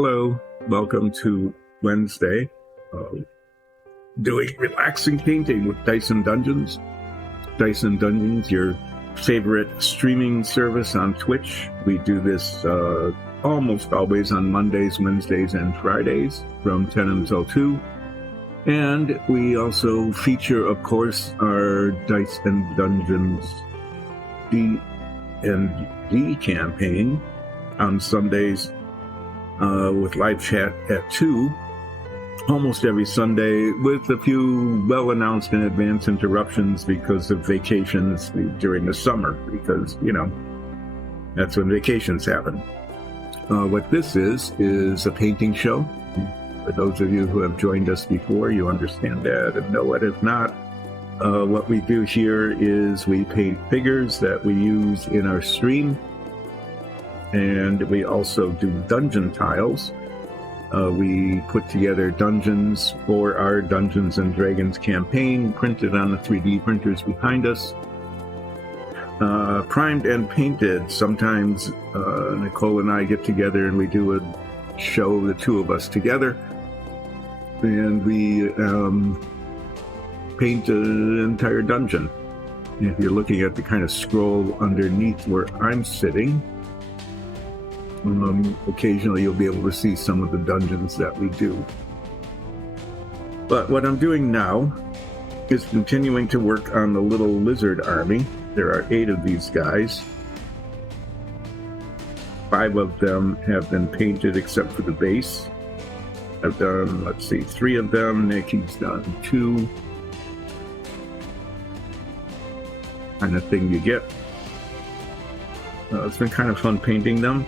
Hello, welcome to Wednesday, doing relaxing painting with Dyson Dungeons. Dyson Dungeons, your favorite streaming service on Twitch. We do this almost always on Mondays, Wednesdays, and Fridays from 10 until 2. And we also feature, of course, our Dyson Dungeons D&D campaign on Sundays with live chat at 2, almost every Sunday, with a few well-announced in advance interruptions because of vacations during the summer, because, that's when vacations happen. What this is a painting show. For those of you who have joined us before, you understand that and know it. If not, what we do here is we paint figures that we use in our stream. And we also do dungeon tiles. We put together dungeons for our Dungeons and Dragons campaign, printed on the 3D printers behind us. Primed and painted. Sometimes Nicole and I get together and we do a show, the two of us together. And we paint an entire dungeon. If you're looking at the kind of scroll underneath where I'm sitting, occasionally you'll be able to see some of the dungeons that we do. But what I'm doing now is continuing to work on the little lizard army. There are 8 of these guys. 5 of them have been painted except for the base. I've done, 3 of them. Nikki's done 2. Kind of thing you get. It's been kind of fun painting them.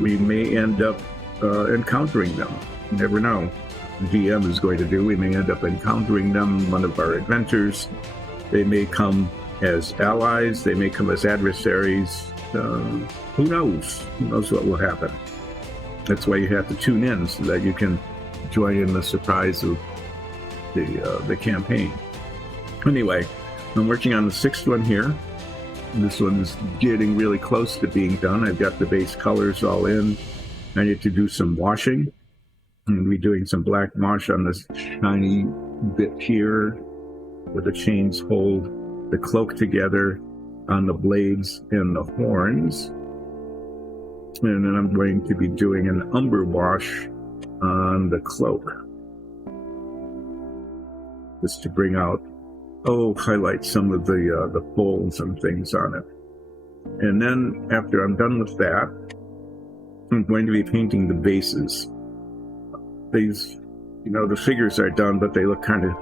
We may end up encountering them. You never know. The GM is going to do. We may end up encountering them in one of our adventures. They may come as allies. They may come as adversaries. Who knows? Who knows what will happen? That's why you have to tune in so that you can join in the surprise of the campaign. Anyway, I'm working on the 6th one here. This one's getting really close to being done. I've got the base colors all in. I need to do some washing. I'm going to be doing some black wash on this shiny bit here where the chains hold the cloak together on the blades and the horns. And then I'm going to be doing an umber wash on the cloak, just to bring out, highlight some of the folds and things on it. And then after I'm done with that, I'm going to be painting the bases. These, the figures are done, but they look kind of,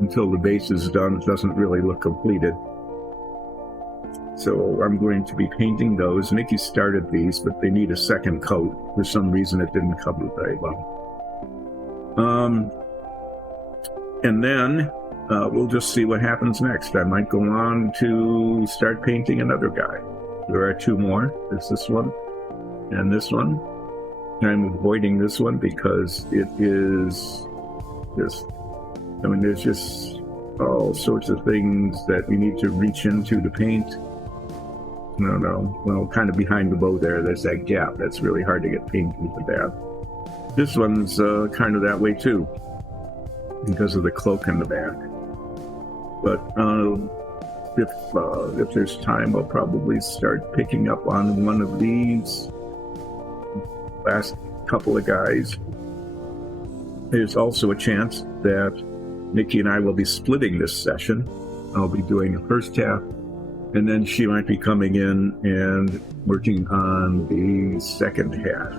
until the base is done, it doesn't really look completed. So I'm going to be painting those. Nikki started these, but they need a second coat. For some reason, it didn't cover very well. And then we'll just see what happens next. I might go on to start painting another guy. There are 2 more. There's this one and this one. I'm avoiding this one because it is just, there's just all sorts of things that you need to reach into to paint. Well, kind of behind the bow there's that gap. That's really hard to get paint into that. This one's kind of that way too, because of the cloak in the back. But if there's time, I'll probably start picking up on one of these last couple of guys. There's also a chance that Nikki and I will be splitting this session. I'll be doing the first half, and then she might be coming in and working on the second half.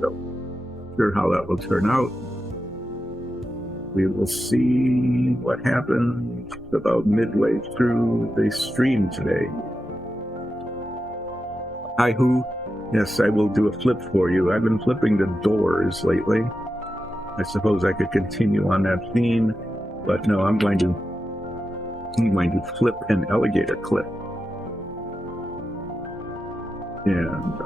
So, not sure how that will turn out. We will see what happens about midway through the stream today. Hi, Who? Yes, I will do a flip for you. I've been flipping the doors lately. I suppose I could continue on that theme, but no, I'm going to flip an alligator clip. And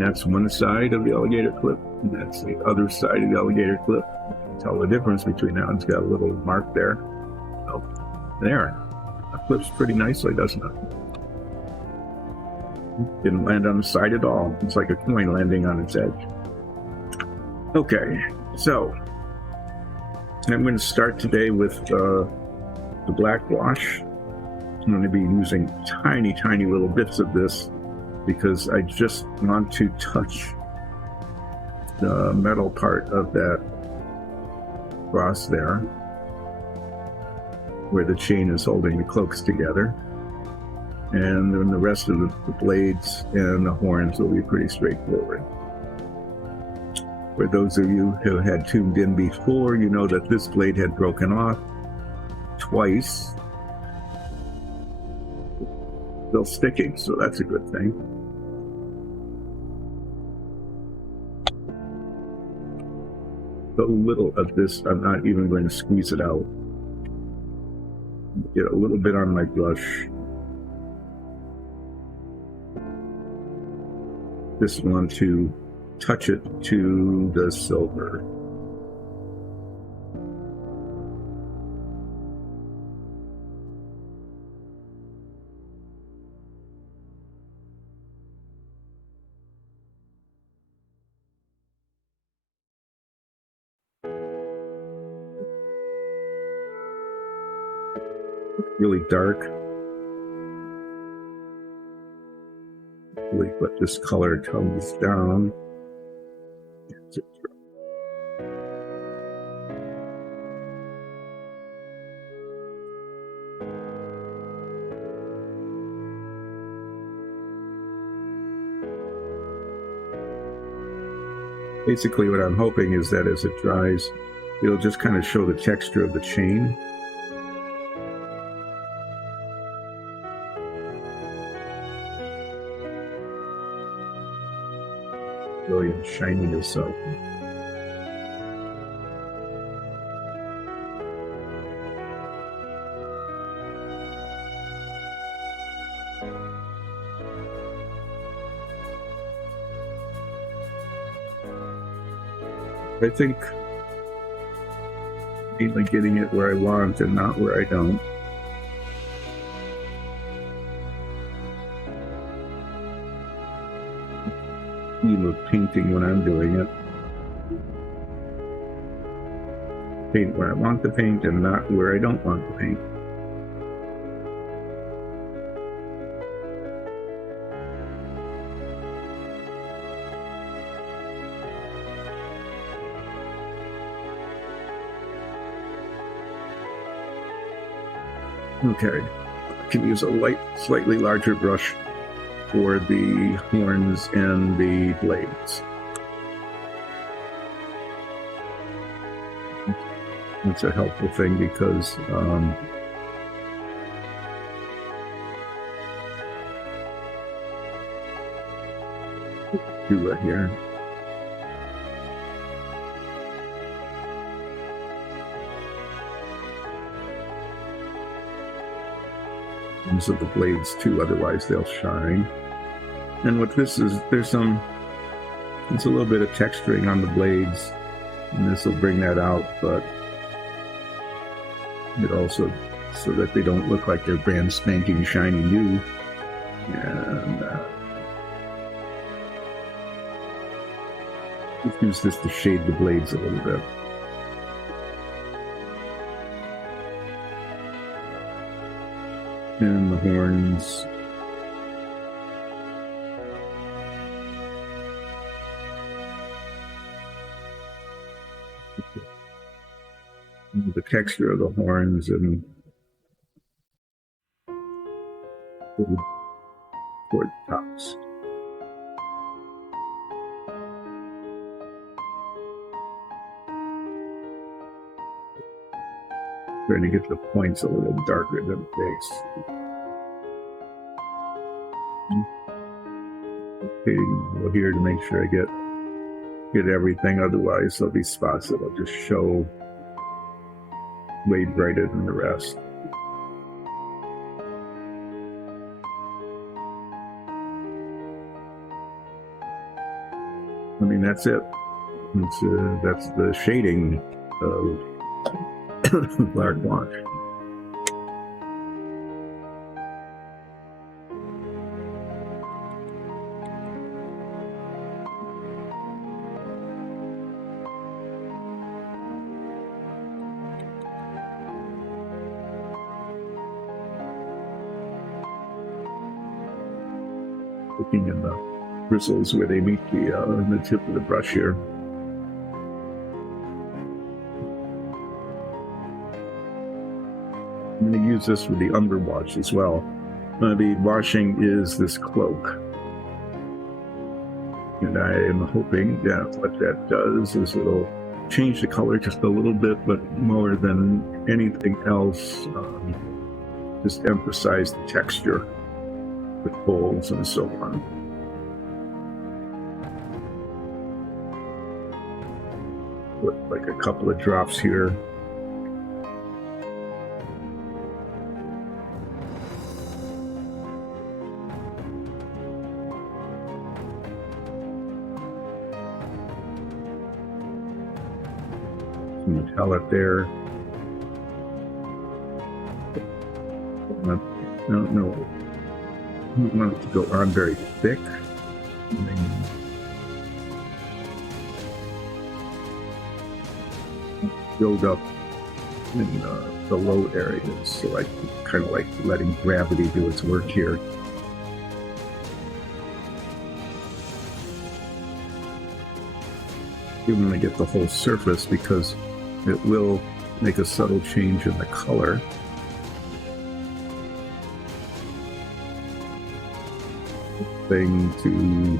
that's one side of the alligator clip, and that's the other side of the alligator clip. You can tell the difference between that. It's got a little mark there. Oh, there. flips pretty nicely, doesn't it? Didn't land on the side at all. It's like a coin landing on its edge. Okay, so I'm going to start today with the black wash. I'm going to be using tiny, tiny little bits of this because I just want to touch the metal part of that cross there, where the chain is holding the cloaks together. And then the rest of the blades and the horns will be pretty straightforward. For those of you who had tuned in before, you know that this blade had broken off twice. Still sticking, so that's a good thing. So little of this, I'm not even going to squeeze it out. Get a little bit on my brush. Just want to touch it to the silver. Really dark. But this color comes down. Basically, what I'm hoping is that as it dries, it'll just kind of show the texture of the chain. Really shiny this up. I think mainly getting it where I want and not where I don't. Of painting when I'm doing it. Paint where I want to paint and not where I don't want to paint. Okay, I can use a slightly larger brush for the horns and the blades. It's a helpful thing because do it here. These are the blades too, otherwise they'll shine. And what this is, it's a little bit of texturing on the blades, and this will bring that out, but it also, so that they don't look like they're brand spanking shiny new. And let's use this to shade the blades a little bit. And the horns. The texture of the horns and toward the tops. Trying to get the points a little darker than the base. Okay, here to make sure I get everything. Otherwise, there'll be spots that'll just show way brighter than the rest. I mean, that's it. That's the shading of black wash. looking in the bristles where they meet the tip of the brush here. I'm going to use this with the underwash as well. I'm going to be washing is this cloak. And I am hoping that what that does is it'll change the color just a little bit, but more than anything else, just emphasize the texture with folds and so on. Put like a couple of drops here. Metallic there. I don't know. I don't want it to go on very thick. Build up in the low areas, so I kind of like letting gravity do its work here. You want to get the whole surface because it will make a subtle change in the color. Thing to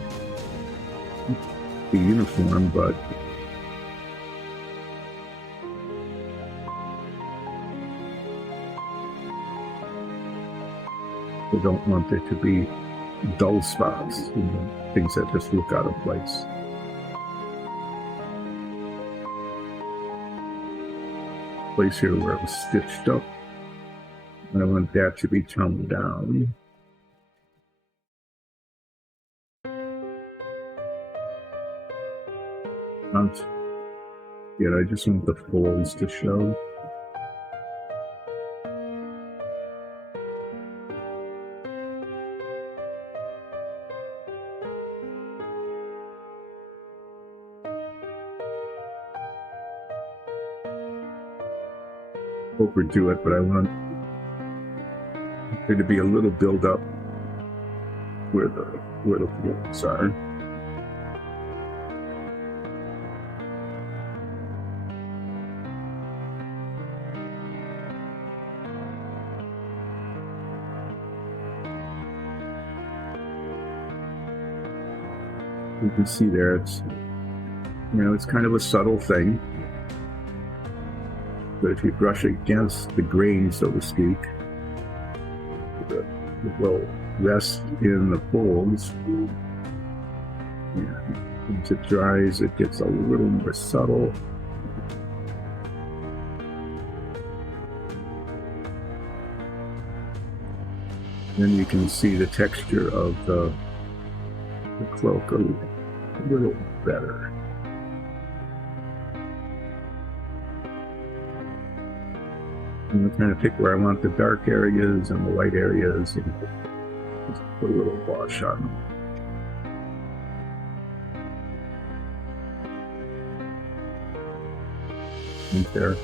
be uniform, but I don't want there to be dull spots, things that just look out of place. Place here where it was stitched up. I want that to be toned down. Yeah, I just want the folds to show. Overdo it, but I want there to be a little build up where the folds are. You can see there, it's it's kind of a subtle thing. But if you brush against the grain, so to speak, it will rest in the folds. And once it dries, it gets a little more subtle. Then you can see the texture of the cloak a little better. I'm trying to pick where I want the dark areas and the light areas, and just put a little wash on them. Right there.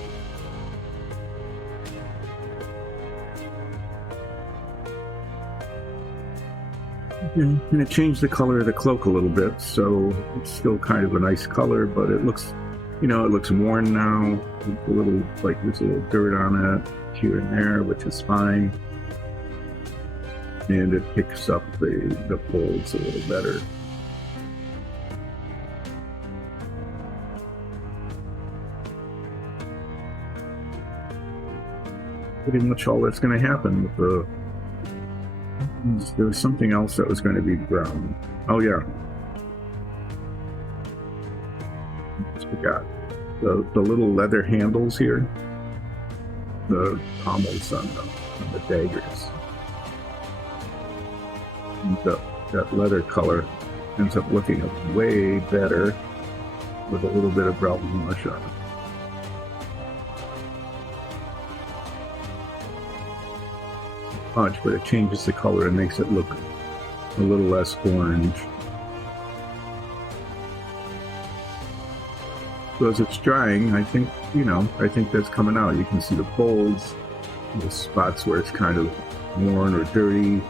I'm going to change the color of the cloak a little bit, so it's still kind of a nice color, but it looks, it looks worn now. A little, like there's a little dirt on it here and there, which is fine. And it picks up the folds a little better. Pretty much all that's going to happen with the... There was something else that was going to be brown. Oh yeah. I forgot. The little leather handles here. The pommels on the daggers. That leather color ends up looking way better with a little bit of brown wash on it. Much, but it changes the color and makes it look a little less orange. So as it's drying, I think that's coming out. You can see the folds, the spots where it's kind of worn or dirty,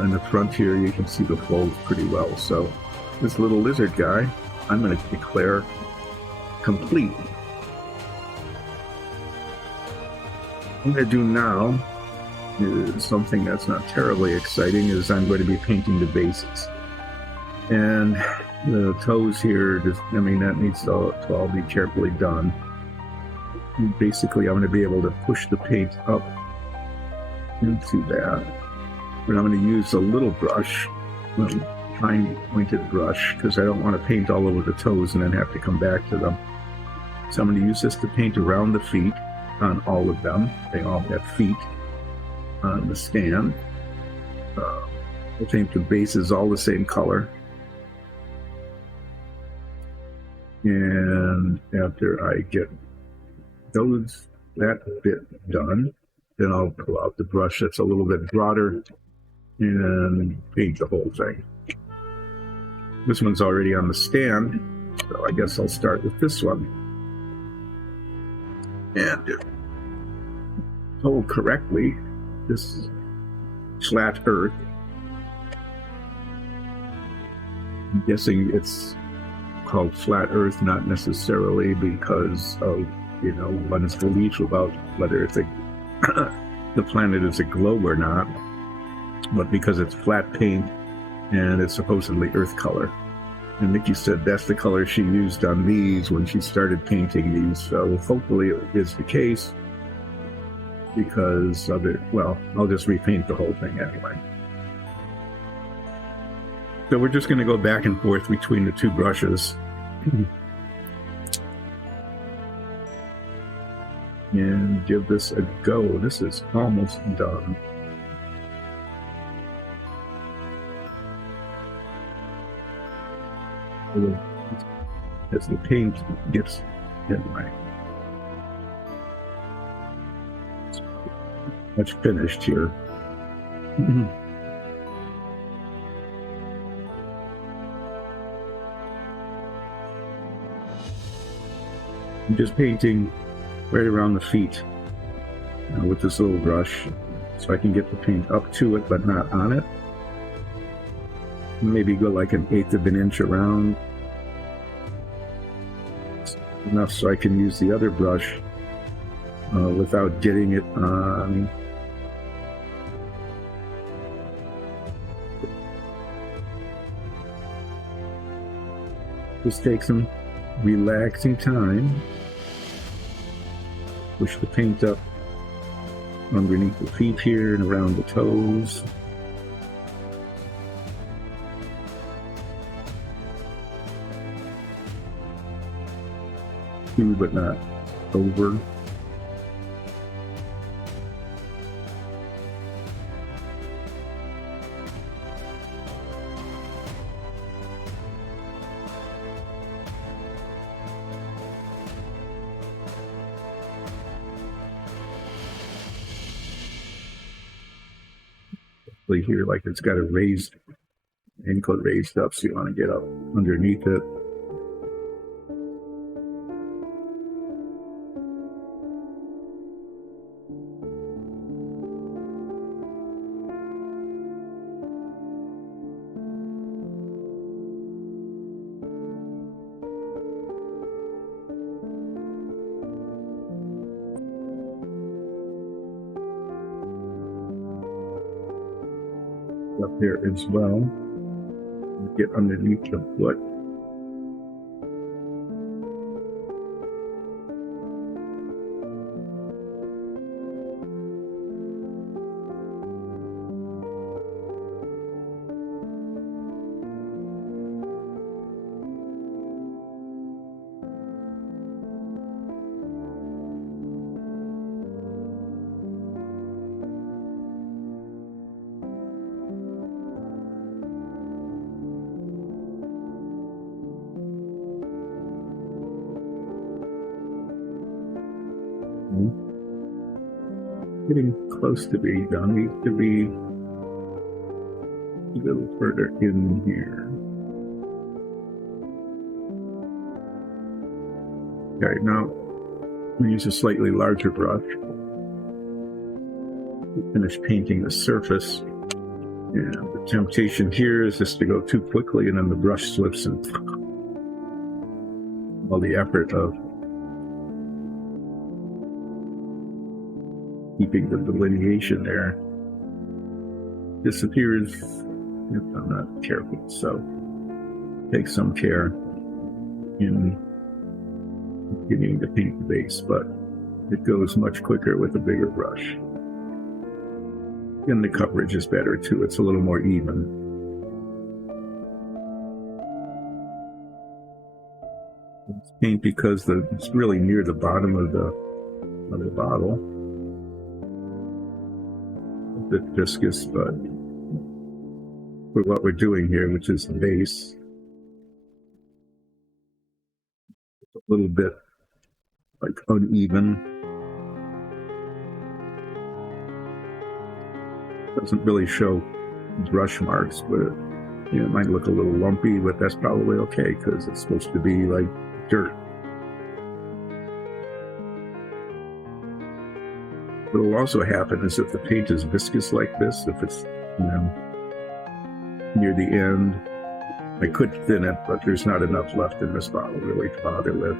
in the front here, you can see the folds pretty well. So this little lizard guy, I'm going to declare complete. What I'm going to do now is something that's not terribly exciting, is I'm going to be painting the vases. And the toes here, that needs to all be carefully done. Basically, I'm going to be able to push the paint up into that. But I'm going to use a little brush, a fine pointed brush, because I don't want to paint all over the toes and then have to come back to them. So I'm going to use this to paint around the feet on all of them. They all have feet on the stand. I paint the bases all the same color. And after I get that bit done, then I'll pull out the brush that's a little bit broader and paint the whole thing. This one's already on the stand, so I guess I'll start with this one. And if told correctly, this flat earth, I'm guessing it's called flat earth not necessarily because of one's belief about whether it's the planet is a globe or not, but because it's flat paint and it's supposedly earth color. And Nikki said that's the color she used on these when she started painting these, so hopefully it is the case because of it. Well, I'll just repaint the whole thing anyway. So we're just going to go back and forth between the two brushes. And give this a go. This is almost done. As the paint gets in my much finished here. I'm just painting right around the feet with this little brush so I can get the paint up to it but not on it. Maybe go like 1/8 of an inch around, enough so I can use the other brush without getting it on. Just take some relaxing time. Push the paint up underneath the feet here and around the toes. To, but not over. Here, like it's got a raised ankle raised up, so you want to get up underneath it. Up there as well. Get underneath the foot. Getting close to being done. Needs to be a little further in here. Okay, now we use a slightly larger brush to finish painting the surface And the temptation here is just to go too quickly, and then the brush slips, and all the effort of keeping the delineation there disappears if I'm not careful. So take some care in getting to paint the base, but it goes much quicker with a bigger brush. And the coverage is better too. It's a little more even. It's paint because it's really near the bottom of the bottle. A bit viscous, but for what we're doing here, which is the base, it's a little bit like uneven. Doesn't really show brush marks, but it might look a little lumpy, but that's probably okay because it's supposed to be like dirt. What will also happen is if the paint is viscous like this, if it's near the end, I could thin it, but there's not enough left in this bottle really to bother with.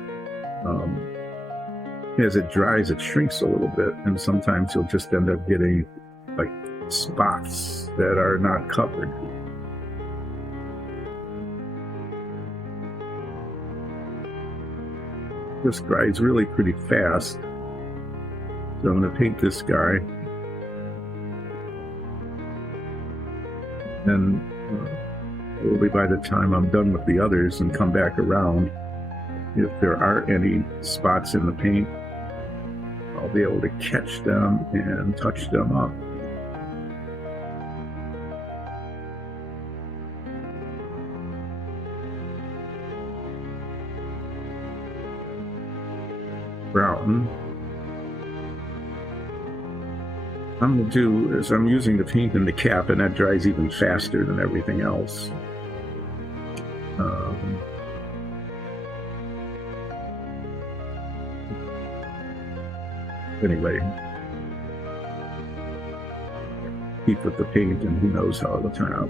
As it dries, it shrinks a little bit, and sometimes you'll just end up getting like spots that are not covered. This dries really pretty fast, so I'm going to paint this guy, and probably by the time I'm done with the others and come back around, if there are any spots in the paint, I'll be able to catch them and touch them up. Brown. I'm going to do is I'm using the paint in the cap, and that dries even faster than everything else. Anyway, keep with the paint, and who knows how it'll turn out.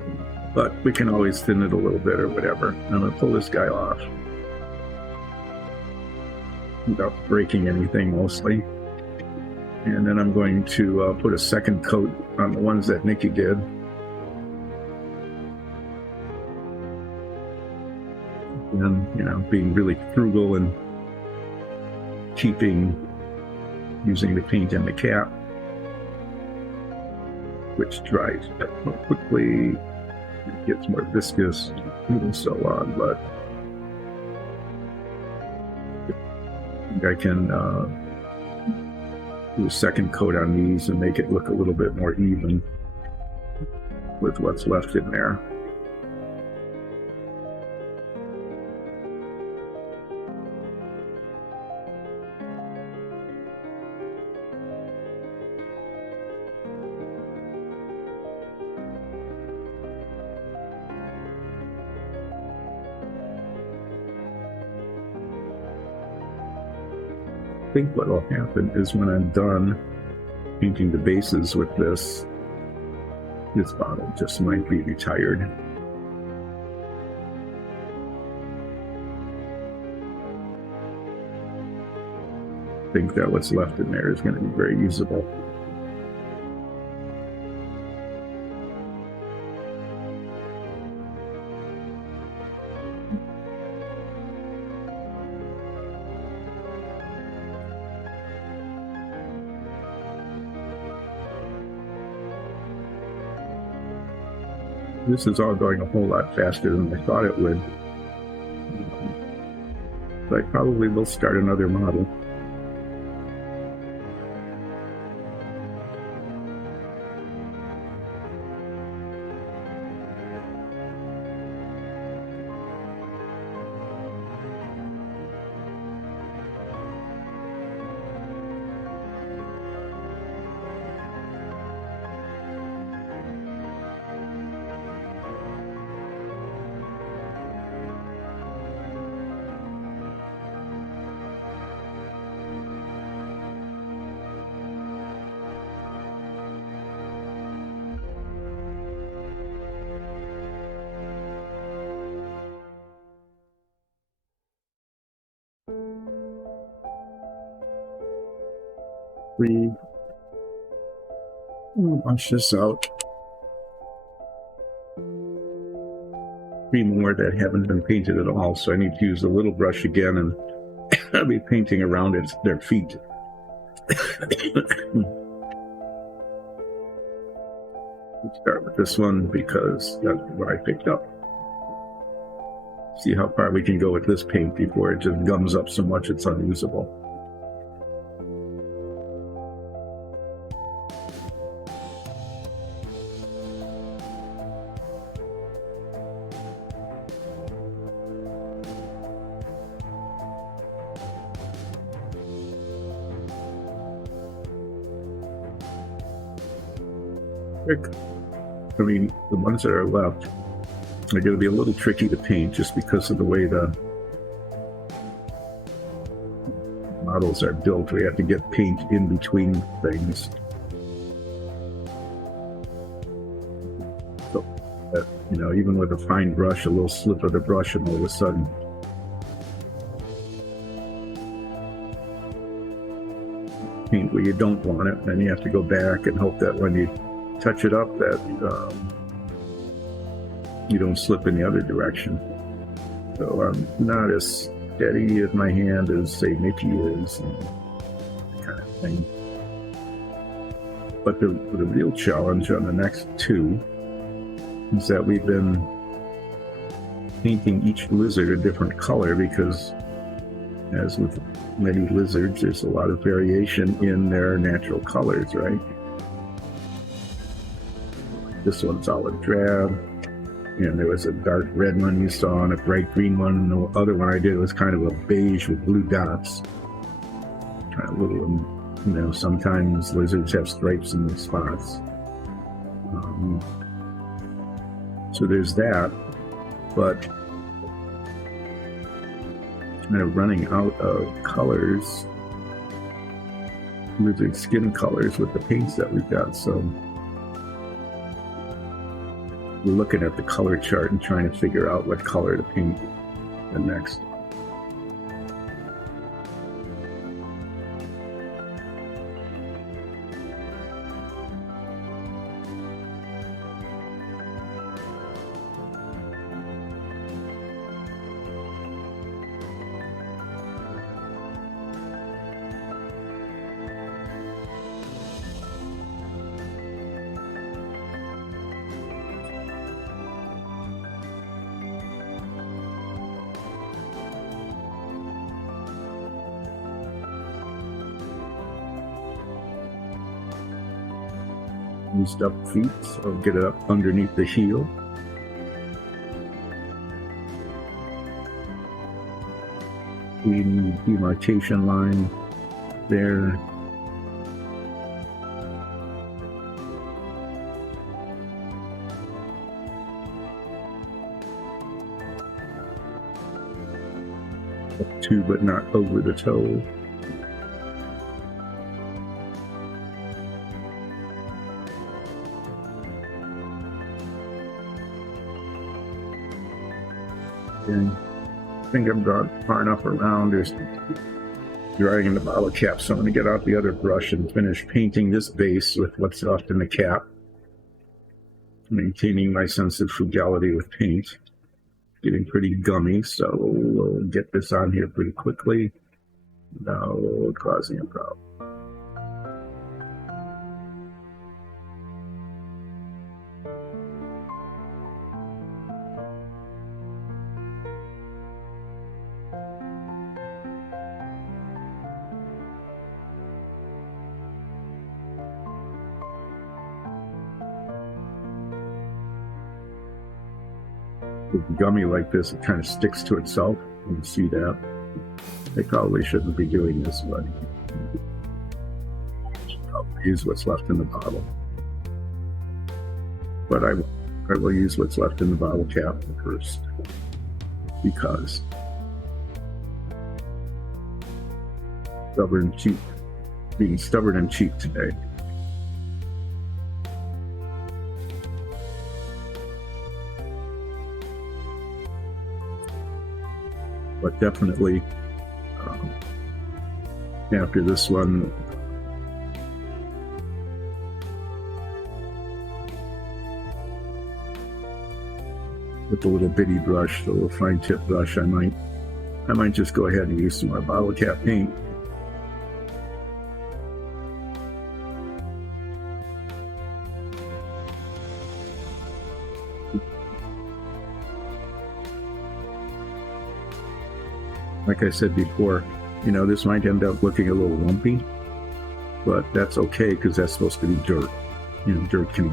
But we can always thin it a little bit or whatever. I'm going to pull this guy off without breaking anything mostly. And then I'm going to put a second coat on the ones that Nikki did. And, being really frugal and using the paint in the cap, which dries more quickly, it gets more viscous, and so on. But I think I can do a second coat on these and make it look a little bit more even with what's left in there. I think what will happen is when I'm done painting the bases with this bottle just might be retired. I think that what's left in there is going to be very usable. This is all going a whole lot faster than I thought it would. But I probably will start another model. We wash this out. 3 more that haven't been painted at all, so I need to use a little brush again, and I'll be painting around their feet. Let's start with this one because that's what I picked up. See how far we can go with this paint before it just gums up so much it's unusable. I mean, the ones that are left are going to be a little tricky to paint just because of the way the models are built. We have to get paint in between things. So that, even with a fine brush, a little slip of the brush, and all of a sudden paint where you don't want it, then you have to go back and hope that when you touch it up that you don't slip in the other direction. So I'm not as steady as my hand as, say, Mickey is, and that kind of thing. But the real challenge on the next 2 is that we've been painting each lizard a different color because, as with many lizards, there's a lot of variation in their natural colors, right? This one's olive drab, and there was a dark red one you saw and a bright green one, and the other one I did was kind of a beige with blue dots. Kind of little, sometimes lizards have stripes in the spots. So there's that, but kind of running out of colors, lizard skin colors with the paints that we've got, so we're looking at the color chart and trying to figure out what color to paint the next. Used up feet, so I'll get it up underneath the heel. The demarcation line there. Up to, but not over the toe. I think I'm brought far enough around. There's drying the bottle cap, so I'm going to get out the other brush and finish painting this base with what's left in the cap, maintaining my sense of frugality with paint. Getting pretty gummy, so we'll get this on here pretty quickly without causing a problem. With gummy like this, it kind of sticks to itself. You can see that. They probably shouldn't be doing this, but I'll use what's left in the bottle. But I will use what's left in the bottle cap first, because being stubborn and cheap today. But definitely, after this one, with the little bitty brush, the little fine tip brush. I might just go ahead and use some more bottle cap paint. Like I said before, this might end up looking a little lumpy, but that's okay because that's supposed to be dirt. Dirt can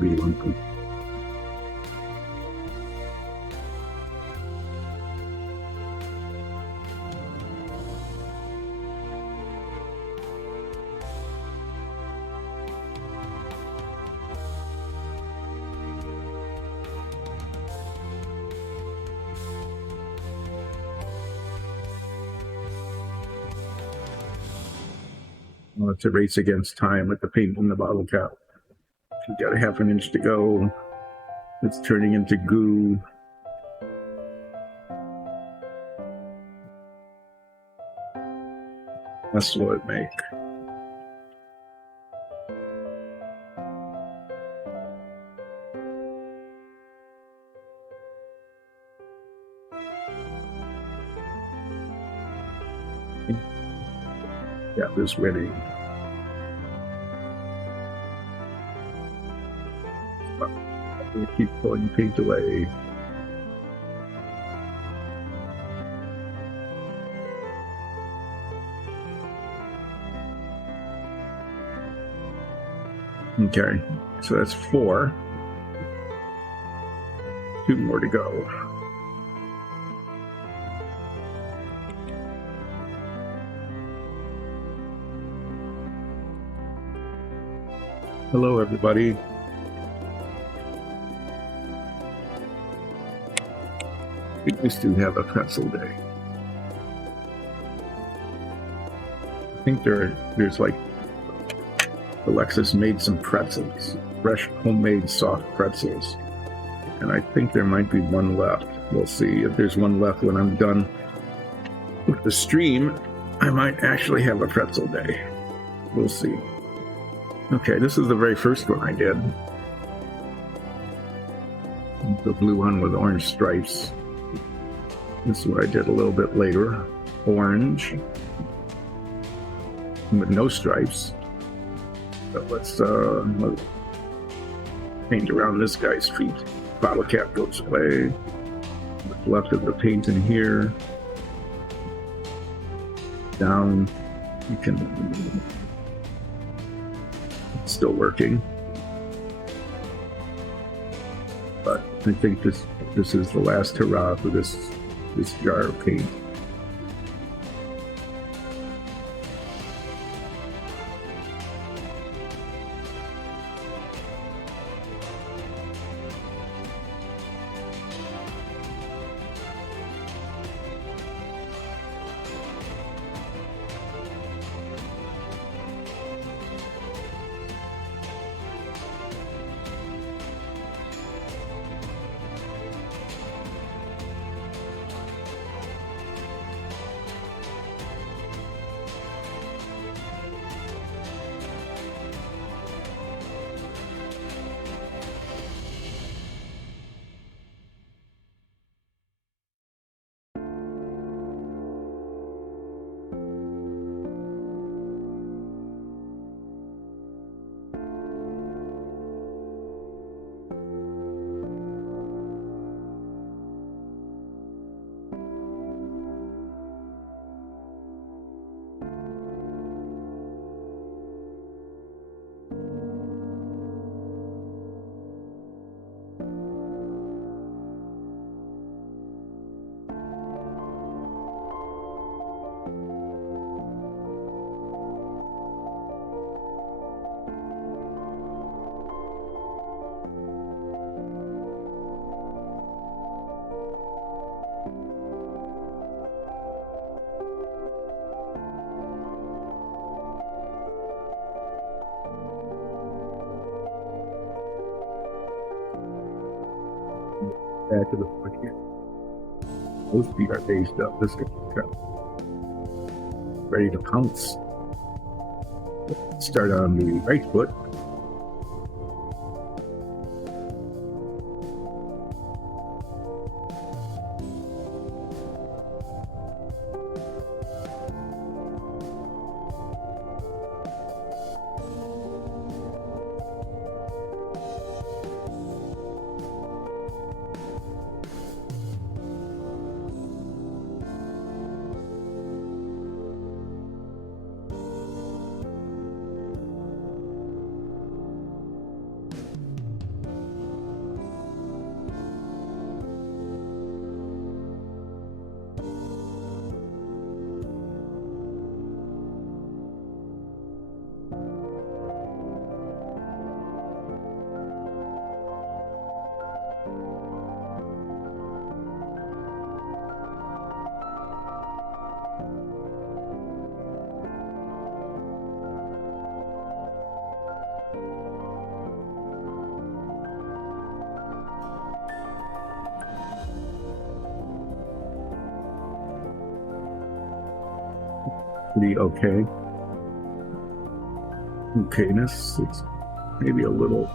be lumpy. Well, it's a race against time with the paint in the bottle cap. You've got a half an inch to go. It's turning into goo. That's what it make. Yeah, this ready. We keep pulling paint away. Okay, so that's 4. 2 more to go. Hello, everybody. We used to have a pretzel day. I think there's like Alexis made some pretzels, fresh homemade soft pretzels, and I think there might be one left. We'll see if there's one left when I'm done with the stream. I might actually have a pretzel day. We'll see. Okay, this is the very first one I did. The blue one with orange stripes. This is what I did a little bit later. Orange with no stripes. But let's paint around this guy's feet. Bottle cap goes away. What's left of the paint in here. Down. You can. It's still working. But I think this is the last hurrah for this jar of paint. Back to the foot here. Those feet are raised up. This guy's ready to pounce. Start on the right foot. pretty okay. Okayness. It's maybe a little.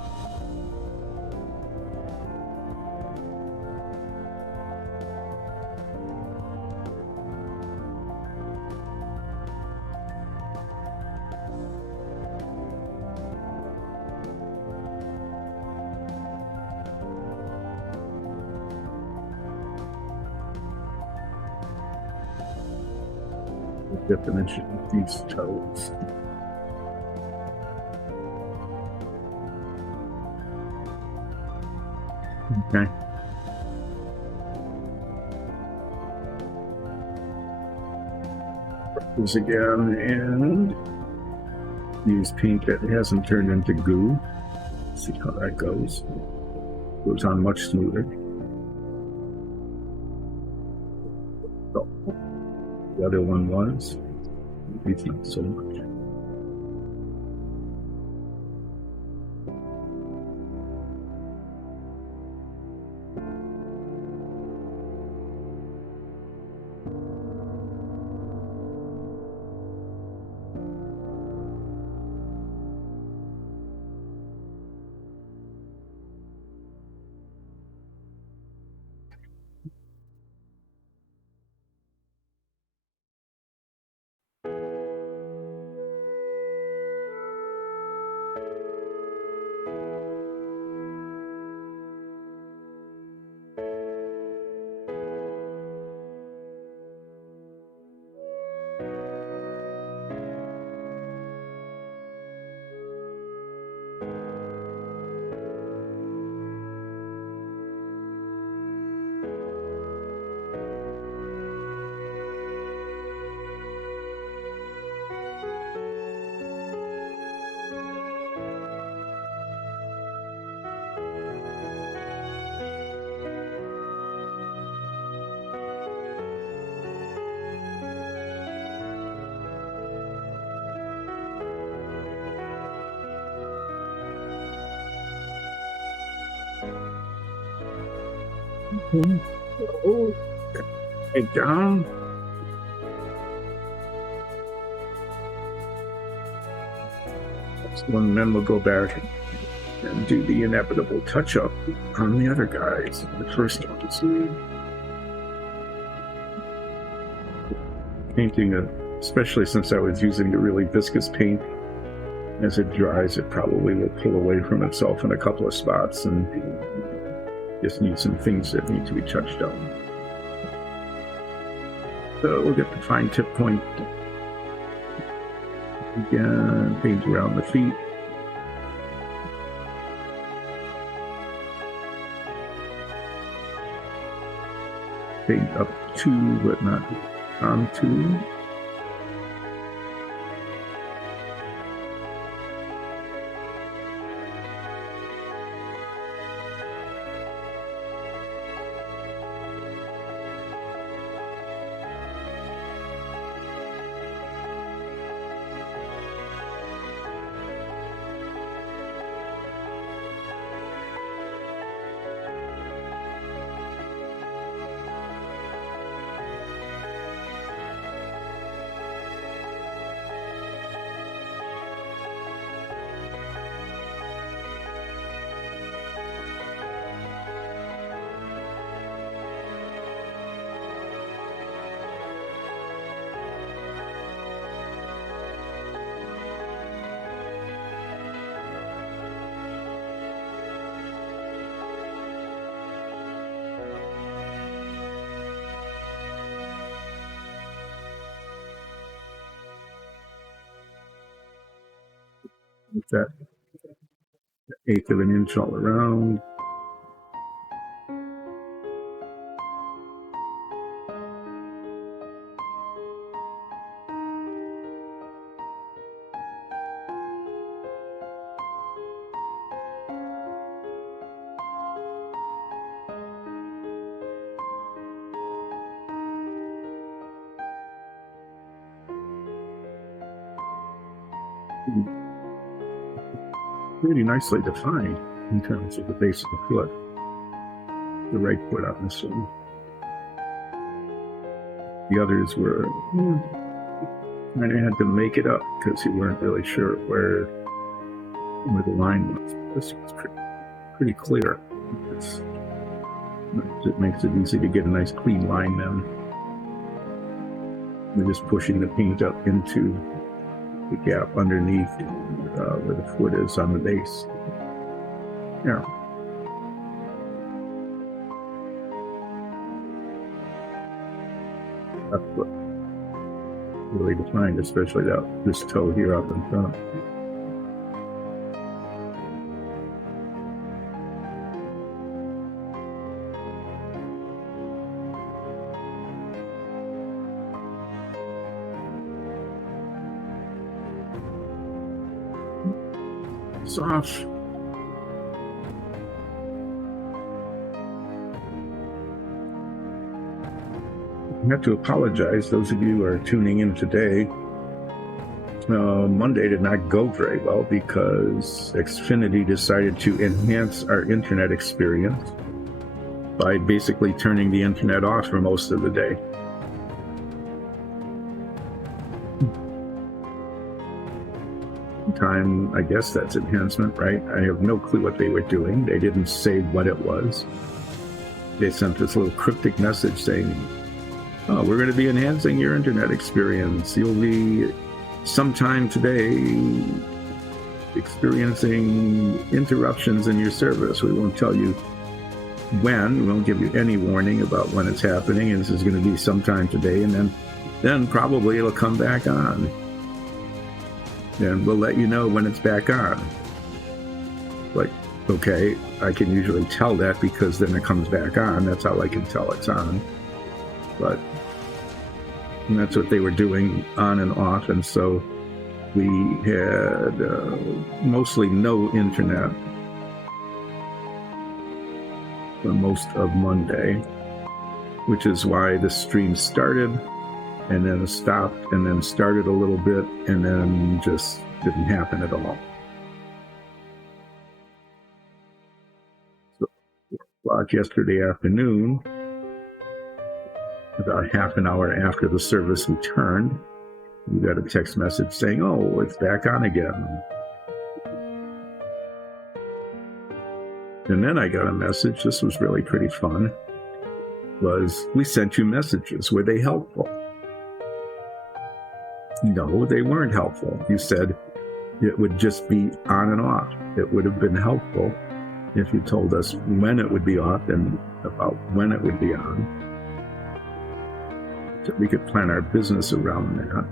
Definition of these toes. Okay. This again and use paint that hasn't turned into goo. See how that goes. Goes on much smoother. So, the other one was. Maybe not so much. Oh, it down. So then we'll go back and do the inevitable touch-up on the other guys. The first ones. Painting, especially since I was using the really viscous paint, as it dries, it probably will pull away from itself in a couple of spots and just need some things that need to be touched up. So we'll get the fine tip point. Again, paint around the feet. Paint up to, but not onto. That 1/8 of an inch all around. Pretty nicely defined in terms of the base of the foot. The right foot on this one. The others were And I had to make it up because you weren't really sure where the line was. This was pretty clear. It makes it easy to get a nice clean line then. We're just pushing the paint up into the gap underneath where the foot is on the base. Yeah. That's what really defined, especially this toe here up in front. Off. I have to apologize, those of you who are tuning in today. Monday did not go very well because Xfinity decided to enhance our internet experience by basically turning the internet off for most of the day. Time, I guess that's enhancement, right? I have no clue what they were doing. They didn't say what it was. They sent this little cryptic message saying, oh, we're going to be enhancing your internet experience. You'll be sometime today experiencing interruptions in your service. We won't tell you when. We won't give you any warning about when it's happening. And this is going to be sometime today. And then probably it'll come back on. And we'll let you know when it's back on. Like, okay, I can usually tell that because then it comes back on. That's how I can tell it's on. But that's what they were doing on and off. And so we had mostly no internet for most of Monday, which is why the stream started and then stopped and then started a little bit and then just didn't happen at all. So 4 o'clock yesterday afternoon, about half an hour after the service returned, we got a text message saying, oh, it's back on again. And then I got a message, this was really pretty fun, was we sent you messages. Were they helpful? No, they weren't helpful. You said it would just be on and off. It would have been helpful if you told us when it would be off and about when it would be on. So we could plan our business around that.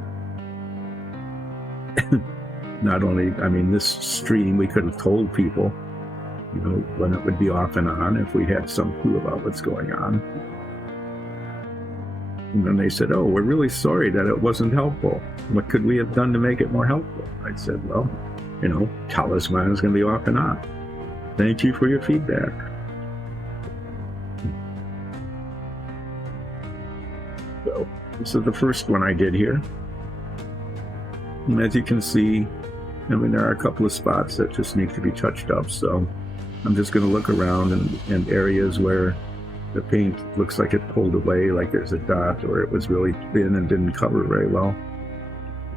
Not only, I mean, this stream, we could have told people, you know, when it would be off and on if we had some clue about what's going on. And then they said, oh, we're really sorry that it wasn't helpful. What could we have done to make it more helpful? I said, well, you know, tell us when it's going to be off and on. Thank you for your feedback. So this is the first one I did here. And as you can see, I mean, there are a couple of spots that just need to be touched up. So I'm just going to look around in areas where the paint looks like it pulled away, like there's a dot, or it was really thin and didn't cover very well.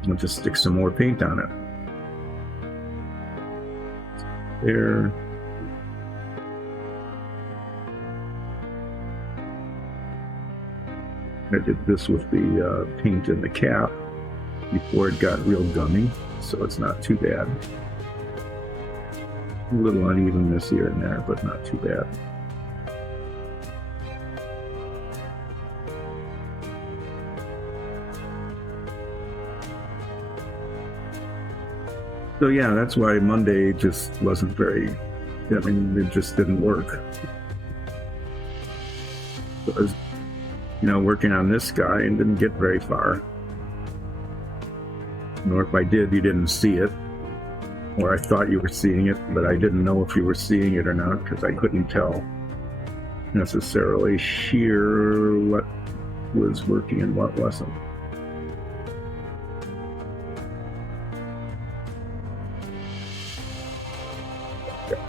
I'll just stick some more paint on it. There. I did this with the paint in the cap before it got real gummy, so it's not too bad. A little unevenness here and there, but not too bad. So yeah, that's why Monday just wasn't very, I mean, it just didn't work. So I was, you know, working on this guy and didn't get very far. Or if I did, you didn't see it. Or I thought you were seeing it, but I didn't know if you were seeing it or not because I couldn't tell necessarily sheer what was working and what wasn't.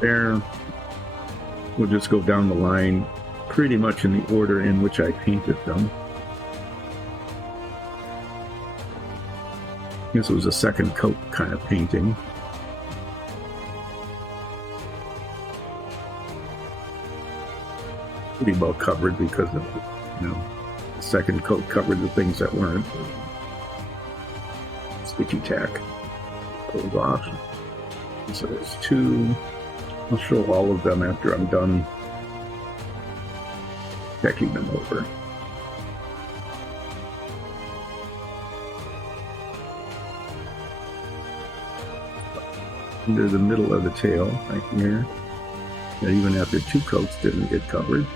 There, we'll just go down the line pretty much in the order in which I painted them. This was a second coat kind of painting. Pretty well covered because of, the second coat covered the things that weren't. Sticky tack pulled off. So there's two. I'll show all of them after I'm done checking them over. Under the middle of the tail, right here. And even after two coats didn't get covered.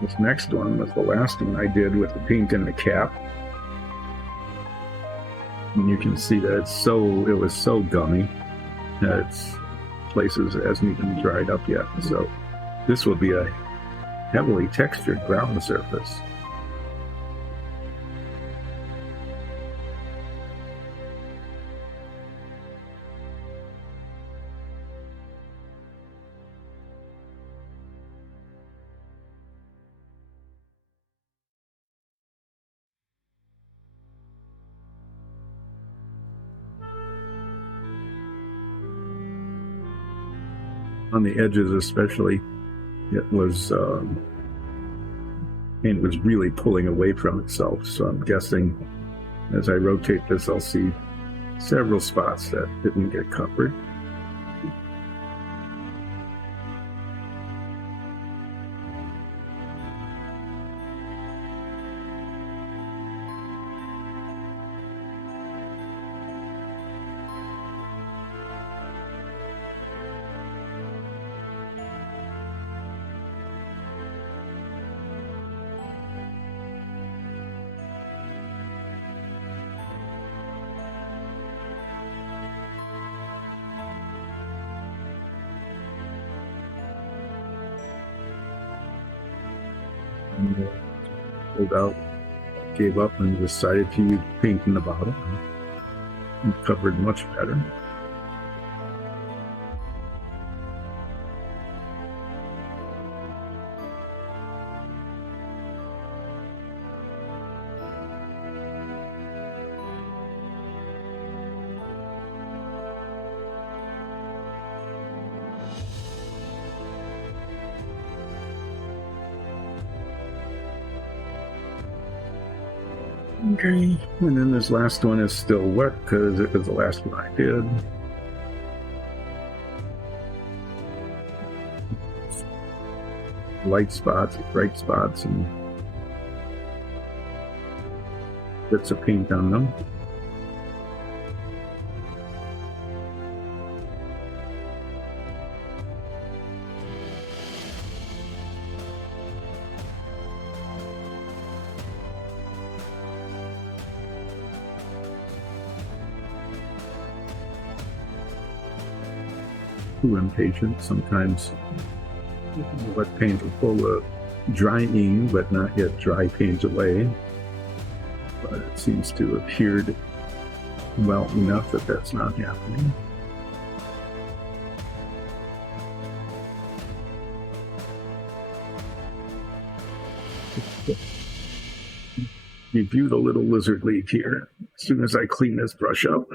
This next one was the last one I did with the paint in the cap. And you can see that it was so gummy that its places hasn't even dried up yet. So this will be a heavily textured ground surface. On the edges especially, it was really pulling away from itself. So I'm guessing as I rotate this, I'll see several spots that didn't get covered. And pulled out, gave up, and decided to use paint in the bottom. And covered much better. Okay, and then this last one is still wet because it was the last one I did. Light spots, bright spots, and bits of paint on them. Too impatient. Sometimes wet paint will pull the drying but not yet dry paint away. But it seems to have cured well enough that that's not happening. Review the little lizard leaf here as soon as I clean this brush up.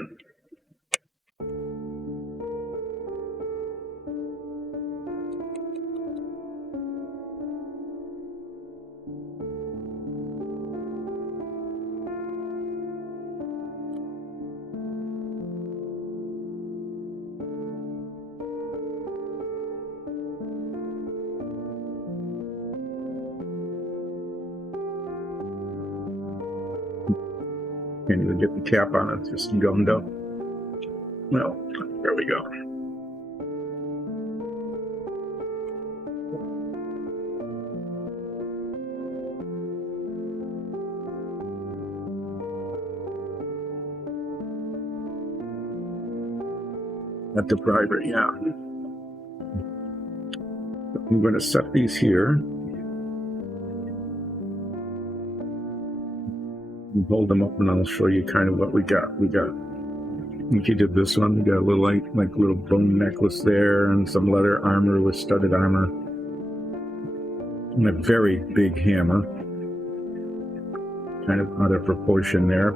Can't even get the cap on it, just gummed up. Well, there we go. At the primer, yeah. I'm going to set these here. Hold them up and I'll show you kind of what we got. If you did this one, we got a little like little bone necklace there and some leather armor with studded armor. And a very big hammer. Kind of out of proportion there.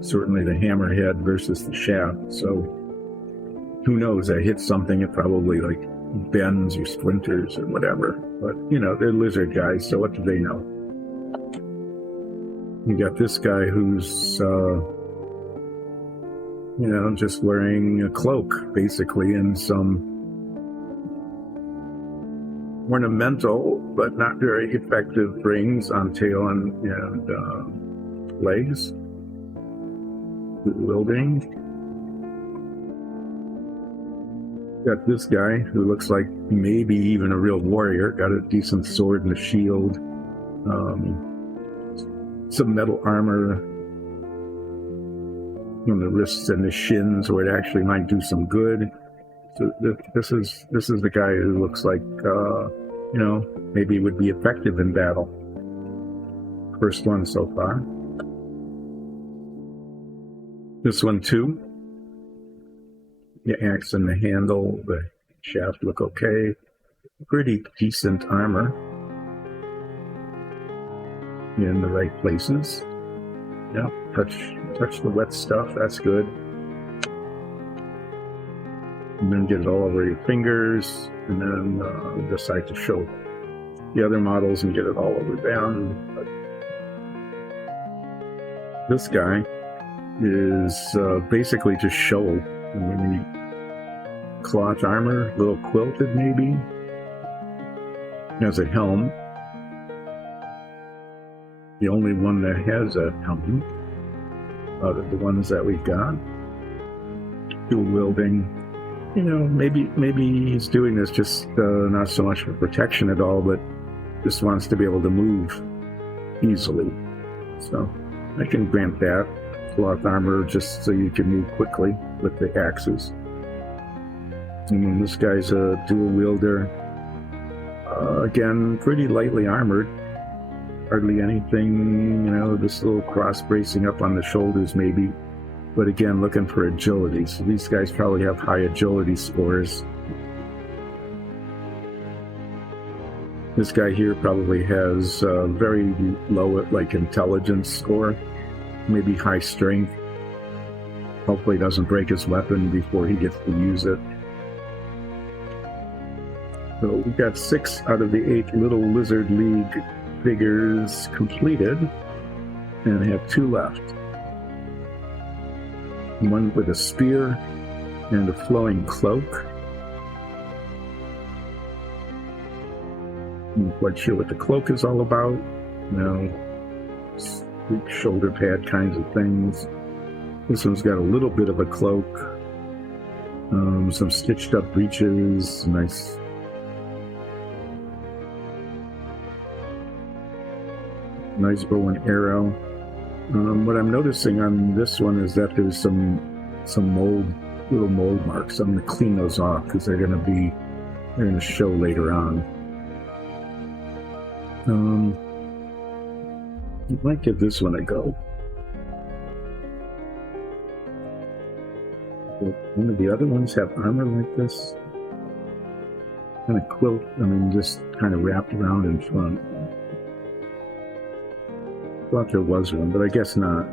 Certainly the hammerhead versus the shaft. So who knows? I hit something, it probably like bends or splinters or whatever. But, you know, they're lizard guys, so what do they know? You got this guy who's, you know, just wearing a cloak, basically, and some ornamental, but not very effective rings on tail and legs. Wielding. Got this guy who looks like maybe even a real warrior. Got a decent sword and a shield. Some metal armor on the wrists and the shins where it actually might do some good. So this is the guy who looks like you know, maybe would be effective in battle. First one so far. This one too. The axe and the handle, the shaft look okay. Pretty decent armor. In the right places. Yeah, touch the wet stuff, that's good. And then get it all over your fingers, and then decide to show the other models and get it all over them. But this guy is basically just show. I mean, cloth armor, a little quilted maybe. Has a helm. The only one that has a helmet out of the ones that we've got. Dual wielding. You know, maybe he's doing this just not so much for protection at all, but just wants to be able to move easily. So I can grant that. Cloth armor just so you can move quickly with the axes. And this guy's a dual wielder. Again, pretty lightly armored. Hardly anything, you know, this little cross bracing up on the shoulders maybe. But again, looking for agility. So these guys probably have high agility scores. This guy here probably has very low, like, intelligence score. Maybe high strength. Hopefully doesn't break his weapon before he gets to use it. So we've got 6 out of the 8 Little Lizard League figures completed, and I have 2 left. One with a spear and a flowing cloak. I'm not quite sure what the cloak is all about. You know, big shoulder pad kinds of things. This one's got a little bit of a cloak. Some stitched up breeches. Nice. Nice bow and arrow. What I'm noticing on this one is that there's some mold, little mold marks. I'm going to clean those off because they're going to show later on. I might give this one a go. One of the other ones have armor like this. Kind of quilt, just kind of wrapped around in front. Thought there was one, but I guess not.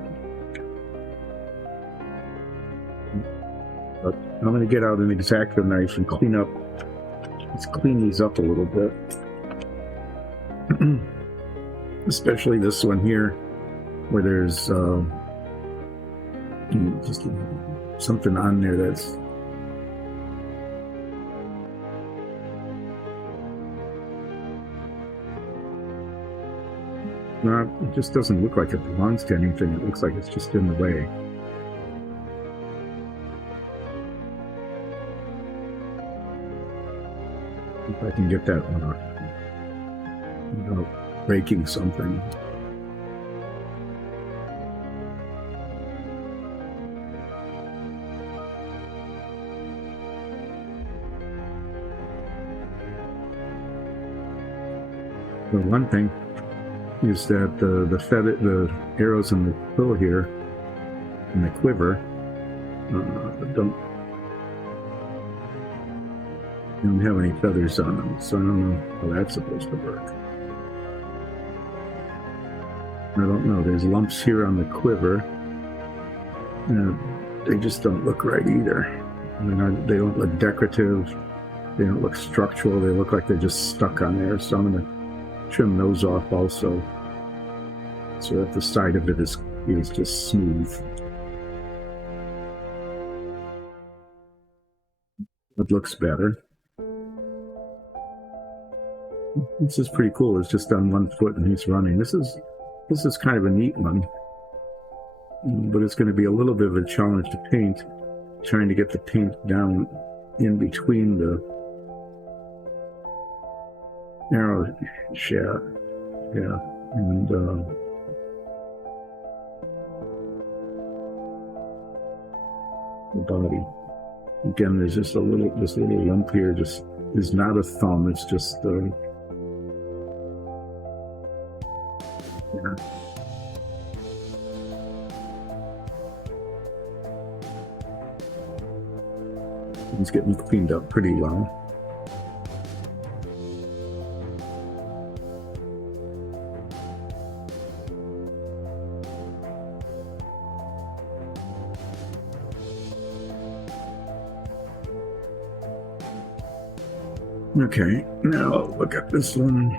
But I'm going to get out an X-Acto knife and let's clean these up a little bit. Especially this one here, where there's just something on there that's it just doesn't look like it belongs to anything. It looks like it's just in the way. If I can get that one off without breaking something. The one thing is that the arrows in the quill here, in the quiver, They don't have any feathers on them, so I don't know how that's supposed to work. I don't know. There's lumps here on the quiver. They just don't look right either. I mean, they don't look decorative. They don't look structural. They look like they're just stuck on there. So I'm going to trim those off also, so that the side of it is just smooth. It looks better. This is pretty cool. It's just on one foot and he's running. This is kind of a neat one, but it's going to be a little bit of a challenge to paint, trying to get the paint down in between the arrow shaft, and the body. Again, there's just this little lump here. Just is not a thumb. It's just It's getting cleaned up pretty well. Okay, now look at this one.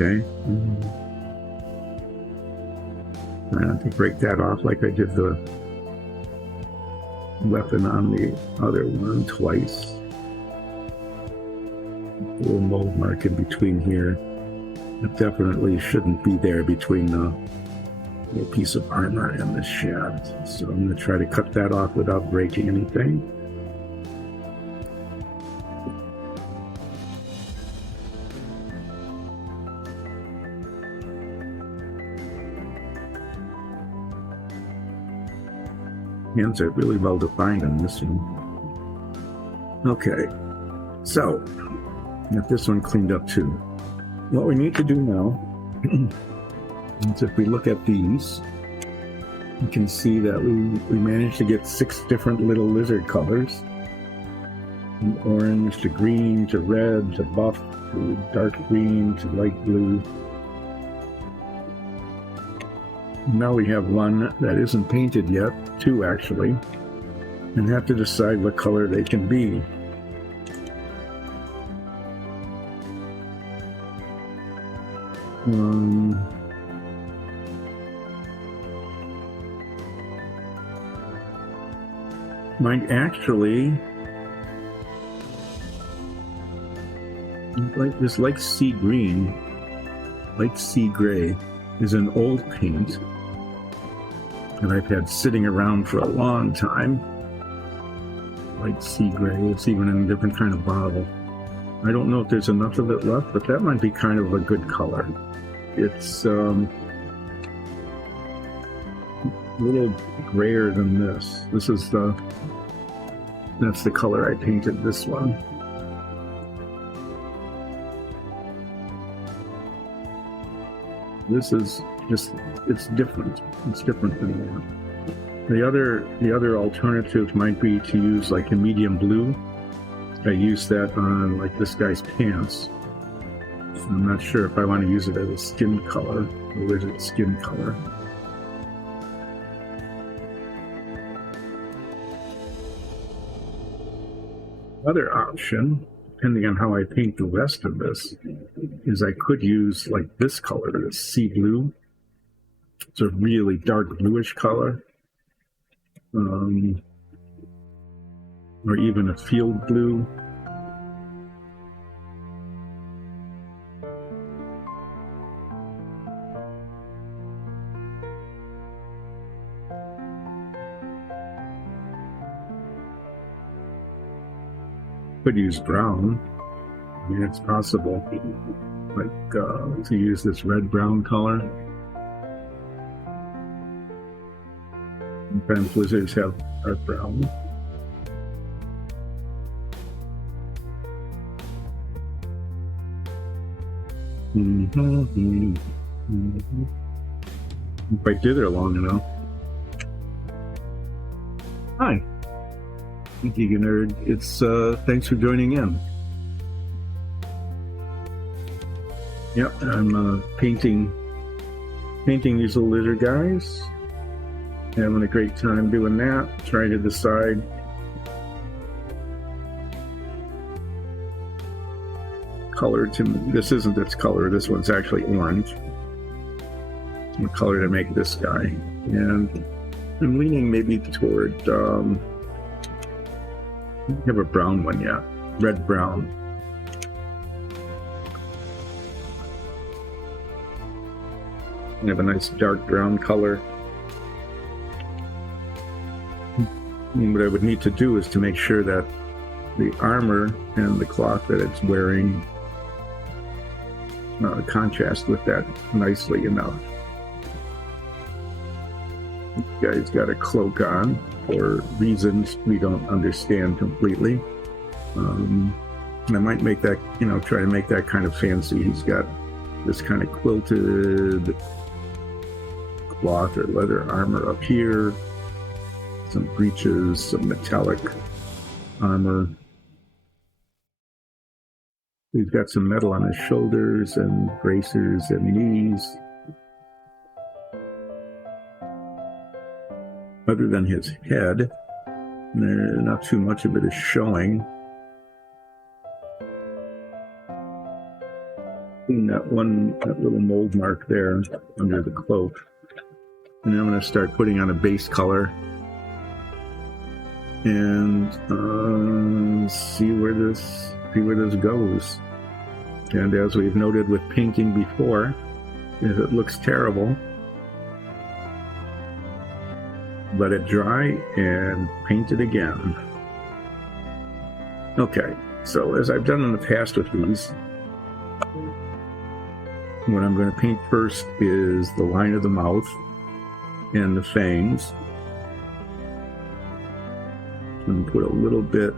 Okay. I have to break that off like I did the weapon on the other one twice. A little mold mark in between here. It definitely shouldn't be there between the little piece of armor and the shaft. So I'm going to try to cut that off without breaking anything. Hands are really well defined on this one. Okay, so get this one cleaned up too. What we need to do now is, if we look at these, you can see that we managed to get 6 different little lizard colors. From orange to green to red to buff to dark green to light blue. Now we have one that isn't painted yet, 2 actually, and have to decide what color they can be. Might actually like sea green, like sea gray, is an old paint that I've had sitting around for a long time. Like sea gray, it's even in a different kind of bottle. I don't know if there's enough of it left, but that might be kind of a good color. It's a little grayer than this. This is that's the color I painted this one. This is just, it's different. It's different than that. The other alternative might be to use like a medium blue. I use that on like this guy's pants. I'm not sure if I want to use it as a skin color, a lizard skin color. Other option, depending on how I paint the rest of this, is I could use like this color, this sea blue. It's a really dark bluish color. Or even a field blue. Could use brown. I mean, it's possible, like to use this red-brown color. Sometimes wizards have dark brown. If I did it long enough. Hi, Geek Nerd. It's thanks for joining in. Yep, I'm painting these little lizard guys. Having a great time doing that. Trying to decide color to. This isn't its color. This one's actually orange. What color to make this guy? And I'm leaning maybe toward. I have a brown one yet. Red brown. I have a nice dark brown color. And what I would need to do is to make sure that the armor and the cloth that it's wearing contrast with that nicely enough. This guy's got a cloak on for reasons we don't understand completely. I might make that, try to make that kind of fancy. He's got this kind of quilted cloth or leather armor up here, some breeches, some metallic armor. He's got some metal on his shoulders and bracers and knees. Other than his head, not too much of it is showing. That little mold mark there under the cloak. And I'm going to start putting on a base color and see where this goes. And as we've noted with painting before, if it looks terrible, let it dry and paint it again. Okay, so as I've done in the past with these, what I'm going to paint first is the line of the mouth and the fangs. And put a little bit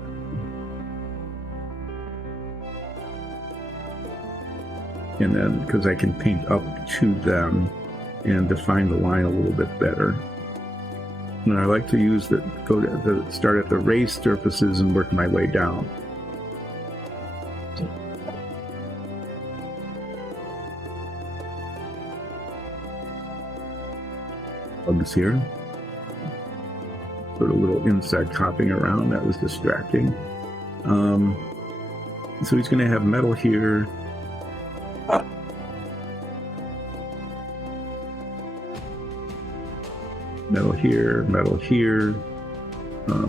and then because I can paint up to them and define the line a little bit better. And I like to start at the raised surfaces and work my way down. Bugs here. Put a little insect hopping around. That was distracting. So he's going to have metal here. Metal here, metal here.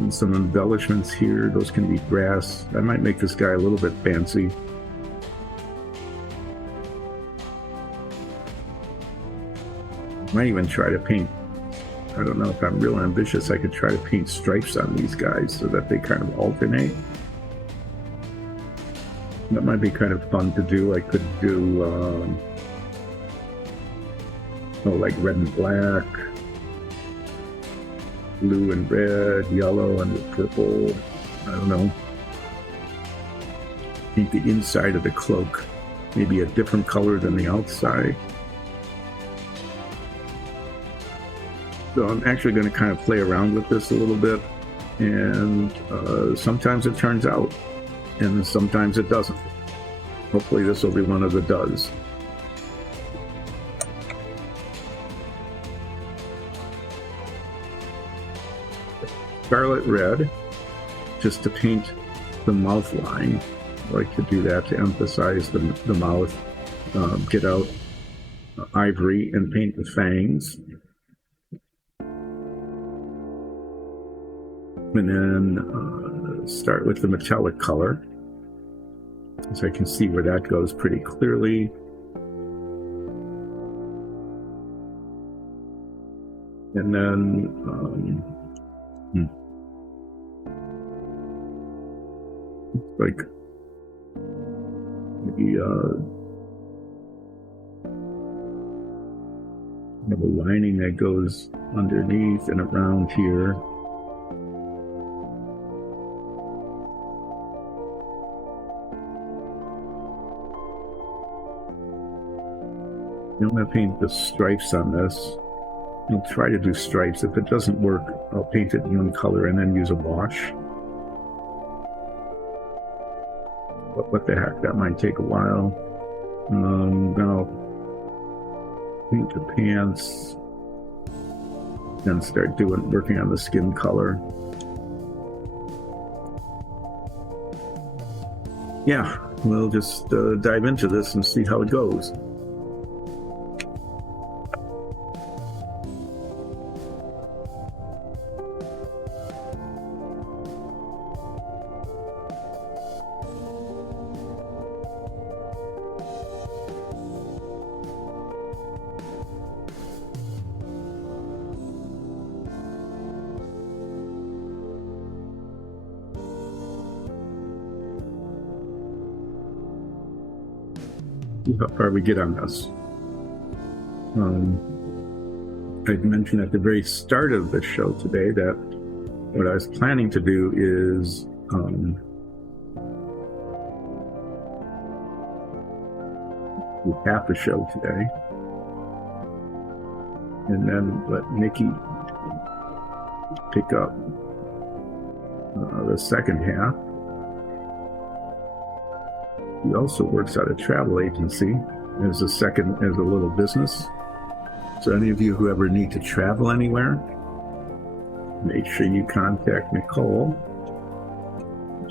Some embellishments here. Those can be brass. I might make this guy a little bit fancy. Might even try to paint. I don't know if I'm real ambitious. I could try to paint stripes on these guys so that they kind of alternate. That might be kind of fun to do. I could do, like red and black, blue and red, yellow and purple. I don't know. Paint the inside of the cloak, maybe a different color than the outside. So I'm actually going to kind of play around with this a little bit, and sometimes it turns out, and sometimes it doesn't. Hopefully this will be one of the does. Scarlet red, just to paint the mouth line. I like to do that to emphasize the mouth. Get out ivory and paint the fangs. And then start with the metallic color, so I can see where that goes pretty clearly. And then like maybe We have a lining that goes underneath and around here. I'm going to paint the stripes on this. I'll try to do stripes. If it doesn't work, I'll paint it in one color and then use a wash. But what the heck, that might take a while. Now, paint the pants, then start working on the skin color. Yeah, we'll just dive into this and see how it goes. See how far we get on this. I mentioned at the very start of the show today that what I was planning to do is do half the show today, and then let Nikki pick up the second half. He also works at a travel agency as a little business. So any of you who ever need to travel anywhere, make sure you contact Nicole.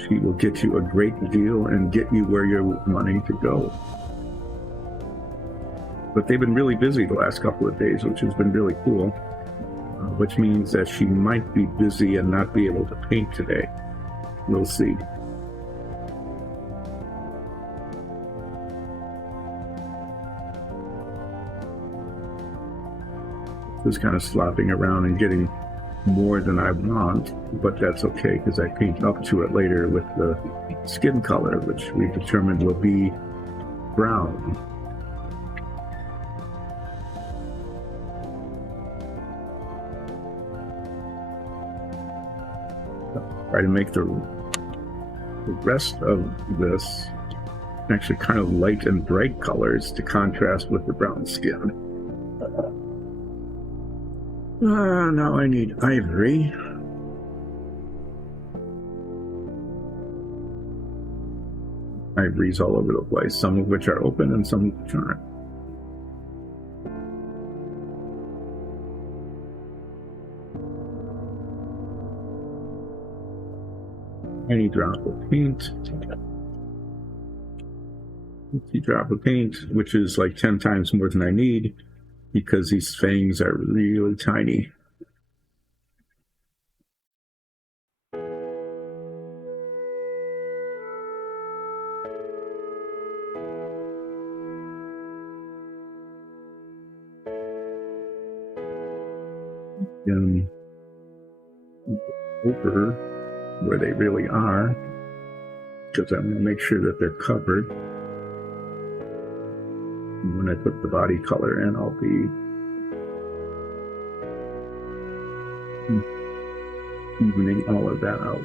She will get you a great deal and get you where you're wanting to go. But they've been really busy the last couple of days, which has been really cool, which means that she might be busy and not be able to paint today. We'll see. Just kind of slopping around and getting more than I want, but that's okay because I paint up to it later with the skin color, which we determined will be brown. Try to make the rest of this actually kind of light and bright colors to contrast with the brown skin. Now I need ivory. Ivories all over the place, some of which are open and some of which aren't. Any drop of paint. Empty drop of paint, which is like 10 times more than I need, because these fangs are really tiny. And over where they really are, because I'm going to make sure that they're covered. When I put the body color in, I'll be evening all of that out.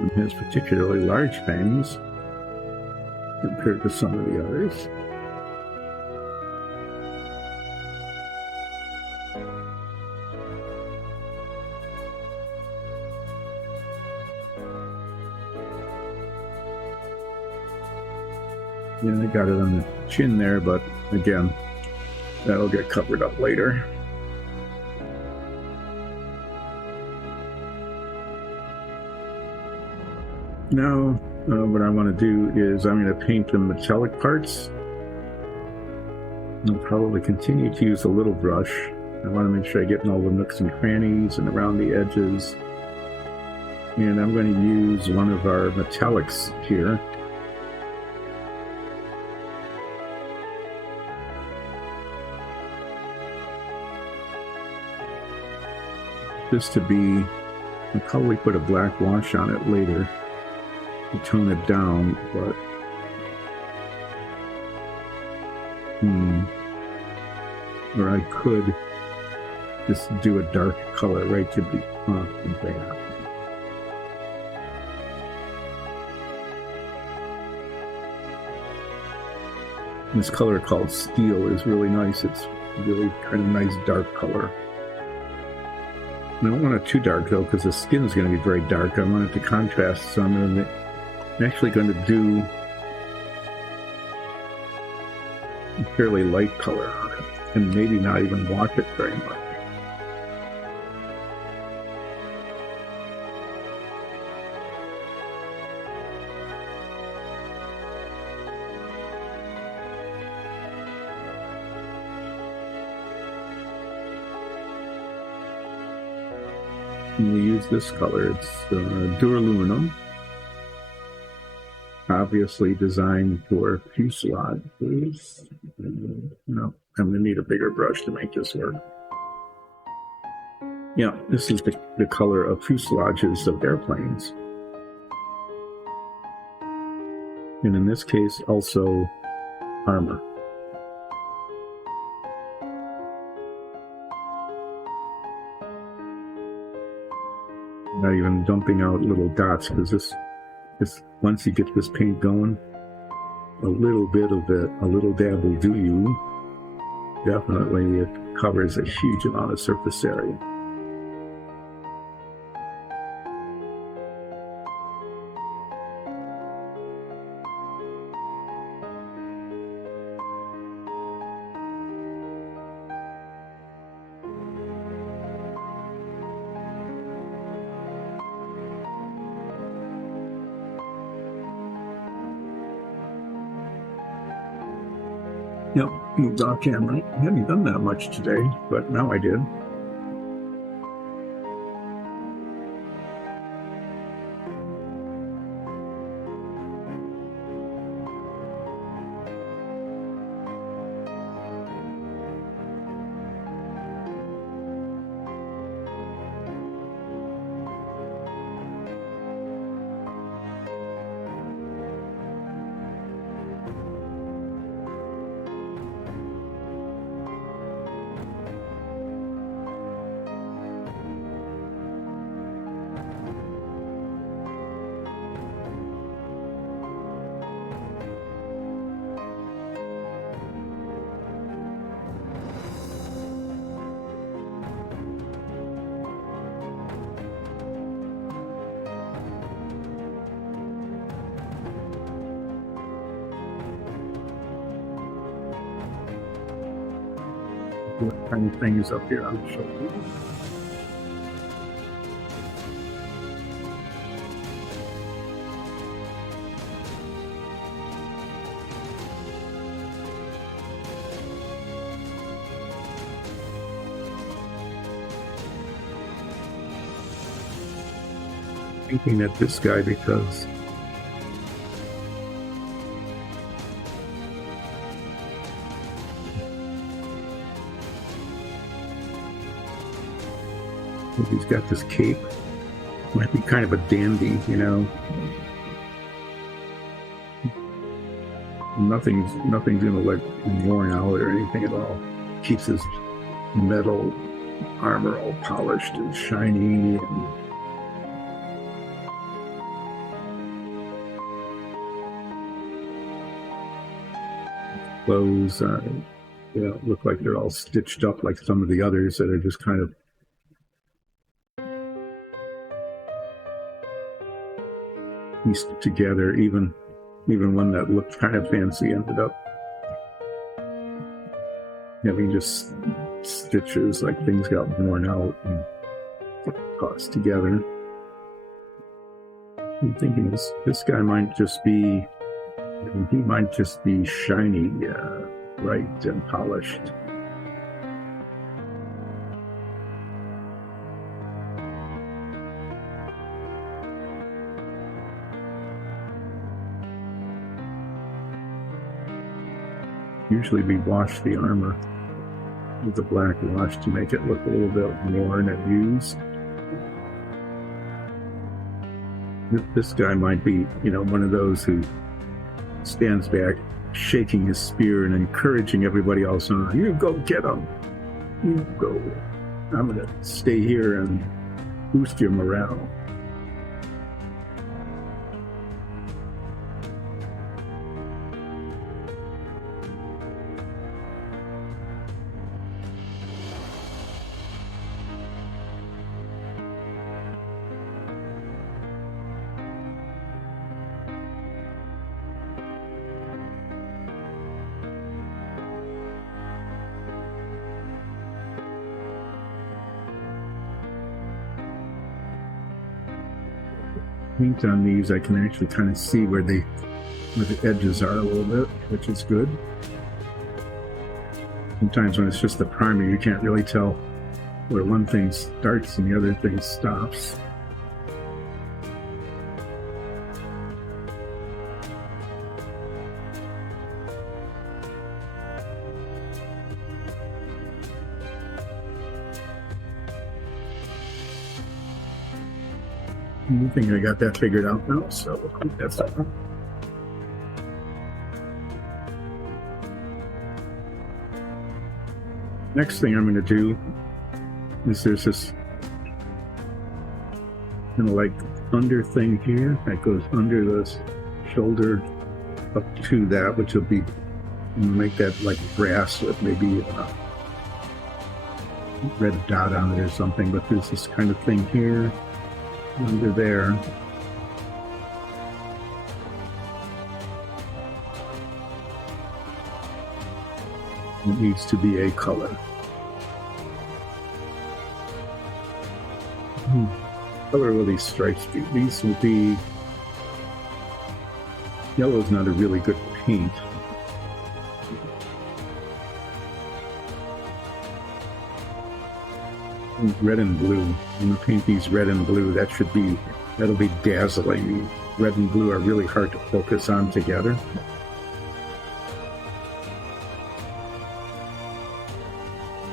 It has particularly large fangs compared to some of the others. Yeah, I got it on the chin there, but again, that'll get covered up later. Now, what I want to do is I'm going to paint the metallic parts. I'll probably continue to use a little brush. I want to make sure I get in all the nooks and crannies and around the edges. And I'm going to use one of our metallics here. this to be, I'll probably put a black wash on it later to tone it down, but or I could just do a dark color right to the off the bat. This color called Steel is really nice. It's really kind of nice dark color. I don't want it too dark though, because the skin is going to be very dark. I want it to contrast some, and I'm actually going to do a fairly light color on it, and maybe not even wash it very much. And we use this color. It's duraluminum, obviously designed for fuselages. No, I'm going to need a bigger brush to make this work. Yeah, this is the color of fuselages of airplanes. And in this case, also armor. Not even dumping out little dots, because this once you get this paint going, a little bit of it, a little dab will do you. Definitely, it covers a huge amount of surface area. Yep, moved off camera. I hadn't done that much today, but now I did. What kind of things up here on the shoulder. Thinking that this guy, because he's got this cape, might be kind of a dandy, you know. Nothing's gonna look worn out or anything at all. Keeps his metal armor all polished and shiny, and clothes look like they're all stitched up like some of the others that are just kind of pieced together. Even one that looked kind of fancy ended up having just stitches, like things got worn out and tossed together. I'm thinking this guy might just be, he might just be shiny, bright and polished. Usually we wash the armor with a black wash to make it look a little bit worn and used. This guy might be, one of those who stands back, shaking his spear and encouraging everybody else on, you go get him. You go. I'm going to stay here and boost your morale. Paint on these, I can actually kind of see where the edges are a little bit, which is good. Sometimes when it's just the primer, you can't really tell where one thing starts and the other thing stops. I think I got that figured out now, so that's it. Next thing I'm going to do is there's this kind of like under thing here that goes under this shoulder up to that, which will be make that like brass with maybe a red dot on it or something. But there's this kind of thing here under there. It needs to be a color. Color will these stripes be? These will be... Yellow is not a really good paint. Red and blue. I'm going to paint these red and blue. That'll be dazzling. Red and blue are really hard to focus on together.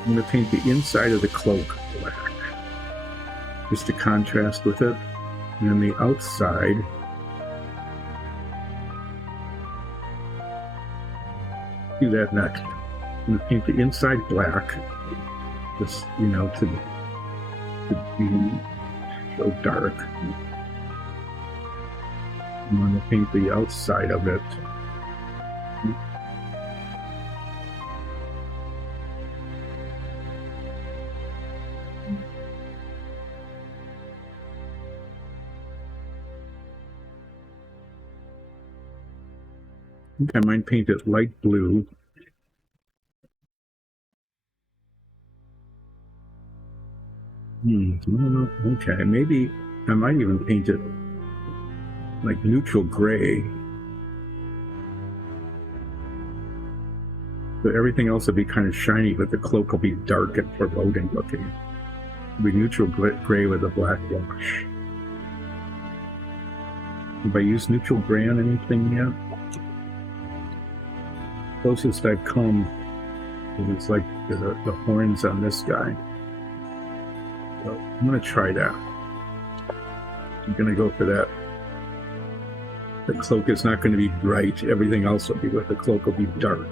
I'm going to paint the inside of the cloak black, just to contrast with it. And then the outside, do that next. I'm going to paint the inside black, just, to be so dark. I'm going to paint the outside of it. I think I might paint it light blue. Okay, maybe I might even paint it like neutral gray. So everything else will be kind of shiny, but the cloak will be dark and foreboding looking. It'll be neutral gray with a black wash. Have I used neutral gray on anything yet? Closest I've come is like the horns on this guy. So I'm going to try that. I'm going to go for that. The cloak is not going to be bright. Everything else will be, but the cloak will be dark.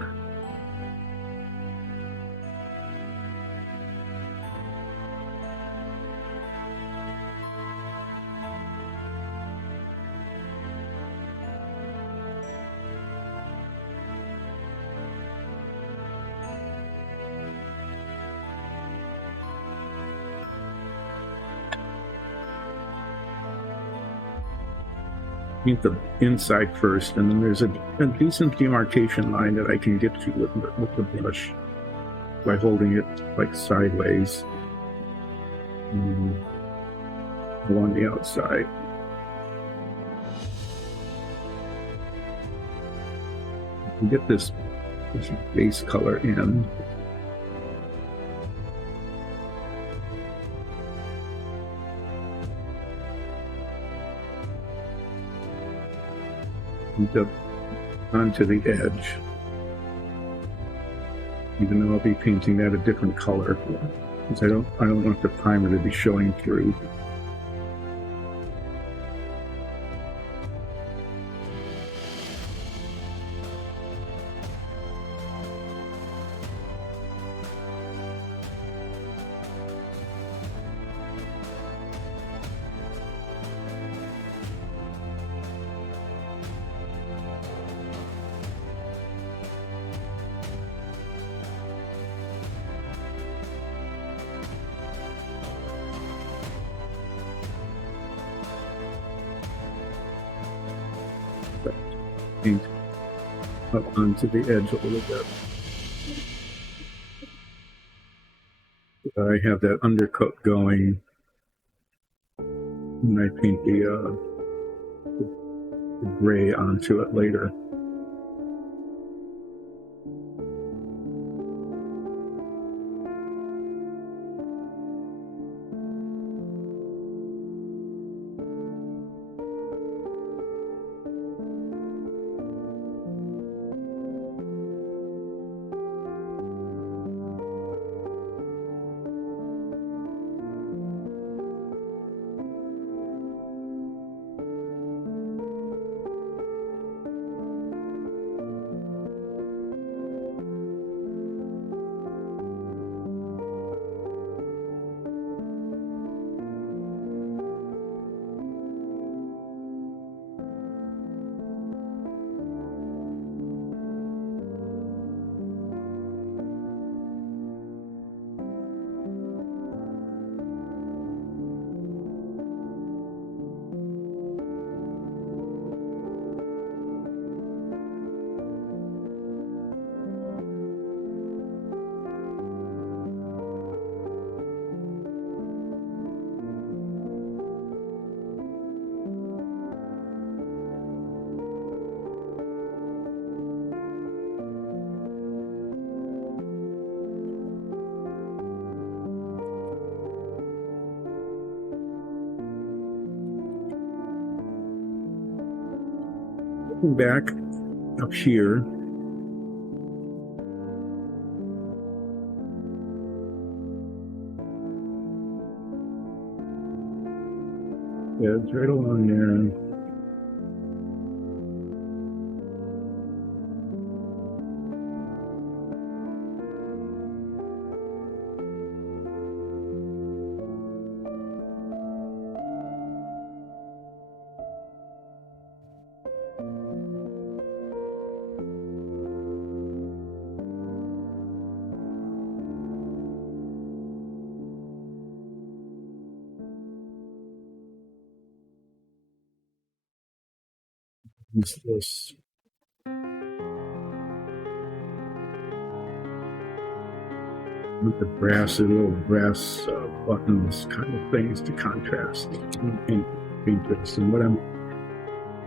Paint the inside first, and then there's a decent demarcation line that I can get to with the brush by holding it like sideways along the outside. You get this base color in. Up onto the edge, even though I'll be painting that a different color, because I don't want the primer to be showing through. paint up onto the edge a little bit. I have that undercoat going, and I paint the gray onto it later. Back up here, yeah, it's right along there. This with the brass, little brass buttons kind of things to contrast paint this. And what I'm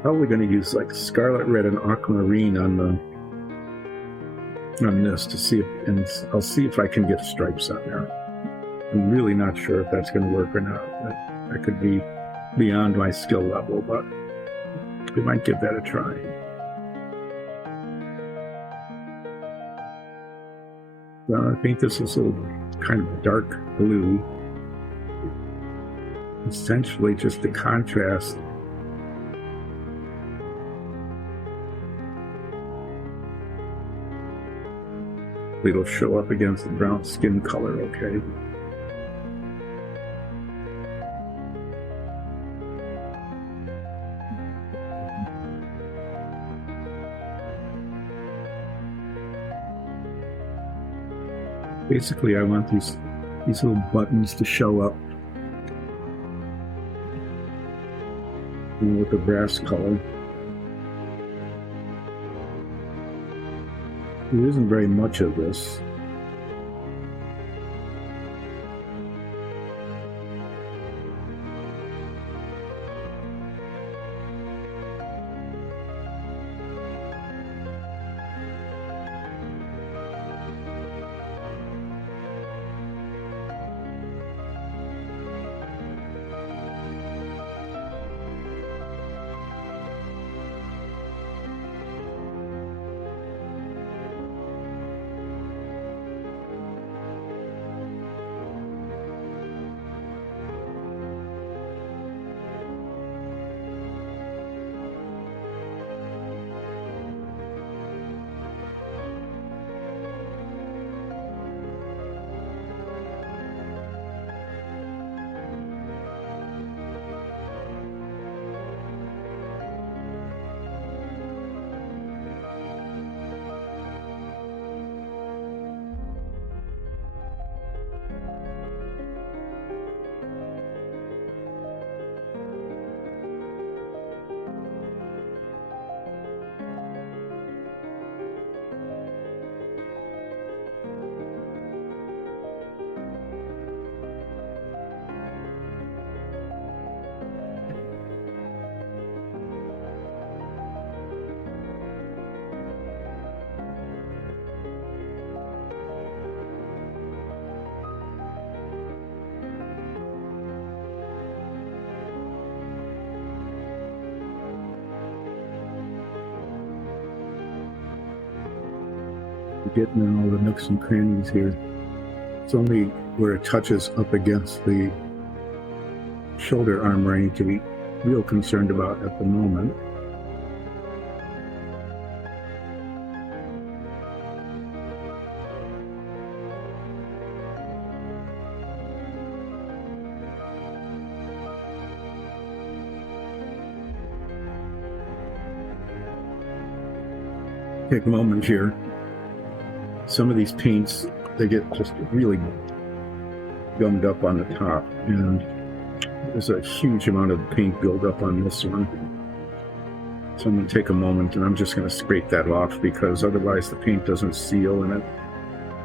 probably going to use like scarlet red and aquamarine on this to see if, and I'll see if I can get stripes on there. I'm really not sure if that's going to work or not. That could be beyond my skill level, but we might give that a try. I think this is a little kind of dark blue, essentially just to contrast it'll show up against the brown skin color, okay? Basically, I want these little buttons to show up with the brass color. There isn't very much of this. getting in all the nooks and crannies here. It's only where it touches up against the shoulder armor I need to be real concerned about at the moment. Take a moment here. Some of these paints, they get just really gummed up on the top, and there's a huge amount of paint buildup on this one. So I'm going to take a moment and I'm just going to scrape that off, because otherwise the paint doesn't seal and it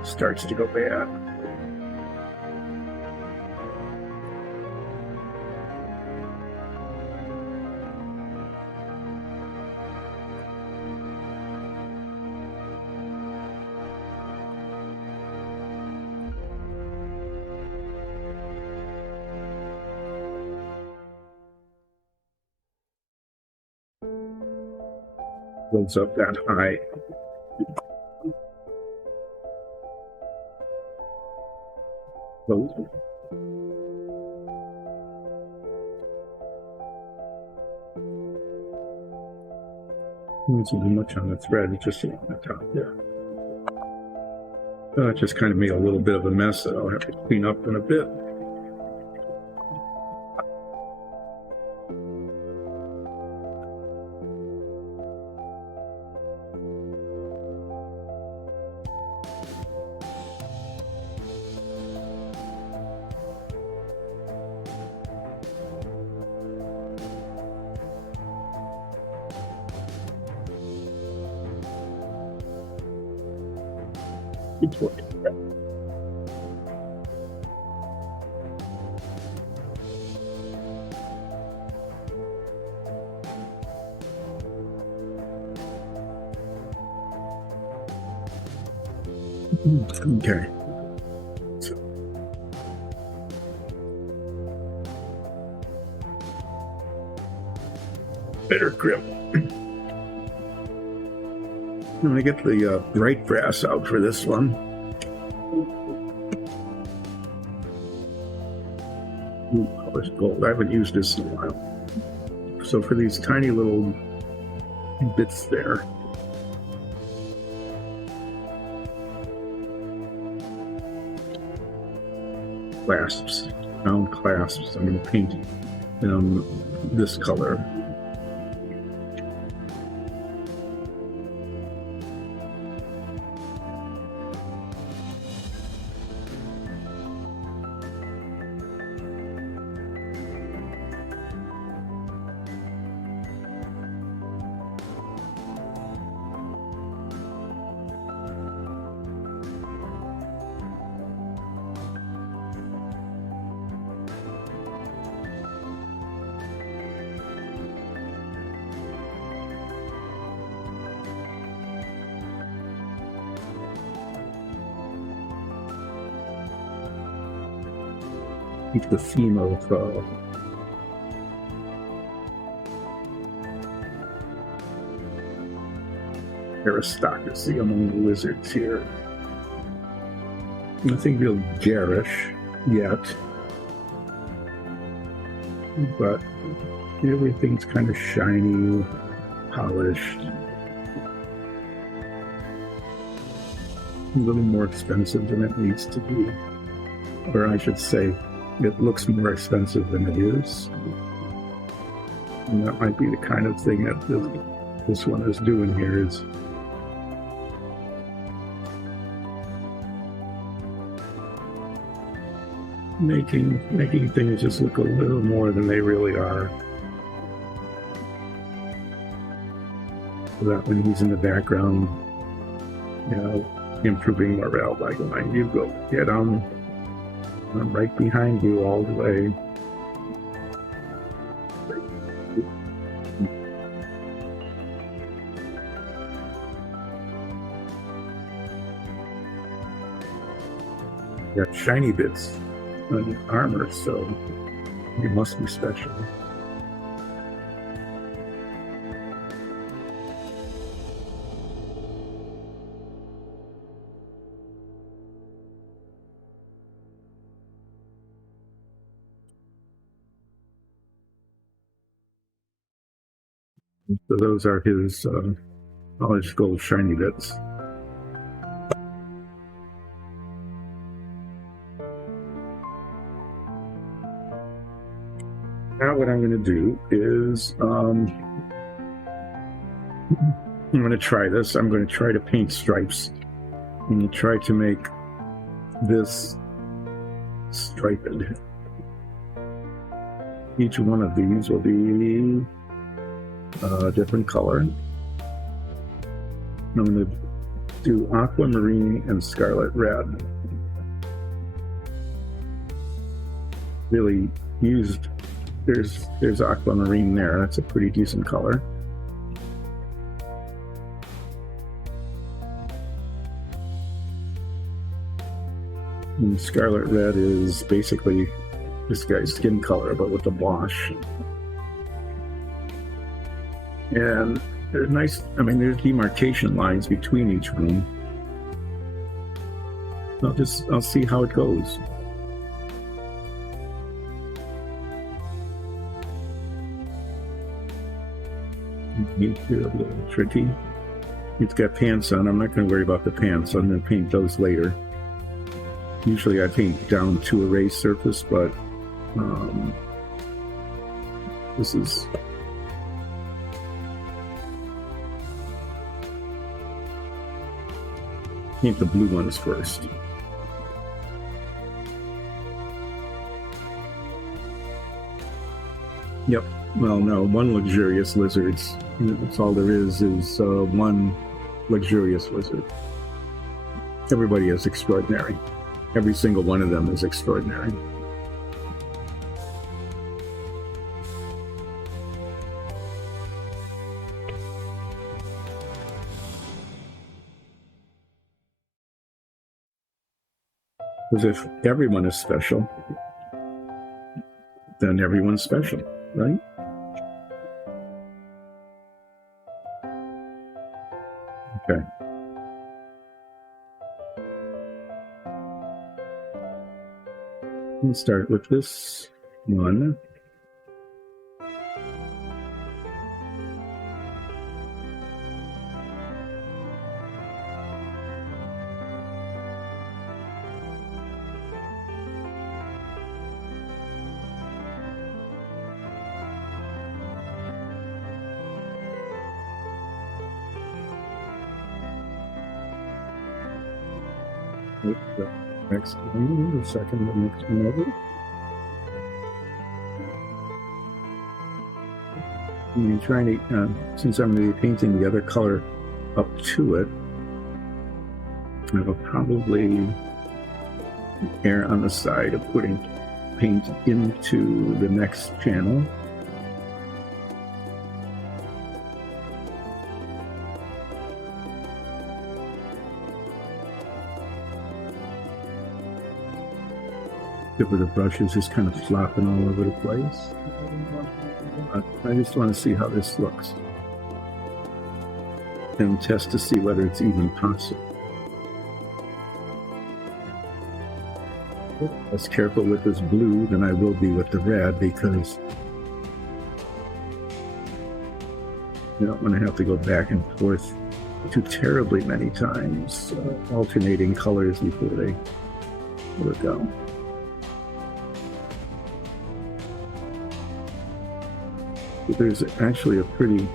starts to go bad. Builds up that high. Close. Not too much on the thread, just on the top there. It just kind of made a little bit of a mess that I'll have to clean up in a bit. It's working. Okay. So. Better grip. I'm going to get the bright brass out for this one. Polished gold. I haven't used this in a while. So for these tiny little bits there, clasps, round clasps, I'm going to paint this color. Keep the theme of aristocracy among the wizards here. Nothing real garish yet, but everything's kind of shiny, polished, a little more expensive than it needs to be, or I should say, it looks more expensive than it is. And that might be the kind of thing that this one is doing here, is making things just look a little more than they really are. So that when he's in the background, improving morale by going, you go, get on. I'm right behind you all the way. Got shiny bits on your armor, so you must be special. So those are his polished gold shiny bits. Now what I'm going to do is I'm going to try this. I'm going to try to paint stripes. I'm going to try to make this striped. Each one of these will be a different color. I'm going to do aquamarine and scarlet red. Really used, there's aquamarine there. That's a pretty decent color. And scarlet red is basically this guy's skin color, but with a wash. And there's nice, I mean, there's demarcation lines between each one. I'll see how it goes. Here a little tricky. It's got pants on. I'm not going to worry about the pants. I'm going to paint those later. Usually I paint down to a raised surface, but this is paint the blue ones first. Yep. Well, no, one luxurious lizard. That's all there is one luxurious lizard. Everybody is extraordinary. Every single one of them is extraordinary. Because if everyone is special, then everyone's special, right? Okay. Let's start with this one. The next one, the second, the next one over. I'm trying to, since I'm going to be painting the other color up to it, I will probably err on the side of putting paint into the next channel. Tip of the brush is just kind of flopping all over the place. I just want to see how this looks and test to see whether it's even possible. Less careful with this blue than I will be with the red, because you don't want to have to go back and forth too terribly many times, alternating colors before they go. There's actually a pretty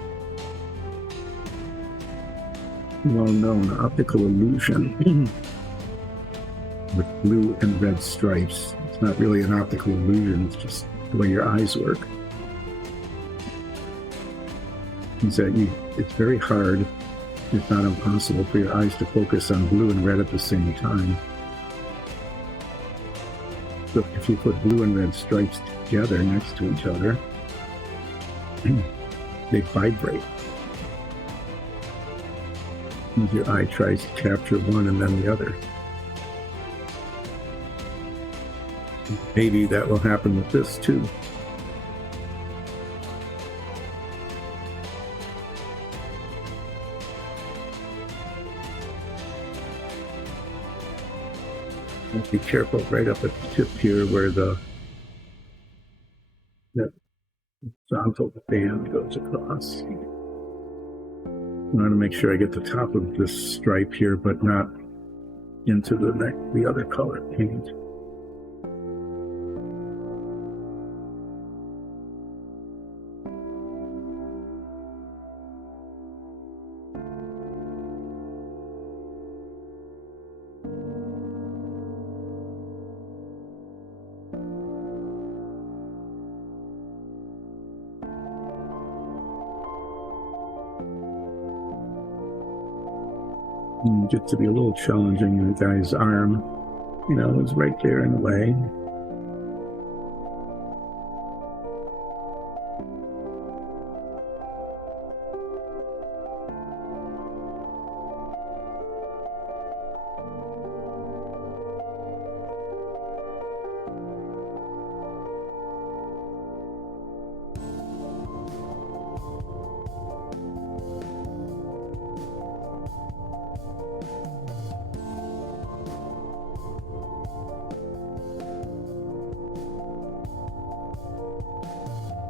well-known optical illusion with blue and red stripes. It's not really an optical illusion, it's just the way your eyes work. Is that it's very hard, if not impossible, for your eyes to focus on blue and red at the same time. So if you put blue and red stripes together next to each other, they vibrate as your eye tries to capture one and then the other. Maybe that will happen with this too. Be careful right up at the tip here where that horizontal band goes across. want to make sure I get the top of this stripe here, but not into the other color paint. Just to be a little challenging, the guy's arm, is right there in the way.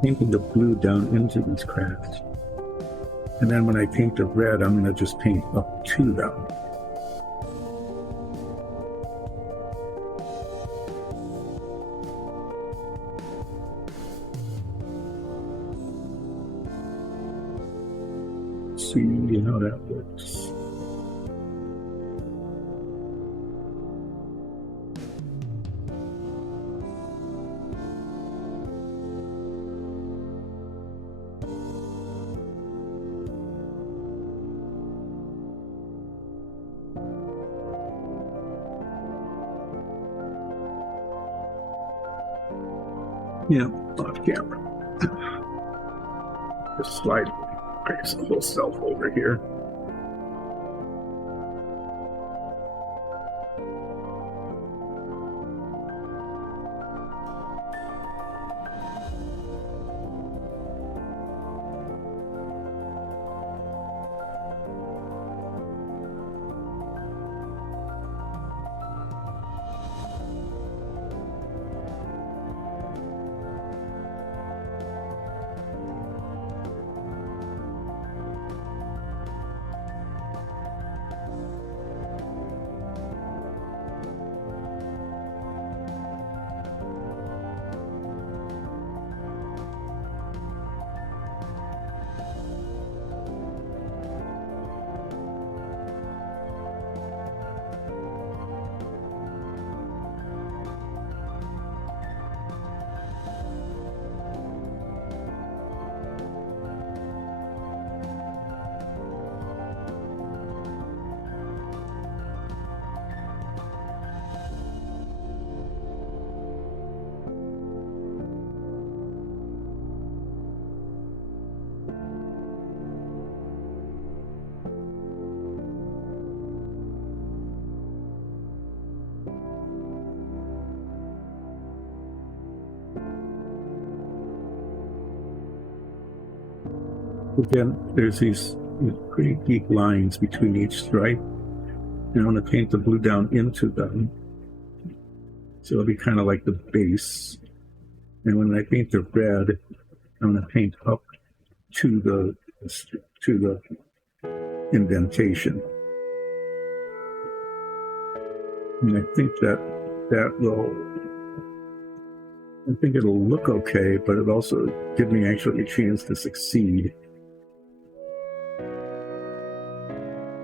Painting the blue down into these cracks. And then when I paint the red, I'm going to just paint up to them. See how that works. Yeah, off camera. Just slide the whole self over here. Again, there's these pretty deep lines between each stripe. And I want to paint the blue down into them. So it'll be kind of like the base. And when I paint the red, I'm going to paint up to the indentation. And I think it'll look okay, but it also give me actually a chance to succeed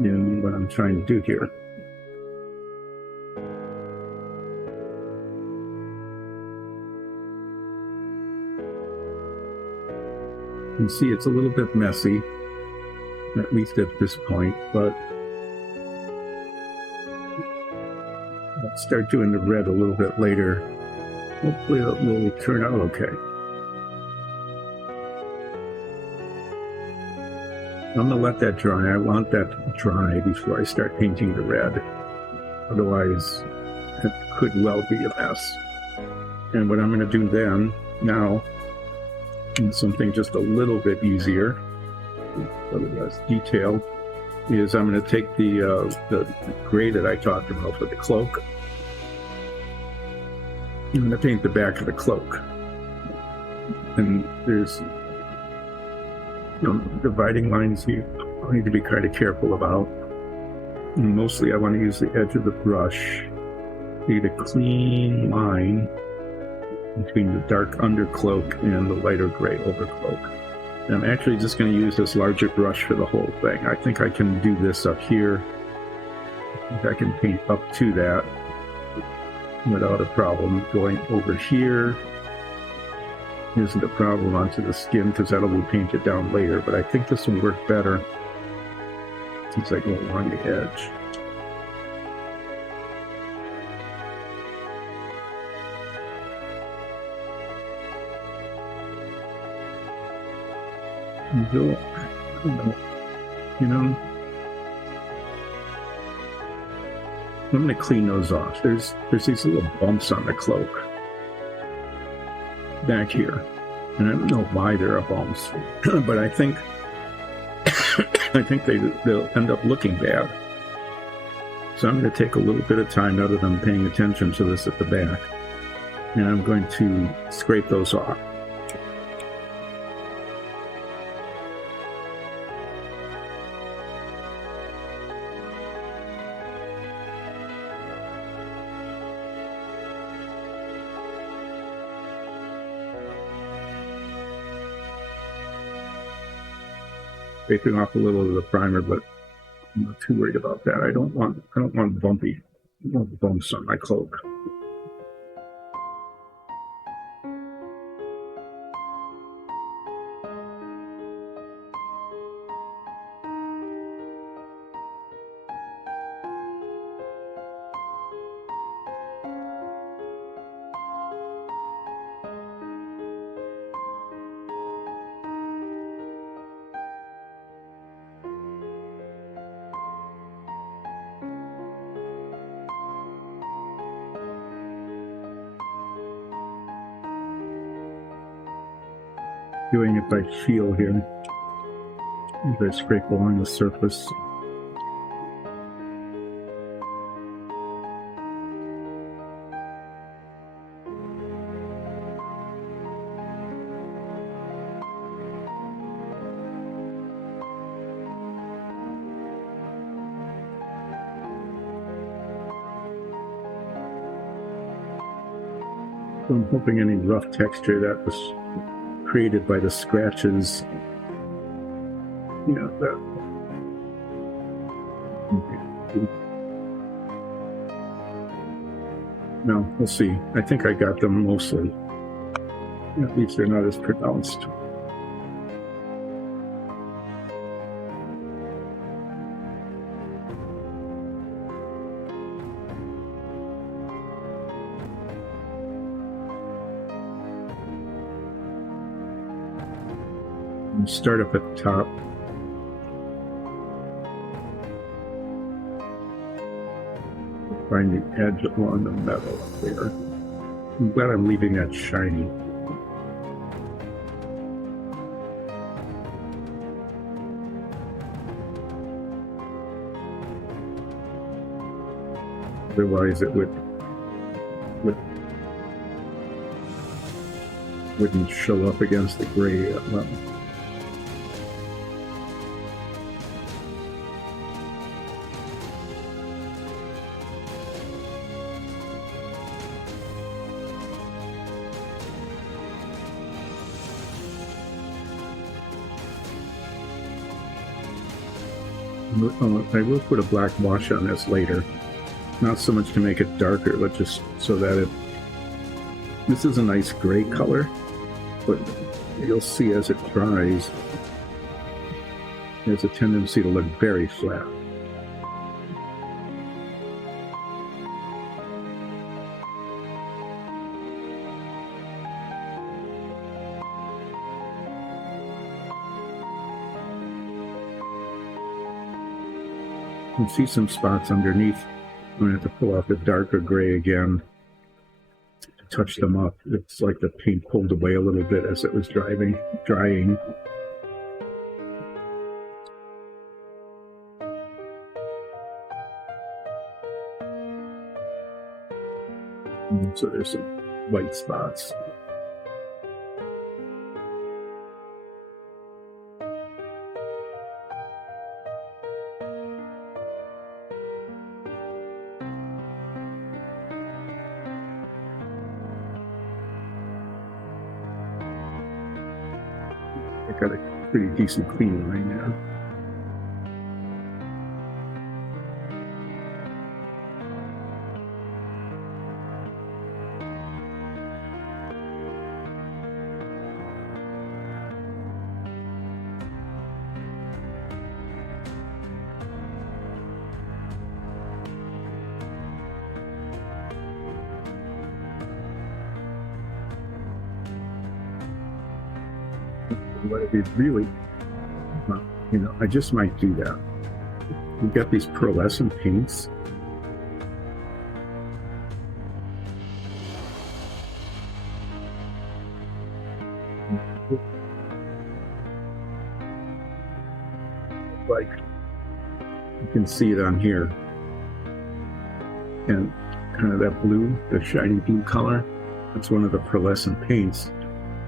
in what I'm trying to do here. You can see it's a little bit messy, at least at this point, but let's start doing the red a little bit later. Hopefully it will turn out okay. I'm going to let that dry. I want that to dry before I start painting the red. Otherwise, it could well be a mess. And what I'm going to do then, now, something just a little bit easier, but less detailed, is I'm going to take the gray that I talked about for the cloak. I'm going to paint the back of the cloak. And there's dividing lines here I need to be kind of careful about. And mostly I want to use the edge of the brush, need a clean line between the dark undercloak and the lighter gray overcloak. And I'm actually just going to use this larger brush for the whole thing. I think I can do this up here. I think I can paint up to that without a problem. Going over here isn't a problem onto the skin because that'll be painted down later, but I think this will work better since I go along the edge. I don't know, you know, I'm going to clean those off. There's these little bumps on the cloak back here, and I don't know why there are bumps, but I think they'll end up looking bad. So I'm going to take a little bit of time, rather than paying attention to this at the back, and I'm going to scrape those off. Scraping off a little of the primer, but I'm not too worried about that. I don't want bumpy, I don't want bumps on my cloak. Doing it by feel here, as I scrape along the surface. So I'm hoping any rough texture that was created by the scratches, you know, that. No, we'll see. I think I got them mostly. At least they're not as pronounced. Start up at the top. Find the edge along the metal up there. I'm glad I'm leaving that shiny. Otherwise it wouldn't show up against the gray at level. I will put a black wash on this later, not so much to make it darker, but just so that this is a nice gray color, but you'll see as it dries, there's a tendency to look very flat. You can see some spots underneath. I'm going to have to pull out the darker gray again to touch them up. It's like the paint pulled away a little bit as it was drying. And so there's some white spots. got a pretty decent clean right now. What it really, I just might do that. We've got these pearlescent paints. Like, you can see it on here. And kind of that blue, the shiny blue color, that's one of the pearlescent paints.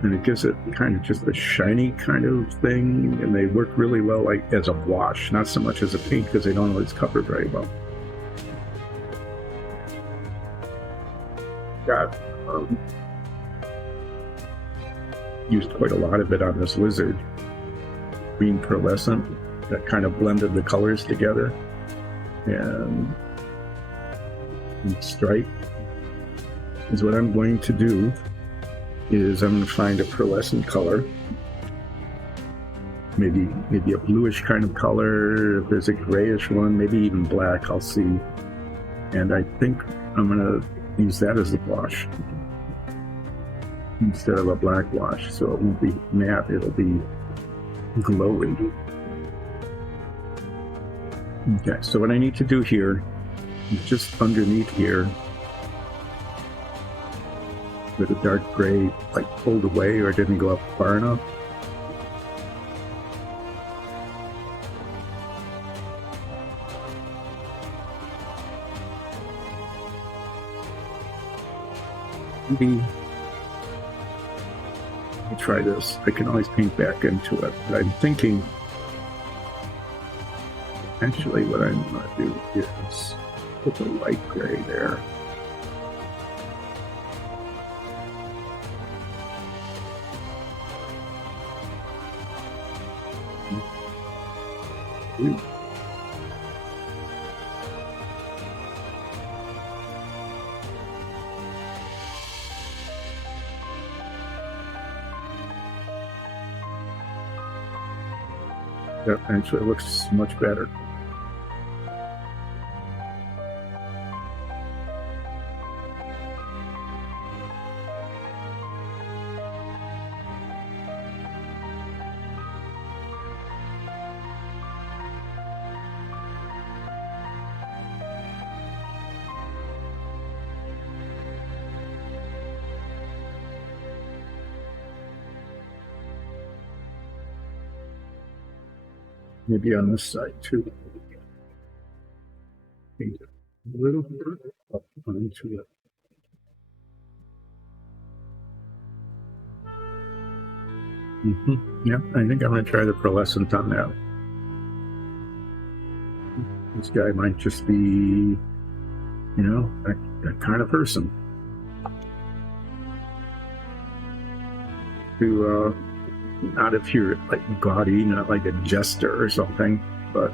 And it gives it kind of just a shiny kind of thing, and they work really well like as a wash, not so much as a paint because they don't always cover very well. Got used quite a lot of it on this lizard. Green pearlescent that kind of blended the colors together, and stripe is what I'm going to do. Is I'm going to find a pearlescent color, maybe a bluish kind of color. If there's a grayish one, maybe even black, I'll see. And I think I'm going to use that as a wash instead of a black wash, so it won't be matte, it'll be glowing. Okay, so what I need to do here is just underneath here, with a dark gray like pulled away or didn't go up far enough. Maybe let me try this. I can always paint back into it, but I'm thinking actually what I'm going to do is put the light gray there. That actually looks much better. Maybe on this side too. Paint it a little bit up onto it. Yeah, I think I'm going to try the pearlescent on that. This guy might just be, that kind of person. Not if you're like gaudy, not like a jester or something, but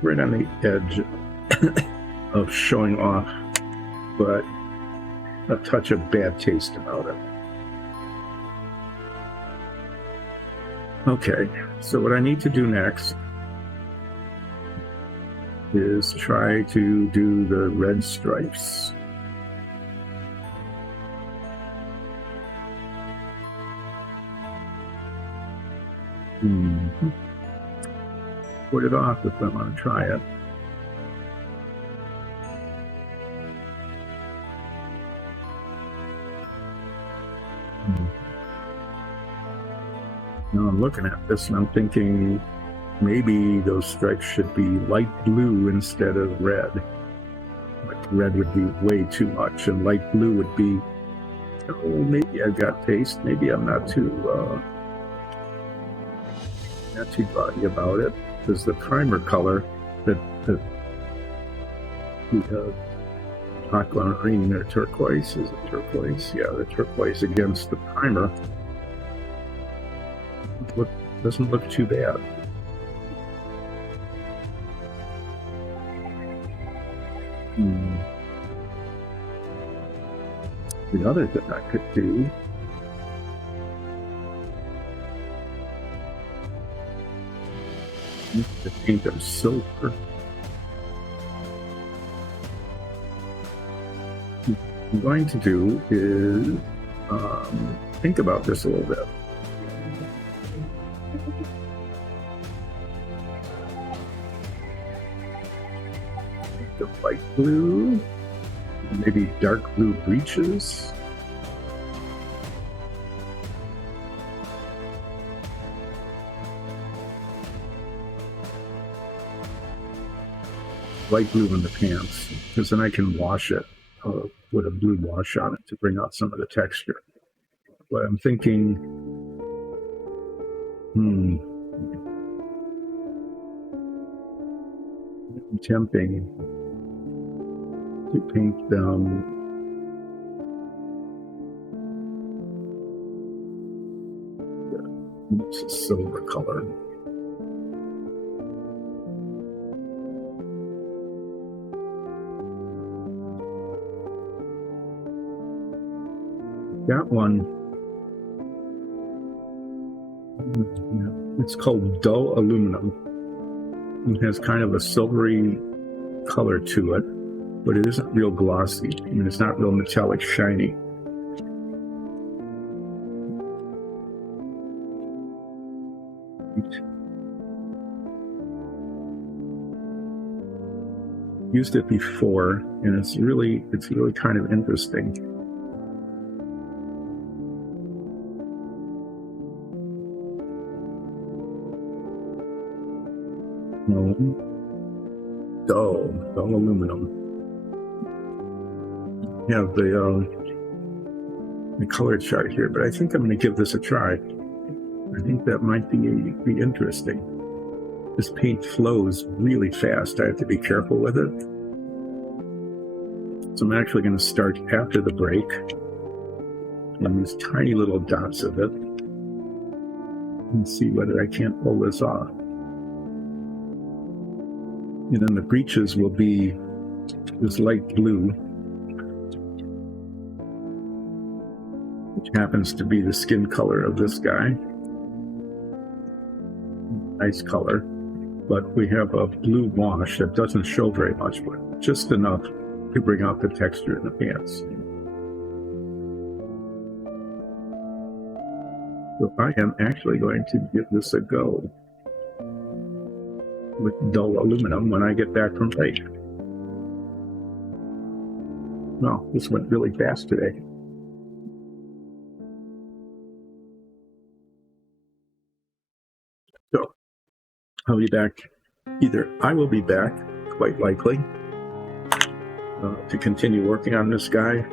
right on the edge of showing off, but a touch of bad taste about it. Okay, so what I need to do next is try to do the red stripes. Put it off if I want to try it. Now I'm looking at this and I'm thinking maybe those stripes should be light blue instead of red. Like red would be way too much and light blue would be, maybe I've got taste, maybe I'm not too gaudy about it, because the primer color that the aquamarine or turquoise, is it turquoise? Yeah, the turquoise against the primer Doesn't look too bad. The other thing I could do is to paint them silver. What I'm going to do is think about this a little bit. The light blue, maybe dark blue breeches. Light blue in the pants, because then I can wash it with a blue wash on it to bring out some of the texture. But I'm thinking, I'm tempting to paint them it's a silver color. That one, it's called dull aluminum. It has kind of a silvery color to it, but it isn't real glossy. I mean, it's not real metallic shiny. Used it before, and it's really kind of interesting. Dull aluminum. You have the color chart here, but I think I'm going to give this a try. I think that might be interesting. This paint flows really fast. I have to be careful with it. So I'm actually going to start after the break on these tiny little dots of it and see whether I can't pull this off. And then the breeches will be this light blue, which happens to be the skin color of this guy. Nice color, but we have a blue wash that doesn't show very much, but just enough to bring out the texture in the pants. So I am actually going to give this a go with dull aluminum when I get back from break. Well, this went really fast today. So I'll be back. Either I will be back, quite likely, to continue working on this guy,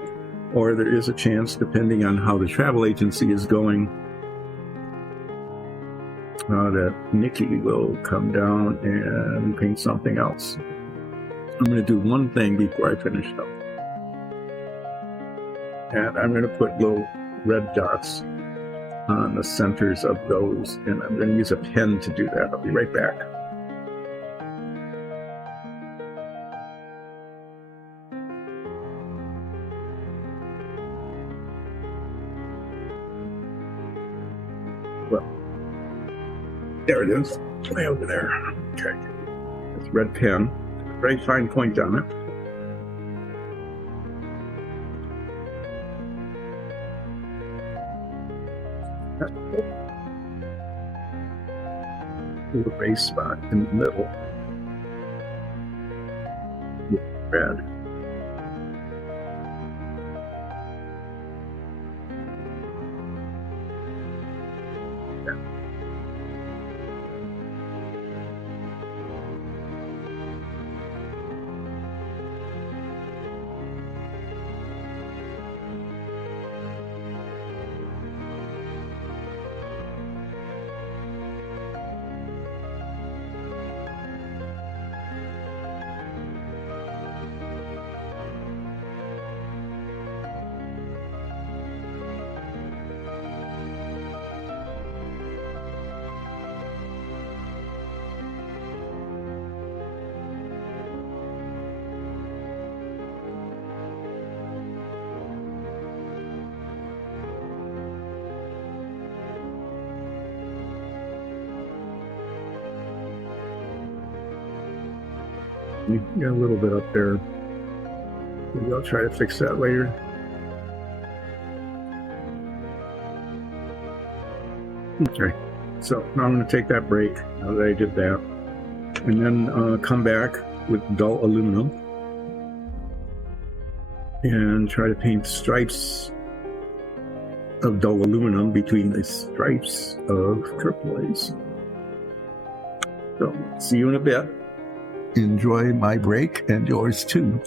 or there is a chance, depending on how the travel agency is going, that Nikki will come down and paint something else. I'm going to do one thing before I finish up. And I'm going to put little red dots on the centers of those, and I'm going to use a pen to do that. I'll be right back. Well, there it is, way over there. Okay, it's a red pen, very fine point on it. Little gray spot in the middle. Red. You got a little bit up there. Maybe I'll try to fix that later. Okay, so now I'm going to take that break now that I did that, and then come back with dull aluminum and try to paint stripes of dull aluminum between the stripes of turquoise. So, see you in a bit. Enjoy my break and yours too.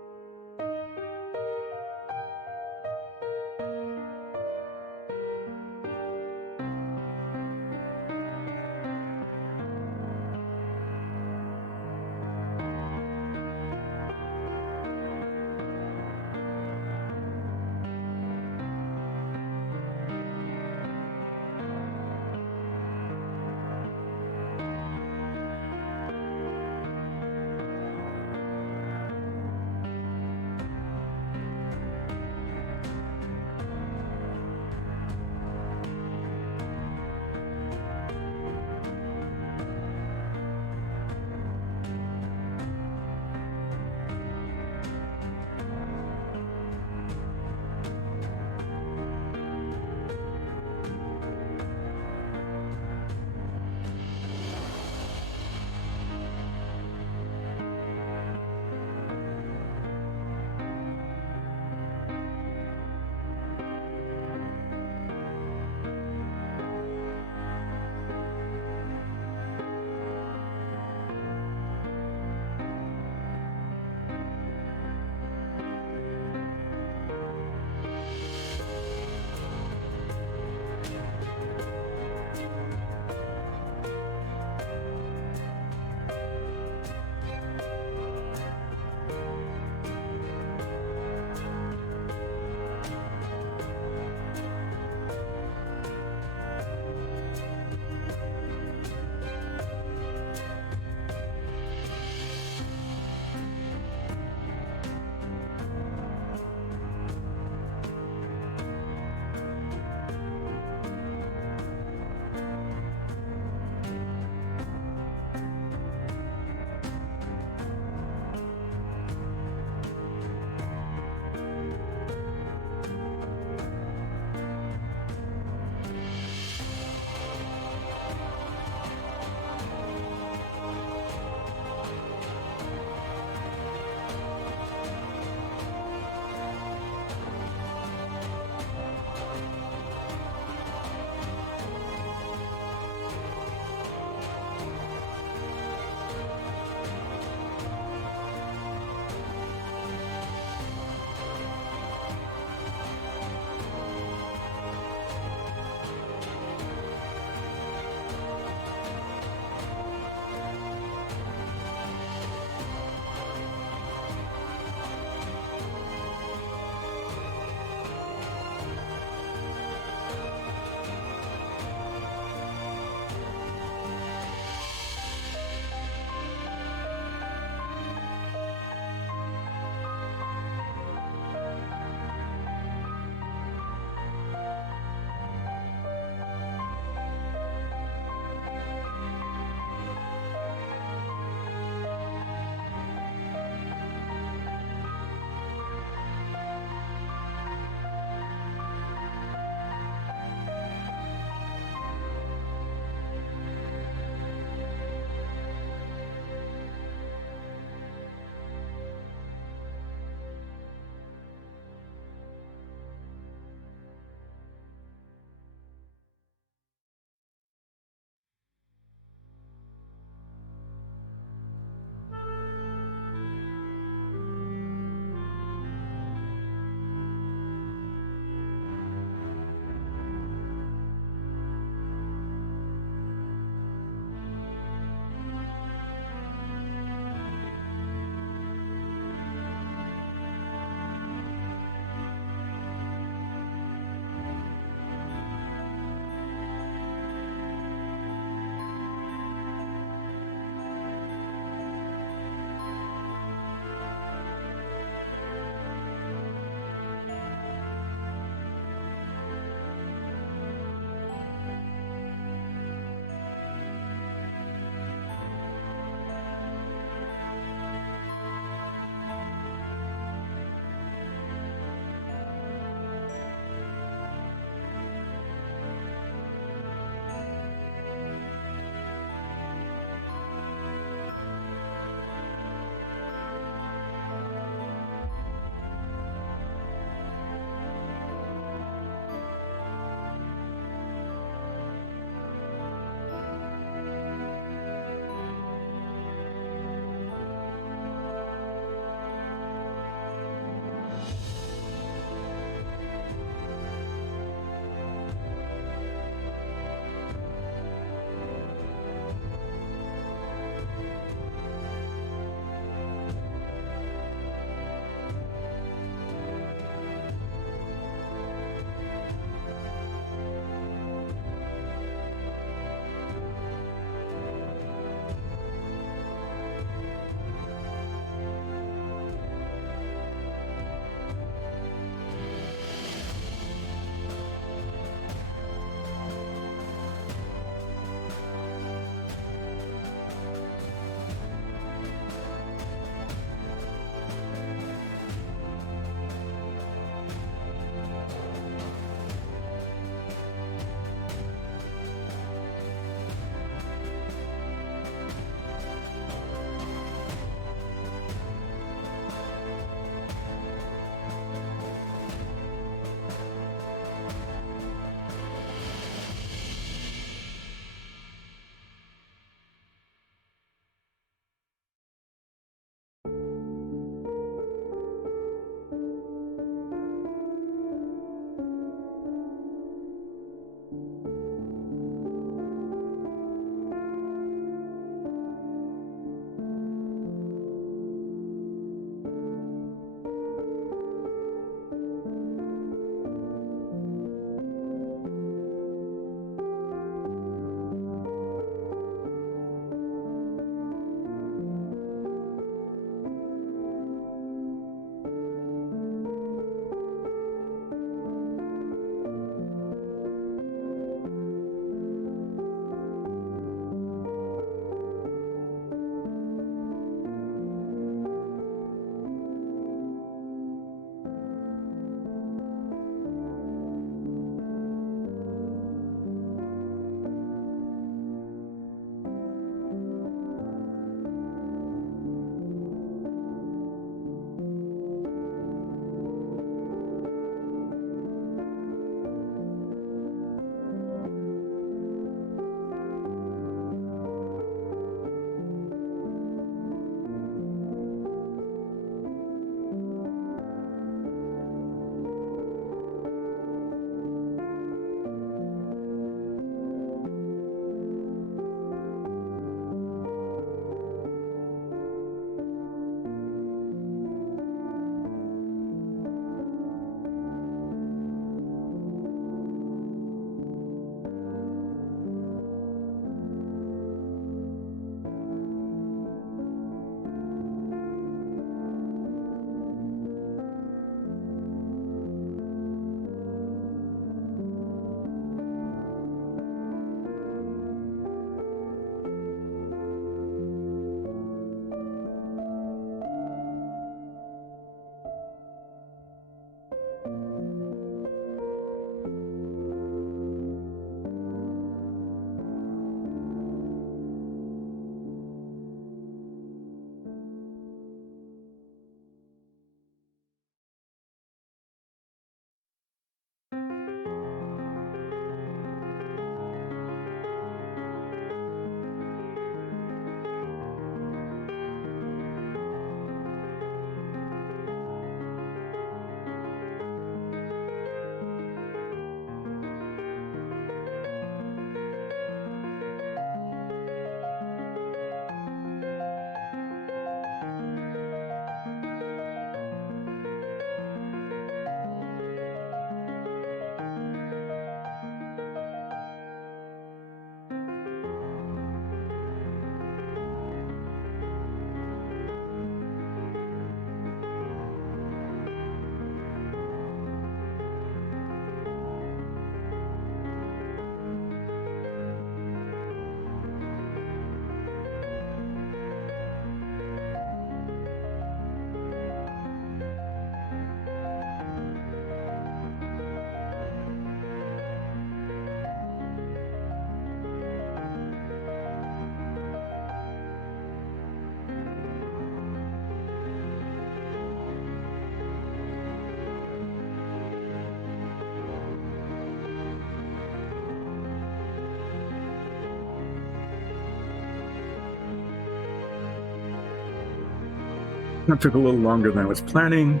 That took a little longer than I was planning,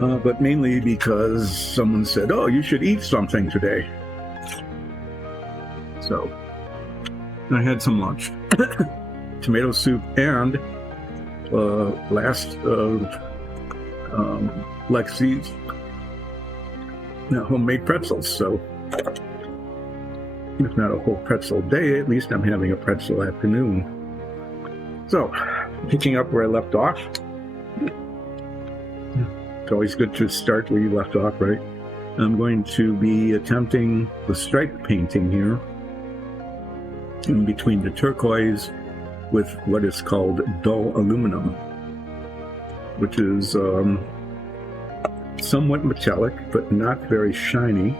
but mainly because someone said, "Oh, you should eat something today." So I had some lunch, tomato soup, and last of Lexi's homemade pretzels. So if not a whole pretzel day, at least I'm having a pretzel afternoon. So picking up where I left off. It's always good to start where you left off, right? I'm going to be attempting the stripe painting here in between the turquoise with what is called dull aluminum, which is somewhat metallic but not very shiny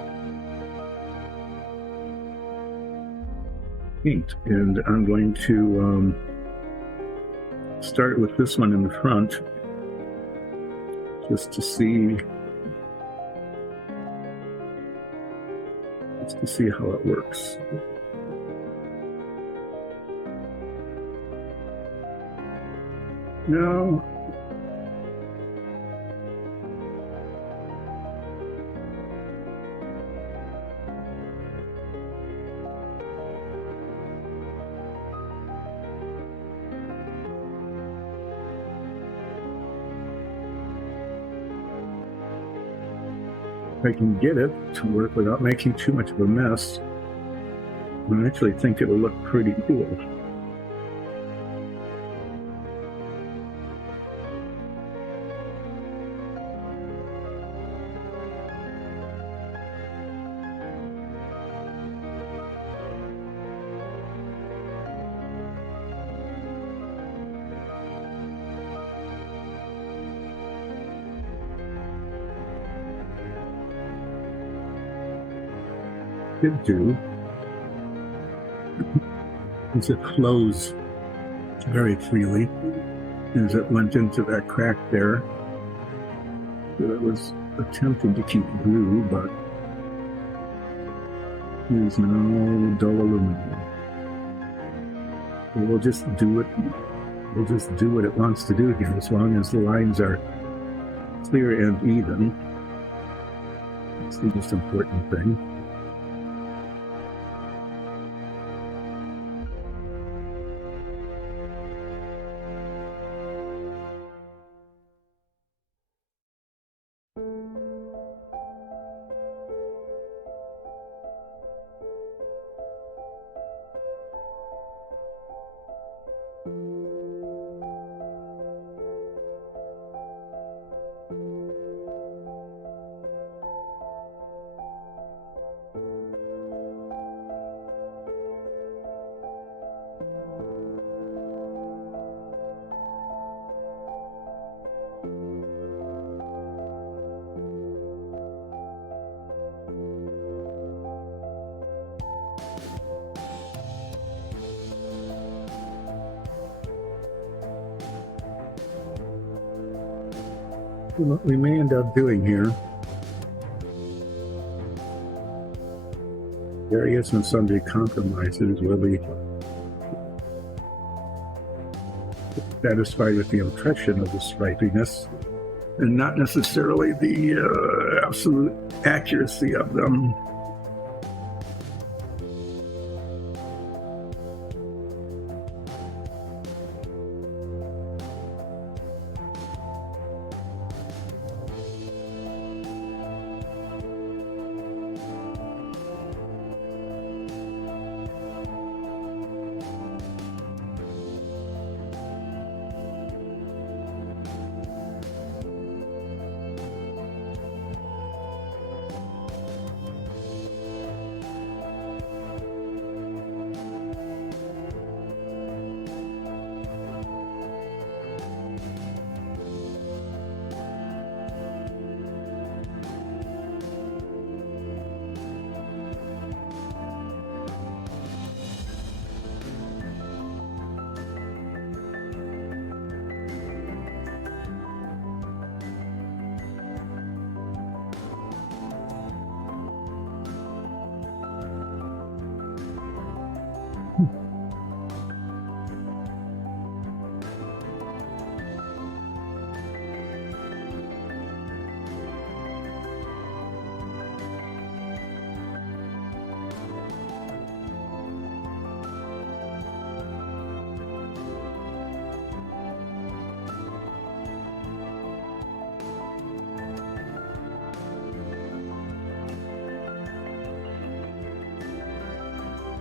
paint. And I'm going to start with this one in the front just to see how it works. No. I can get it to work without making too much of a mess. I actually think it'll look pretty cool. Could do is it flows very freely as it went into that crack there that I was attempting to keep blue, but there's no dull aluminum. We'll just do it. We'll just do what it wants to do here, as long as the lines are clear and even. That's the most important thing. What we may end up doing here, various and sundry compromises will be satisfied with the impression of the stripiness and not necessarily the absolute accuracy of them.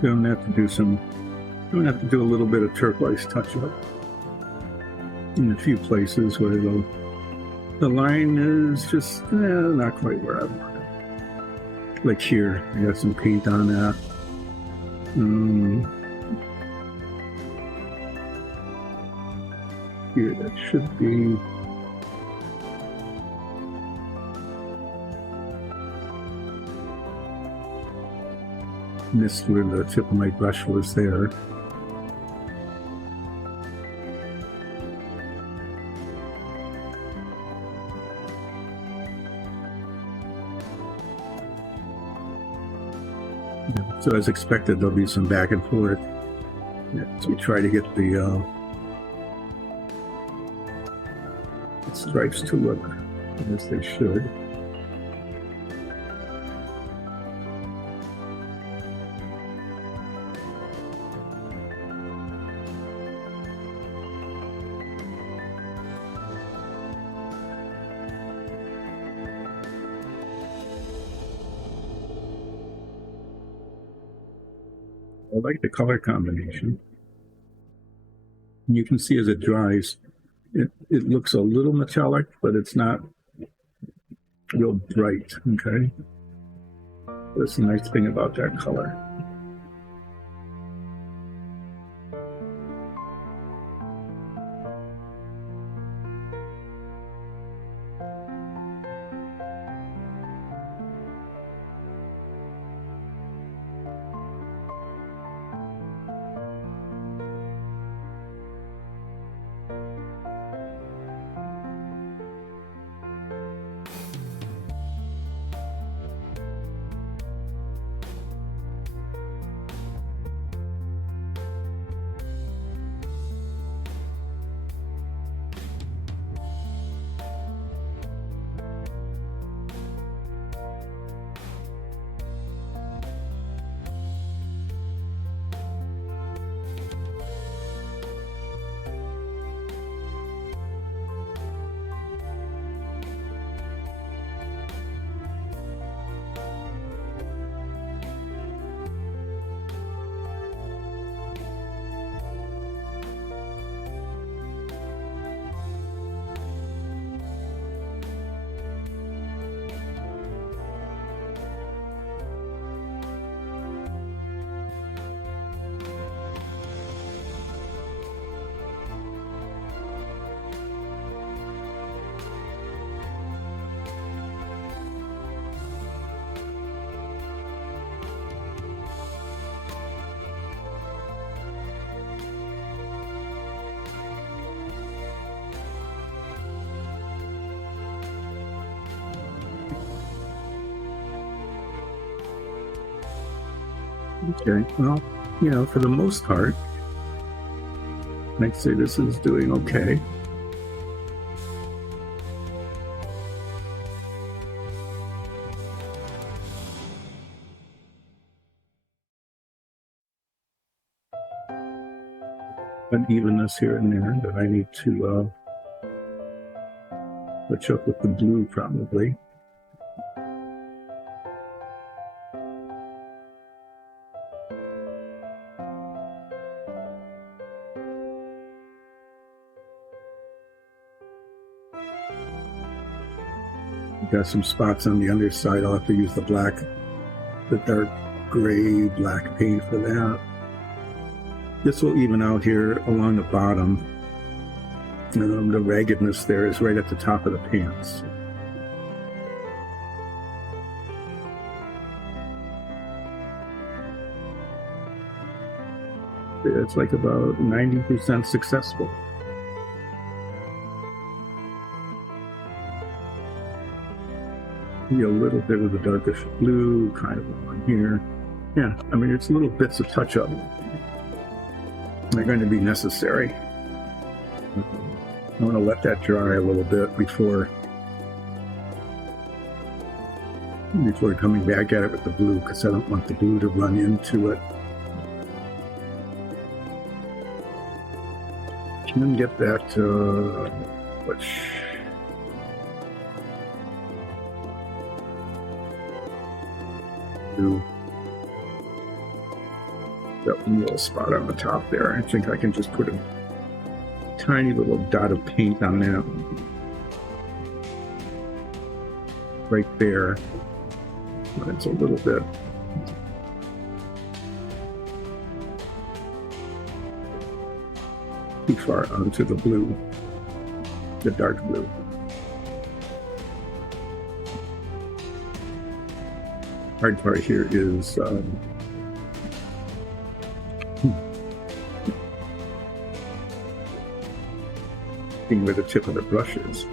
going to have to do a little bit of turquoise touch up in a few places where the line is just not quite where I want it. Like here, I got some paint on that. Here, that should be. Missed where the tip of my brush was there. So as expected, there'll be some back and forth as we try to get the stripes to look as they should. I like the color combination. You can see as it dries, it looks a little metallic, but it's not real bright, okay? That's the nice thing about that color. Okay, well, for the most part, I'd say this is doing okay. Unevenness here and there that I need to touch up with the blue, probably. Got some spots on the underside. I'll have to use the dark gray black paint for that. This will even out here along the bottom. The raggedness there is right at the top of the pants. It's like about 90% successful. A little bit of the darkish blue kind of on here. Yeah, I mean, it's little bits of touch-up. They're going to be necessary. I want to let that dry a little bit before coming back at it with the blue, because I don't want the blue to run into it. And then get that, that one little spot on the top there. I think I can just put a tiny little dot of paint on that right there. It's a little bit too far onto the blue, the dark blue. Hard part here is being where the tip of the brush is.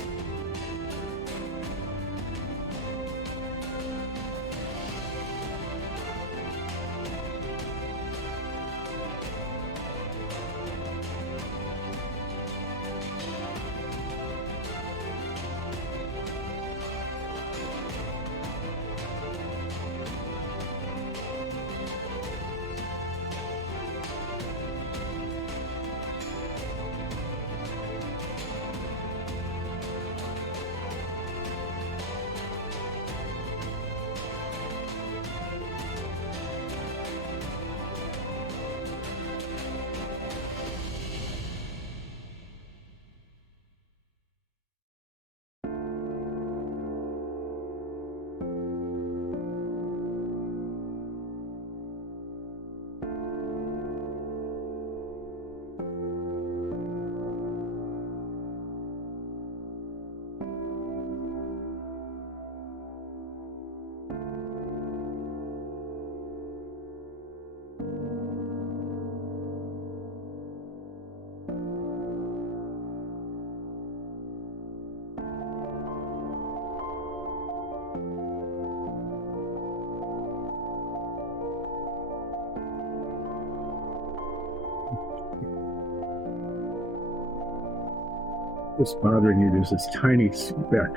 What's bothering you is this tiny speck.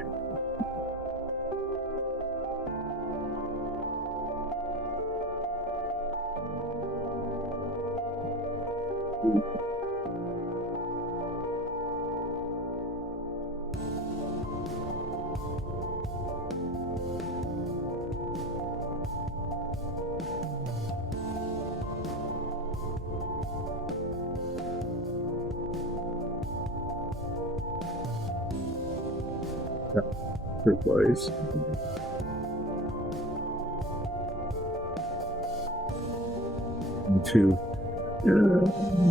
Turquoise. And to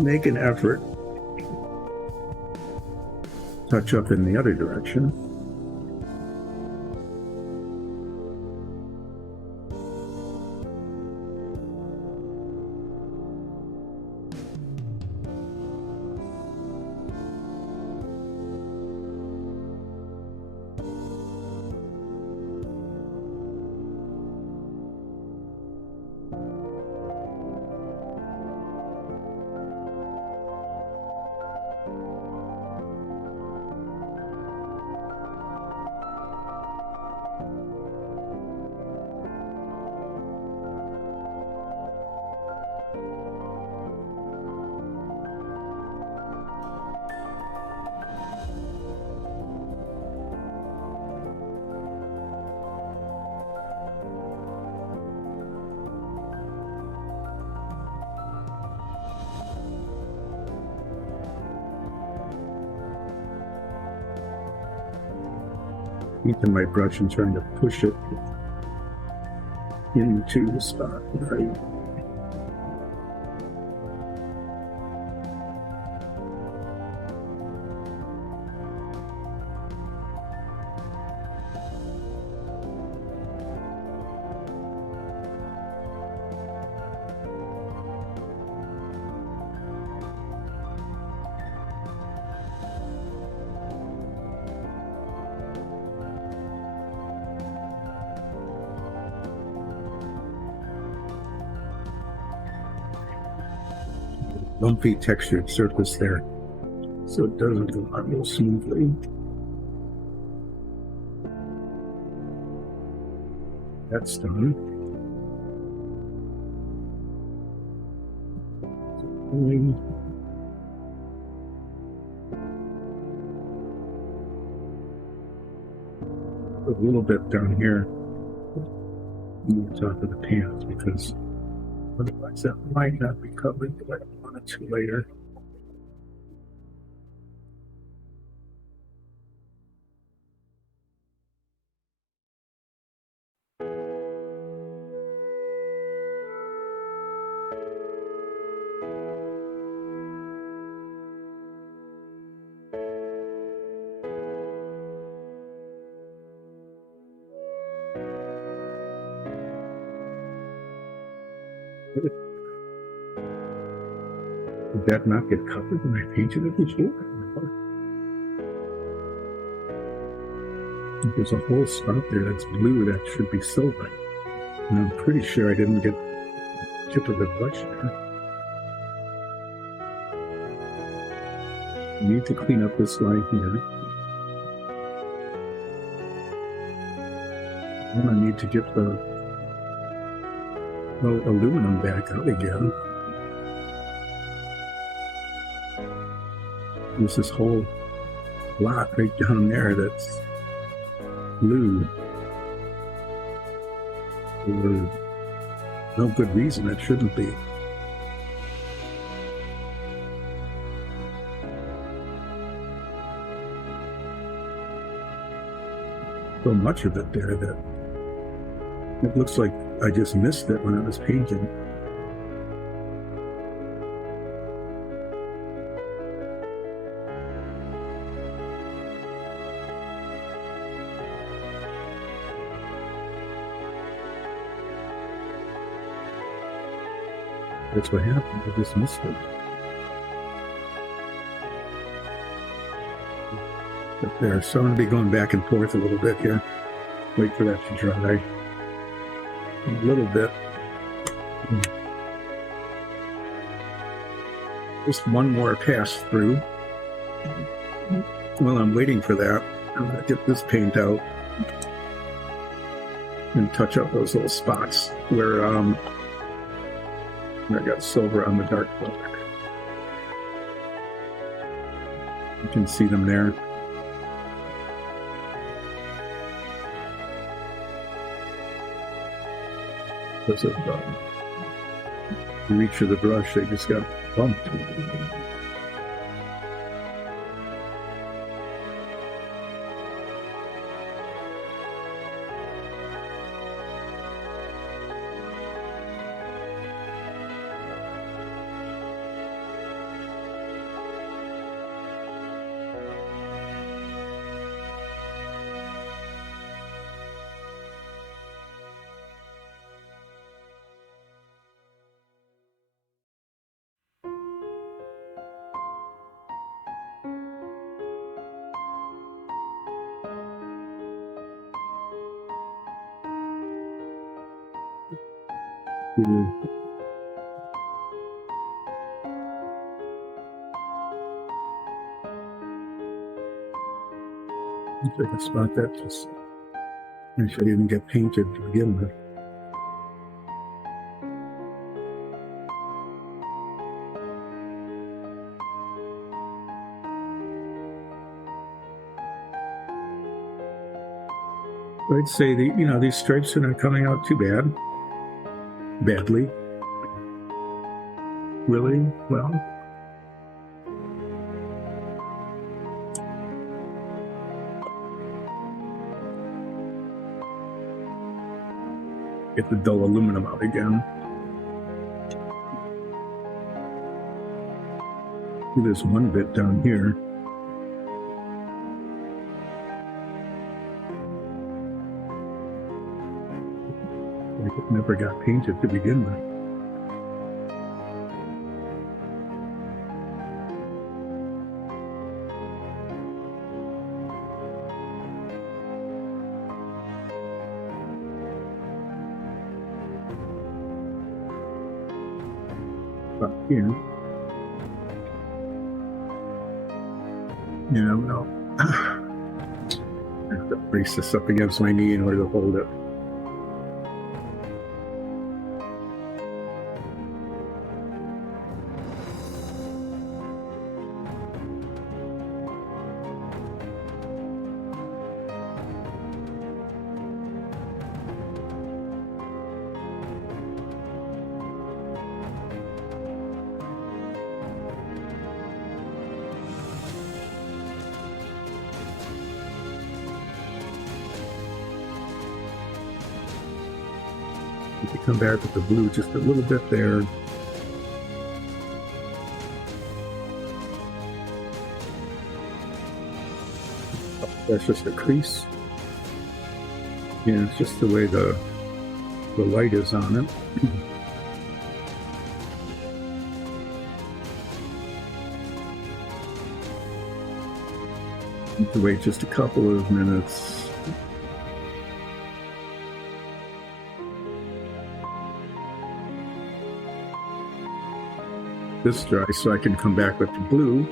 make an effort, touch up in the other direction. Using my brush and trying to push it into the spot. Right. Lumpy textured surface there, so it doesn't go on real smoothly. That's done. A little bit down here on the top of the pants because Otherwise, that might not be covered, but I want to later. Did that not get covered when I painted it before? There's a whole spot there that's blue that should be silver. And I'm pretty sure I didn't get the tip of the brush there. I need to clean up this line here. And I need to get the aluminum back out again. There's this whole lot right down there that's blue. For no good reason, it shouldn't be. So much of it there that it looks like I just missed it when I was painting. That's what happened. I just missed it. Up there. So I'm going to be going back and forth a little bit here. Wait for that to dry. A little bit. Just one more pass through. While I'm waiting for that, I'm going to get this paint out and touch up those little spots where I got silver on the dark black. You can see them there. Because of the reach of the brush, they just got bumped. Looks like a spot that just actually didn't get painted to begin with. I'd say these stripes are not coming out too badly. Really well. Get the dull aluminum out again. There's one bit down here. Like it never got painted to begin with. Up here. No. I have to brace this up against my knee in order to hold it. You can come back with the blue just a little bit there. That's just a crease. Yeah, it's just the way the light is on it. You have to wait just a couple of minutes. This dry, so I can come back with the blue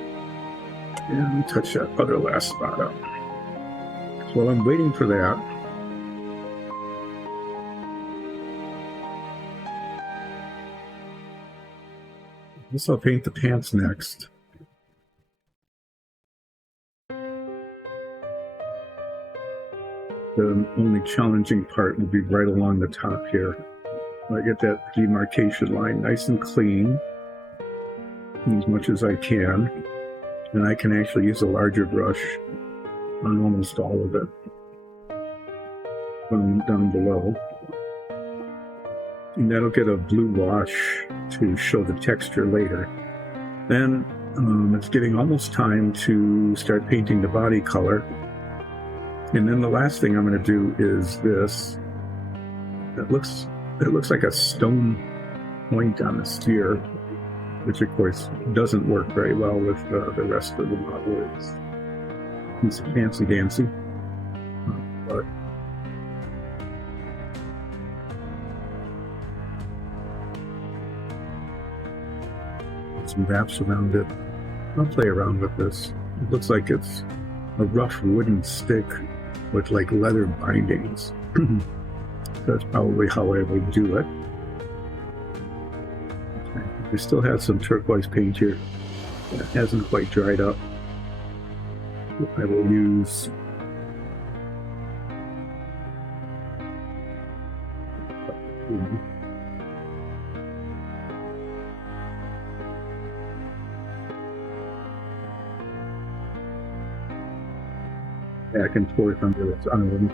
and touch that other last spot up. So while I'm waiting for that, I guess I'll paint the pants next. The only challenging part will be right along the top here. I get that demarcation line nice and clean, as much as I can, and I can actually use a larger brush on almost all of it down below. And that'll get a blue wash to show the texture later. Then it's getting almost time to start painting the body color. And then the last thing I'm going to do is this. It looks like a stone point on the sphere, which of course doesn't work very well with the rest of the model. It's fancy dancy, but some wraps around it. I'll play around with this. It looks like it's a rough wooden stick with like leather bindings. That's probably how I would do it. I still have some turquoise paint here that hasn't quite dried up. I will use back and forth under its island.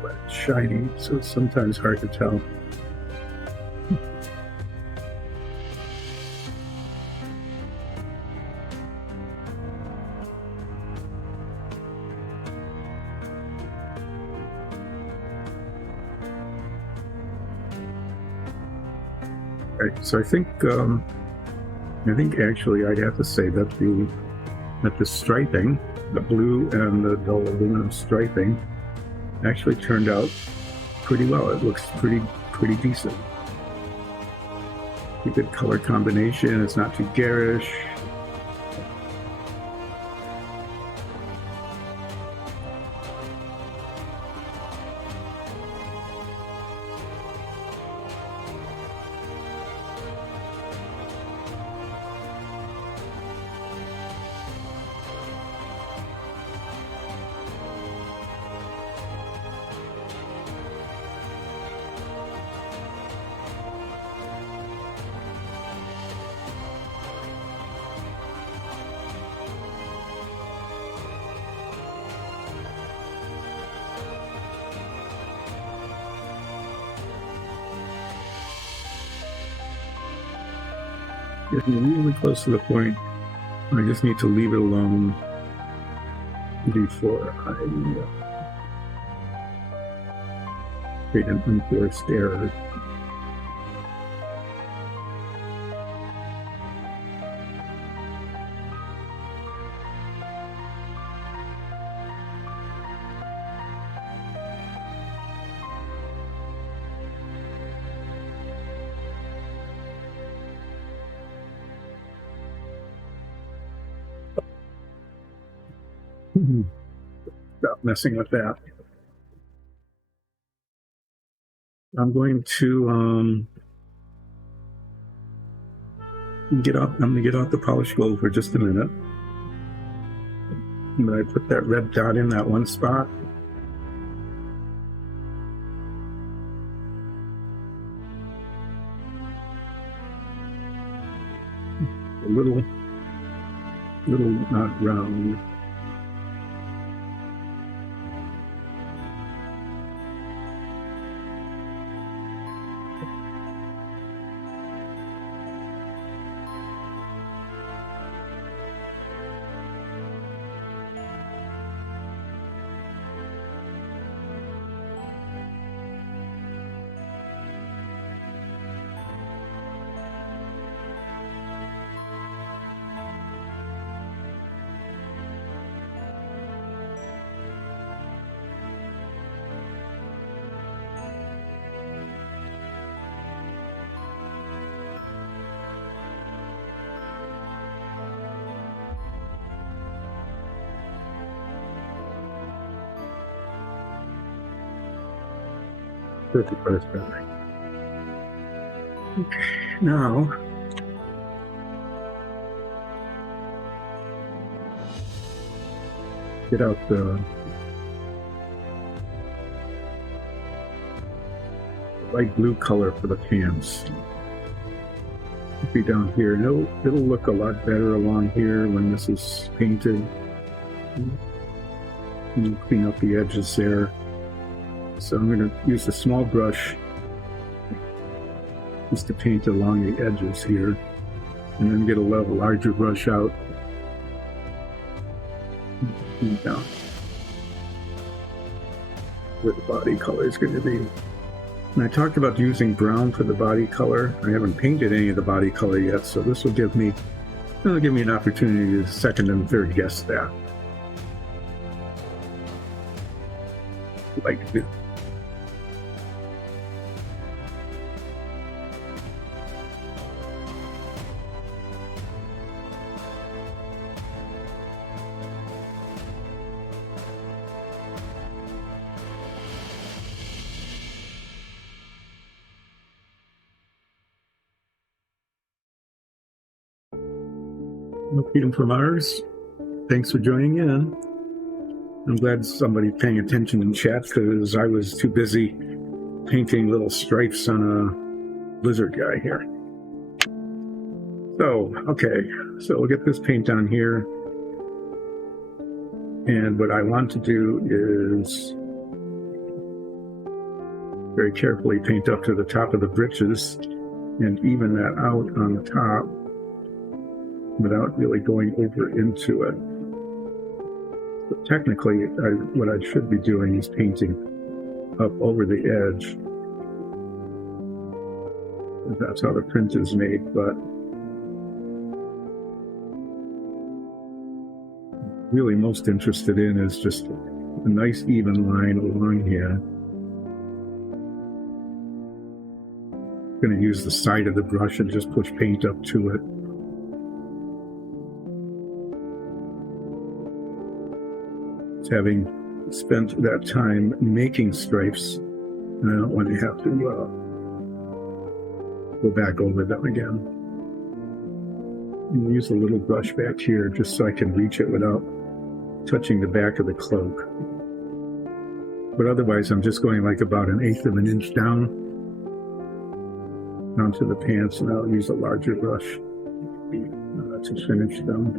But it's shiny, so it's sometimes hard to tell. Right, so I think actually I'd have to say that the striping, the blue and the dull aluminum striping, actually turned out pretty well. It looks pretty decent. A good color combination. It's not too garish. Getting really close to the point. I just need to leave it alone before I create an unforced error. Stop messing with that. I'm going to get out. I'm going to get out the polished gold for just a minute. But I put that red dot in that one spot. A little not round. Perfect for this battery. Okay, now get out the light blue color for the pants. It'll be down here, and it'll look a lot better along here when this is painted. And clean up the edges there. So I'm going to use a small brush just to paint along the edges here, and then get a larger brush out and down where the body color is going to be. And I talked about using brown for the body color. I haven't painted any of the body color yet, so this will give me an opportunity to second and third guess that. Like to do. Peter from Mars. Thanks for joining in. I'm glad somebody's paying attention in chat because I was too busy painting little stripes on a lizard guy here. So, okay, so we'll get this paint on here. And what I want to do is very carefully paint up to the top of the britches and even that out on the top without really going over into it. But technically, what I should be doing is painting up over the edge. That's how the print is made, but really most interested in is just a nice even line along here. I'm going to use the side of the brush and just push paint up to it. Having spent that time making stripes, I don't want to have to go back over them again. And use a little brush back here just so I can reach it without touching the back of the cloak. But otherwise, I'm just going like about 1/8 of an inch down onto the pants, and I'll use a larger brush to finish them.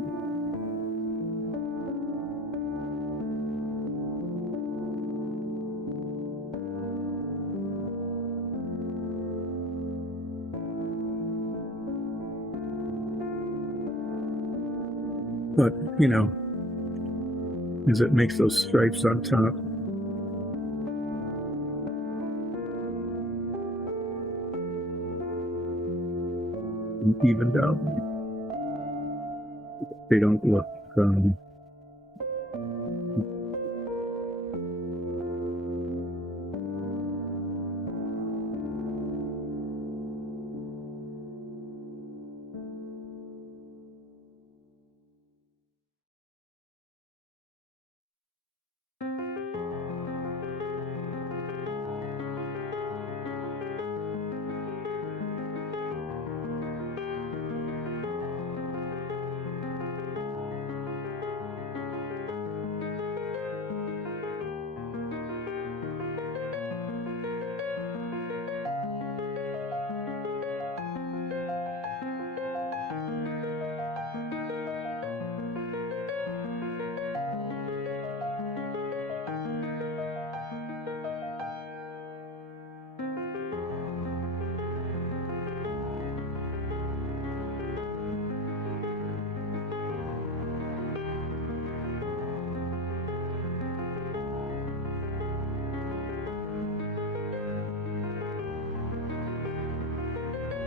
But, you know, as it makes those stripes on top. And evened out. They don't look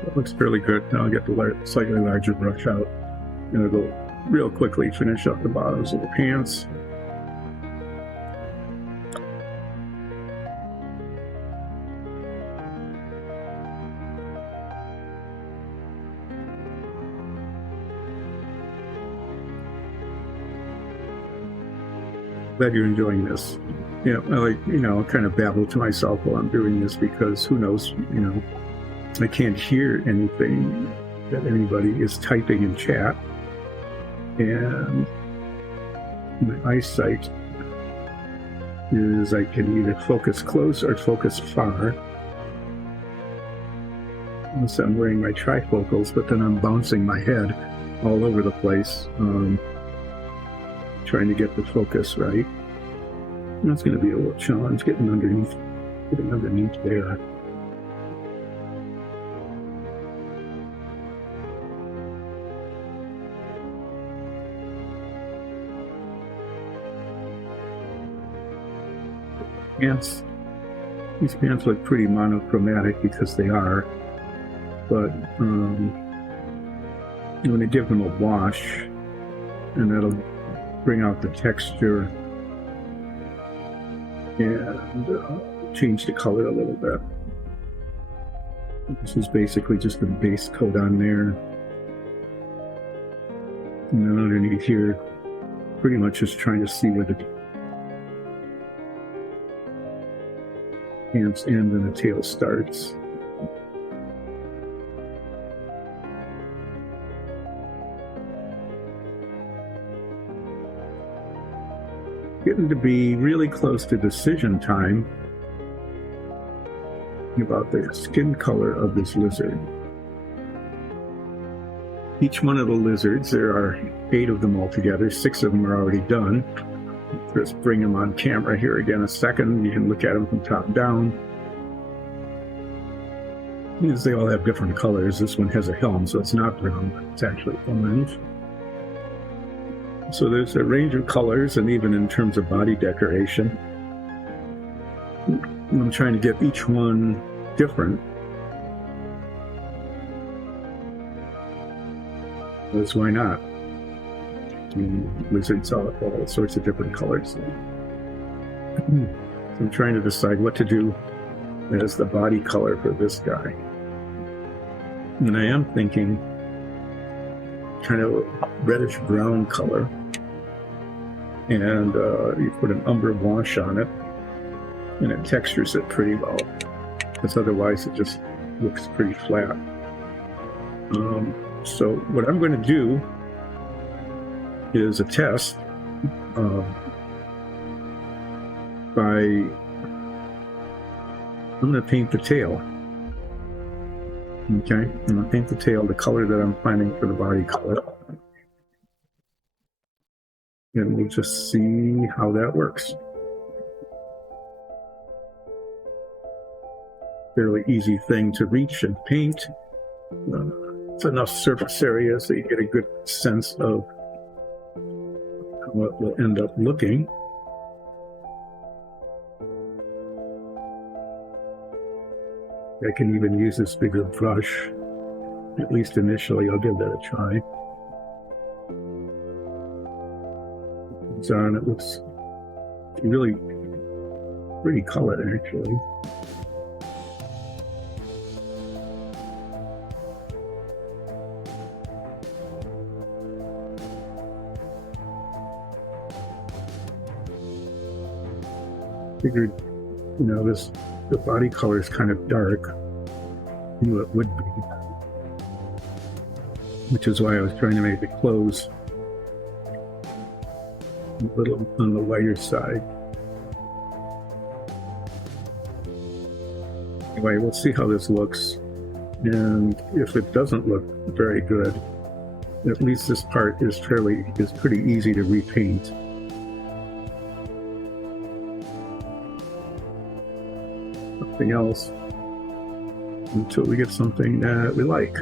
That looks fairly good. Now I'll get the slightly larger brush out, and I'll go real quickly finish up the bottoms of the pants. Glad you're enjoying this. Yeah, I kind of babble to myself while I'm doing this, because who knows, I can't hear anything that anybody is typing in chat, and my eyesight is I can either focus close or focus far. Unless I'm wearing my trifocals, but then I'm bouncing my head all over the place, trying to get the focus right. And that's going to be a little challenge, getting underneath there. Pants. These pants look pretty monochromatic because they are, but I'm going to give them a wash, and that'll bring out the texture and change the color a little bit. This is basically just a base coat on there, and then underneath here, pretty much just trying to see where the pants end and the tail starts. Getting to be really close to decision time about the skin color of this lizard. Each one of the lizards, there are 8 of them altogether, 6 of them are already done. Just bring them on camera here again a second. You can look at them from top down. Because they all have different colors. This one has a helm, so it's not brown, but it's actually orange. So there's a range of colors, and even in terms of body decoration. I'm trying to get each one different. Because why not? Lizards all sorts of different colors. So I'm trying to decide what to do as the body color for this guy. And I am thinking kind of a reddish brown color. And you put an umber wash on it, and it textures it pretty well. Because otherwise it just looks pretty flat. So what I'm going to do is a test I'm going to paint the tail. Okay, I'm going to paint the tail the color that I'm planning for the body color. And we'll just see how that works. Fairly easy thing to reach and paint. It's enough surface area so you get a good sense of how it will end up looking. I can even use this bigger brush. At least initially, I'll give that a try. It's on, it looks really pretty colored, actually. Figured, the body color is kind of dark. I knew it would be. Which is why I was trying to make the clothes a little on the lighter side. Anyway, we'll see how this looks. And if it doesn't look very good, at least this part is pretty easy to repaint. Something else until we get something that we like.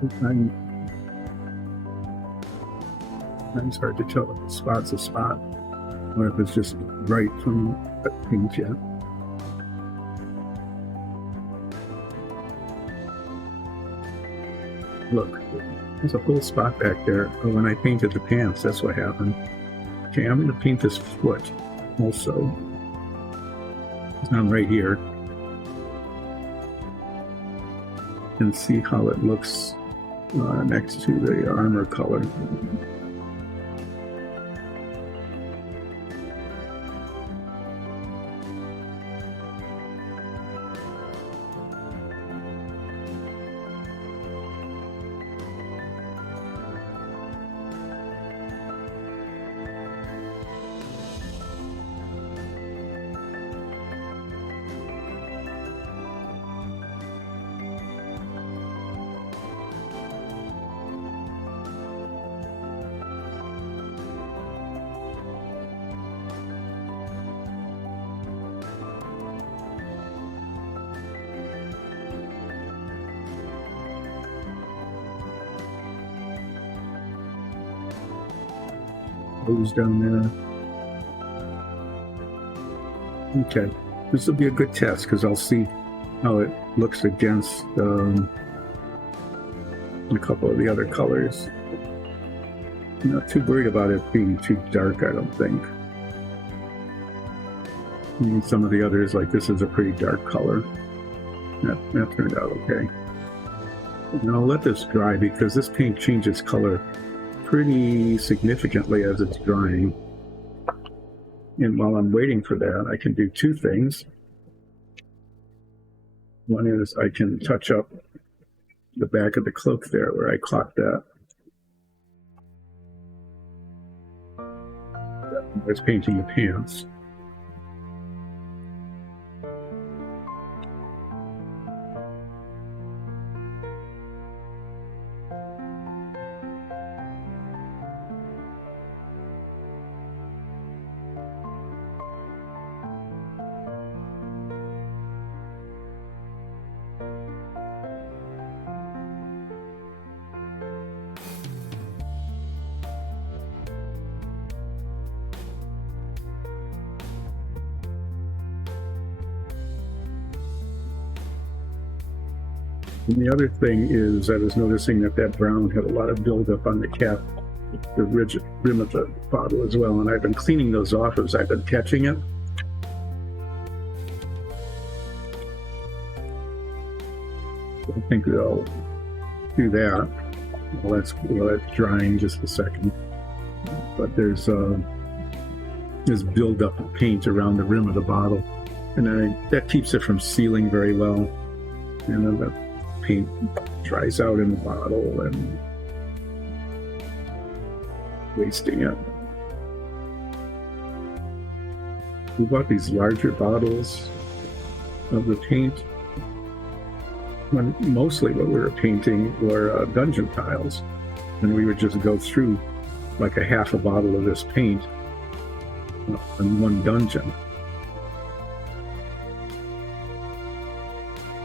It's hard to tell if a spot's a spot or if it's just right from the paint yet. Look, there's a whole spot back there. Oh, when I painted the pants, that's what happened. Okay, I'm going to paint this foot also. I'm right here. And see how it looks next to the armor color. Goes down there. Okay, this will be a good test because I'll see how it looks against a couple of the other colors. I'm not too worried about it being too dark, I don't think. Maybe some of the others, like this is a pretty dark color. That turned out okay. And I'll let this dry because this paint changes color pretty significantly as it's drying. And while I'm waiting for that, I can do two things. One is I can touch up the back of the cloak there where I caught that. I was painting the pants. And the other thing is I was noticing that brown had a lot of buildup on the cap, the rim of the bottle as well, and I've been cleaning those off as I've been catching it. I think I'll do that. Well, that's drying just a second. But there's buildup of paint around the rim of the bottle, and that keeps it from sealing very well. And then the paint dries out in the bottle and wasting it. We bought these larger bottles of the paint. When mostly what we were painting were dungeon tiles, and we would just go through like a half a bottle of this paint in one dungeon.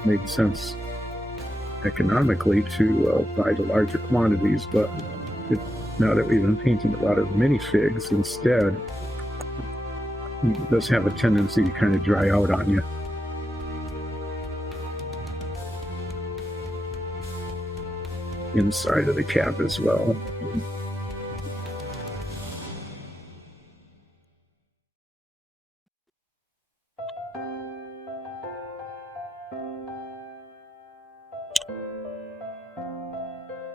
Made sense economically to buy the larger quantities, but now that we've been painting a lot of minifigs instead, it does have a tendency to kind of dry out on you. Inside of the cap as well.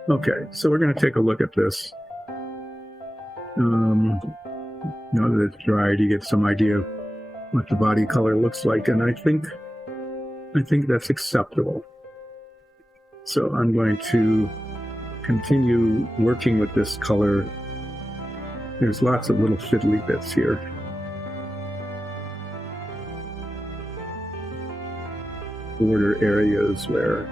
Okay, so we're going to take a look at this. Now that it's dried, you get some idea of what the body color looks like, and I think that's acceptable. So I'm going to continue working with this color. There's lots of little fiddly bits here. Border areas where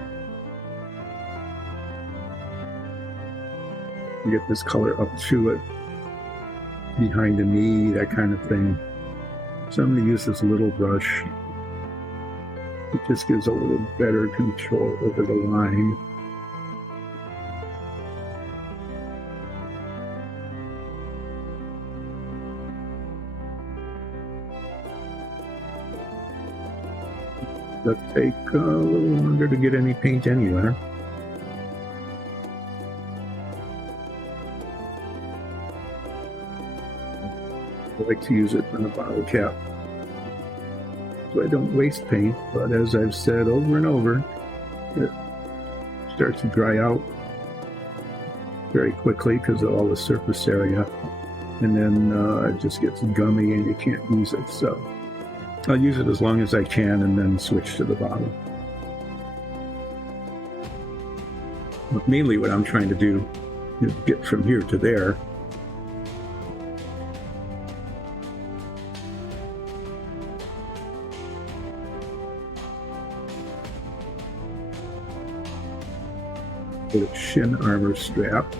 you get this color up to it, behind the knee, that kind of thing. So I'm going to use this little brush. It just gives a little better control over the line. Does take a little longer to get any paint anywhere. I like to use it on a bottle cap so I don't waste paint, but as I've said over and over, it starts to dry out very quickly because of all the surface area, and then it just gets gummy and you can't use it. So I'll use it as long as I can and then switch to the bottle. But mainly what I'm trying to do is get from here to there. With a shin armor strap.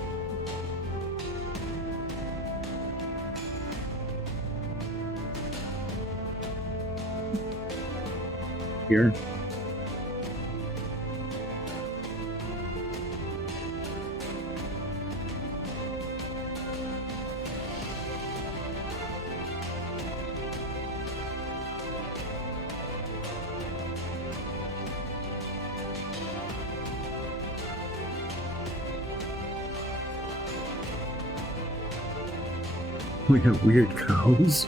Here. We have weird cows.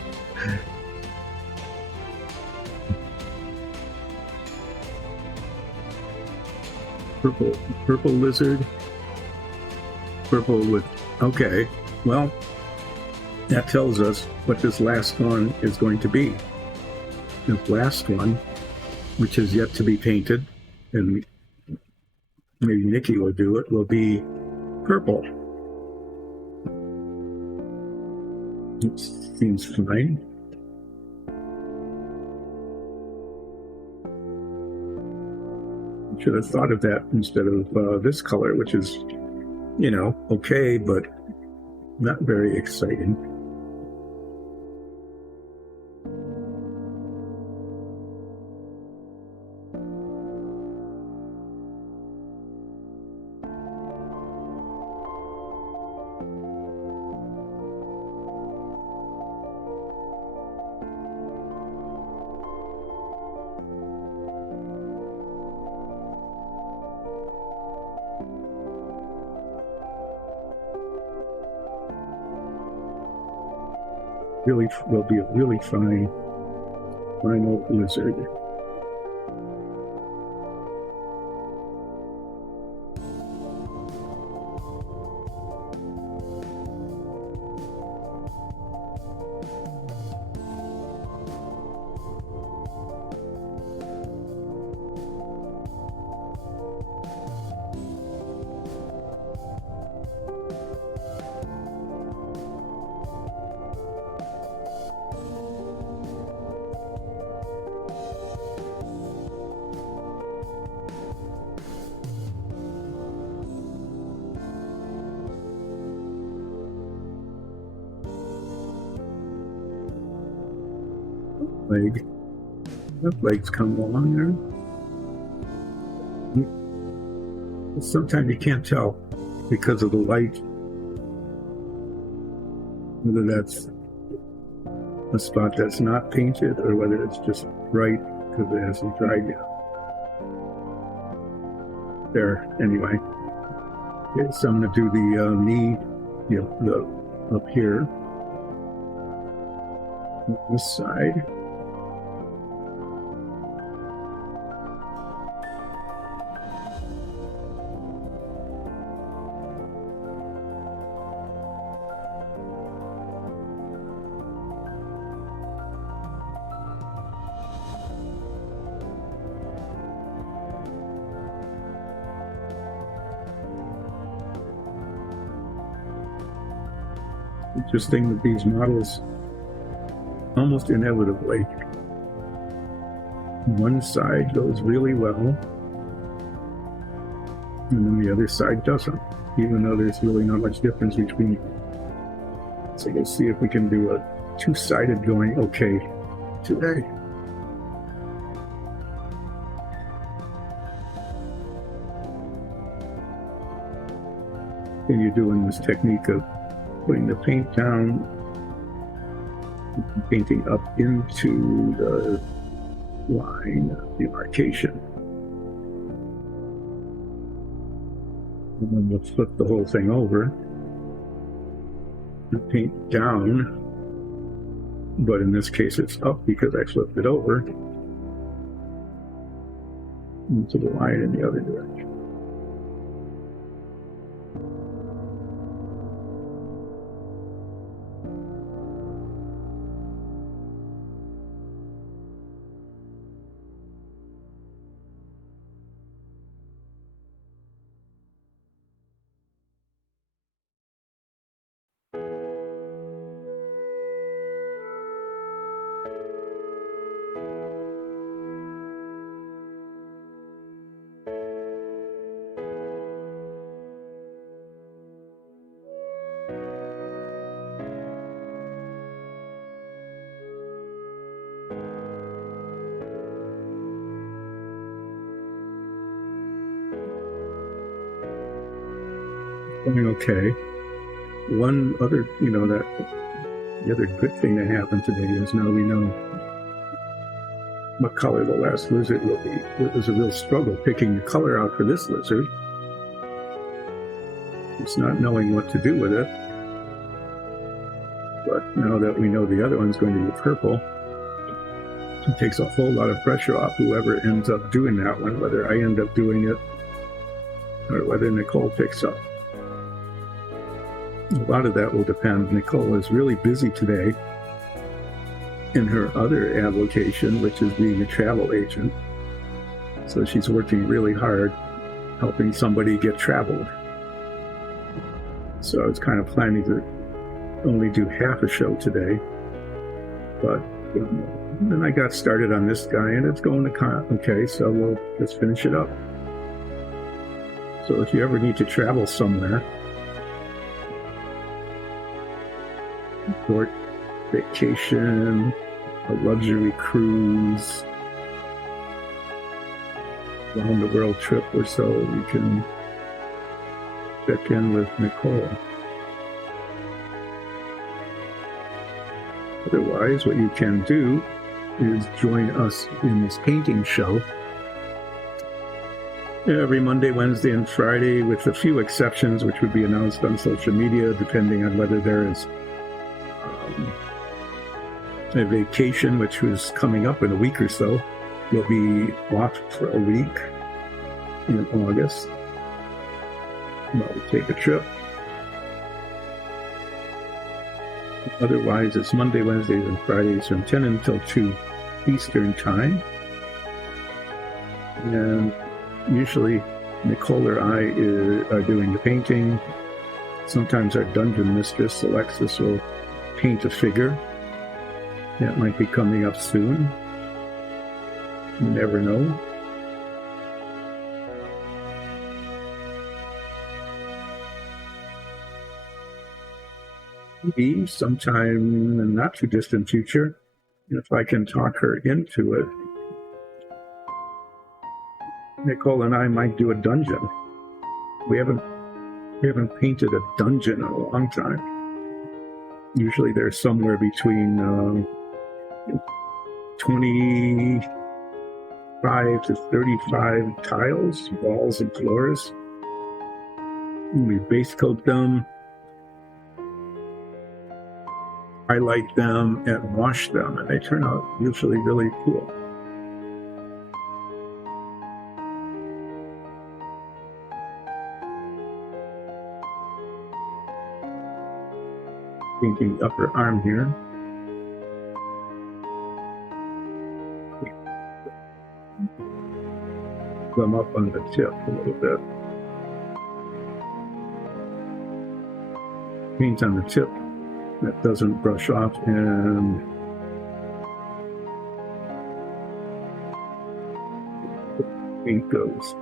Purple lizard. Purple with, okay, well, that tells us what this last one is going to be. The last one, which is yet to be painted, and maybe Nikki will do it, will be purple. It seems fine. Should have thought of that instead of this color, which is, you know, okay, but not very exciting. Really will be a really fine old lizard. Leg. That leg's come along there. Sometimes you can't tell because of the light whether that's a spot that's not painted or whether it's just bright because it hasn't dried yet. There, anyway. Okay, so I'm going to do the knee, the up here, this side. Interesting that these models almost inevitably one side goes really well and then the other side doesn't, even though there's really not much difference between them. So we'll see if we can do a two-sided going okay today. And you're doing this technique of putting the paint down, painting up into line demarcation. And then we'll flip the whole thing over and paint down, but in this case it's up because I flipped it over into the line in the other direction. Okay. One other, the other good thing that happened today is now we know what color the last lizard will be. It was a real struggle picking the color out for this lizard. It's not knowing what to do with it. But now that we know the other one's going to be purple, it takes a whole lot of pressure off whoever ends up doing that one, whether I end up doing it or whether Nicole picks up. A lot of that will depend. Nicole is really busy today in her other avocation, which is being a travel agent. So she's working really hard helping somebody get traveled. So I was kind of planning to only do half a show today. But then I got started on this guy and it's going to okay, so we'll just finish it up. So if you ever need to travel somewhere, short vacation, a luxury cruise, around the world trip or so, you can check in with Nicole. Otherwise, what you can do is join us in this painting show every Monday, Wednesday, and Friday, with a few exceptions, which would be announced on social media, depending on whether there is a vacation, which was coming up in a week or so. We'll be off for a week in August. We'll take a trip. Otherwise, it's Monday, Wednesdays, and Fridays from 10 until 2 Eastern Time. And usually Nicole or I are doing the painting. Sometimes our dungeon mistress, Alexis, will paint a figure. That might be coming up soon. You never know. Maybe sometime in the not too distant future, if I can talk her into it, Nicole and I might do a dungeon. We haven't painted a dungeon in a long time. Usually there's somewhere between 25 to 35 tiles, walls and floors. We base coat them, highlight them, and wash them, and they turn out usually really cool. Painting the upper arm here. Come up on the tip a little bit. Paint on the tip that doesn't brush off, and paint goes.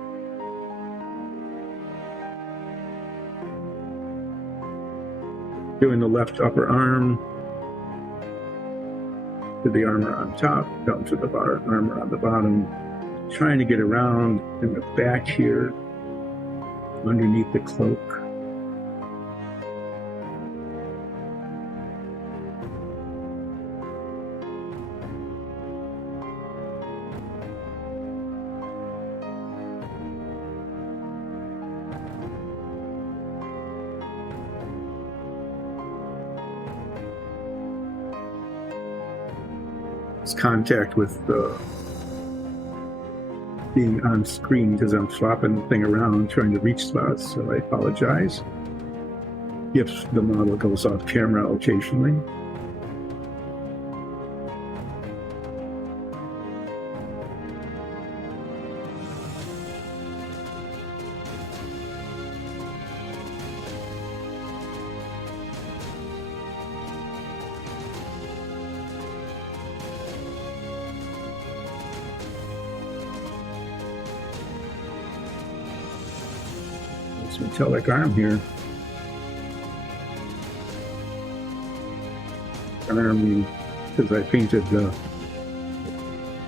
Doing the left upper arm to the armor on top, down to the armor on the bottom, trying to get around in the back here, underneath the cloak. lost contact with being on screen because I'm flopping the thing around trying to reach spots, so I apologize if the model goes off camera occasionally. Metallic arm here. Arm, because I painted the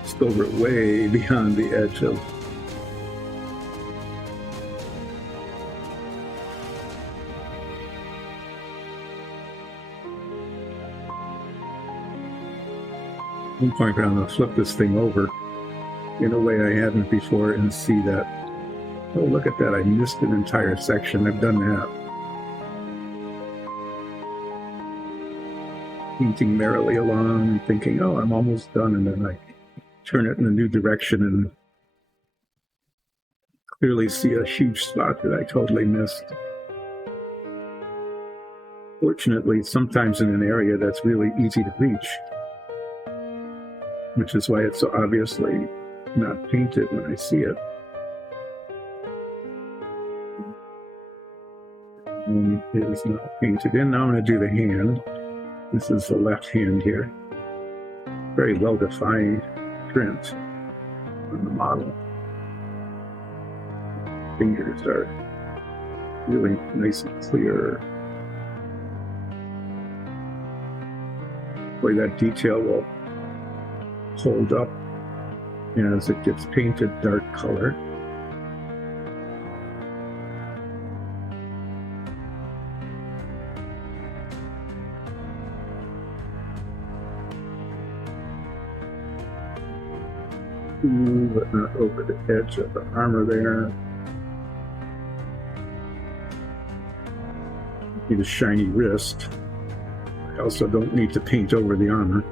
silver way beyond the edge of one point. I'm going to flip this thing over in a way I hadn't before and see that. Oh, look at that. I missed an entire section. I've done that. Painting merrily along and thinking, oh, I'm almost done. And then I turn it in a new direction and clearly see a huge spot that I totally missed. Fortunately, sometimes in an area that's really easy to reach, which is why it's so obviously not painted when I see it. And it is not painted in. Now I'm going to do the hand. This is the left hand here. Very well-defined print on the model. Fingers are really nice and clear. Boy, that detail will hold up as it gets painted dark color. But not over the edge of the armor there. Need a shiny wrist. I also don't need to paint over the armor.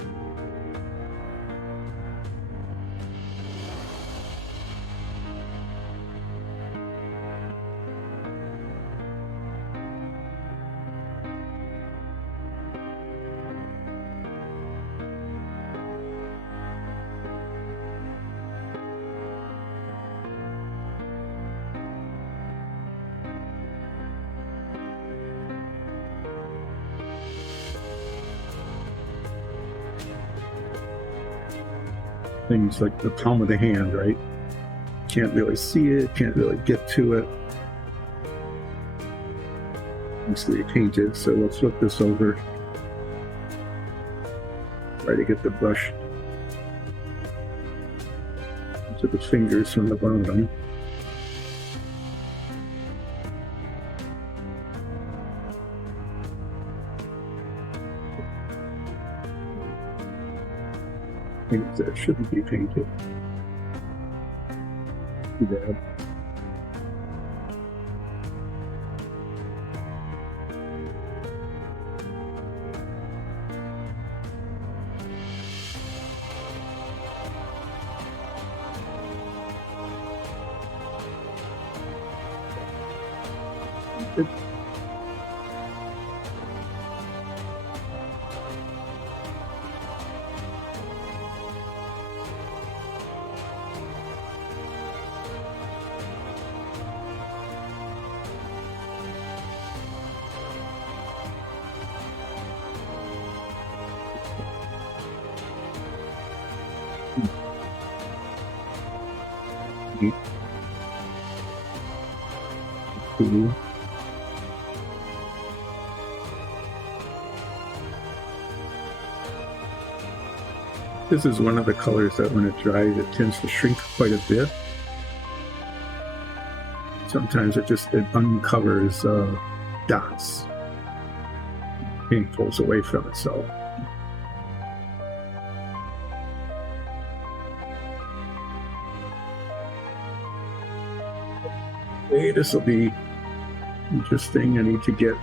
Things like the palm of the hand, right? Can't really see it, can't really get to it. Nicely painted, so we'll flip this over. Try to get the brush to the fingers from the bottom. Things that shouldn't be painted. Too bad. This is one of the colors that when it dries, it tends to shrink quite a bit. Sometimes it uncovers dots. Paint pulls away from itself. Okay, this will be interesting. I need to get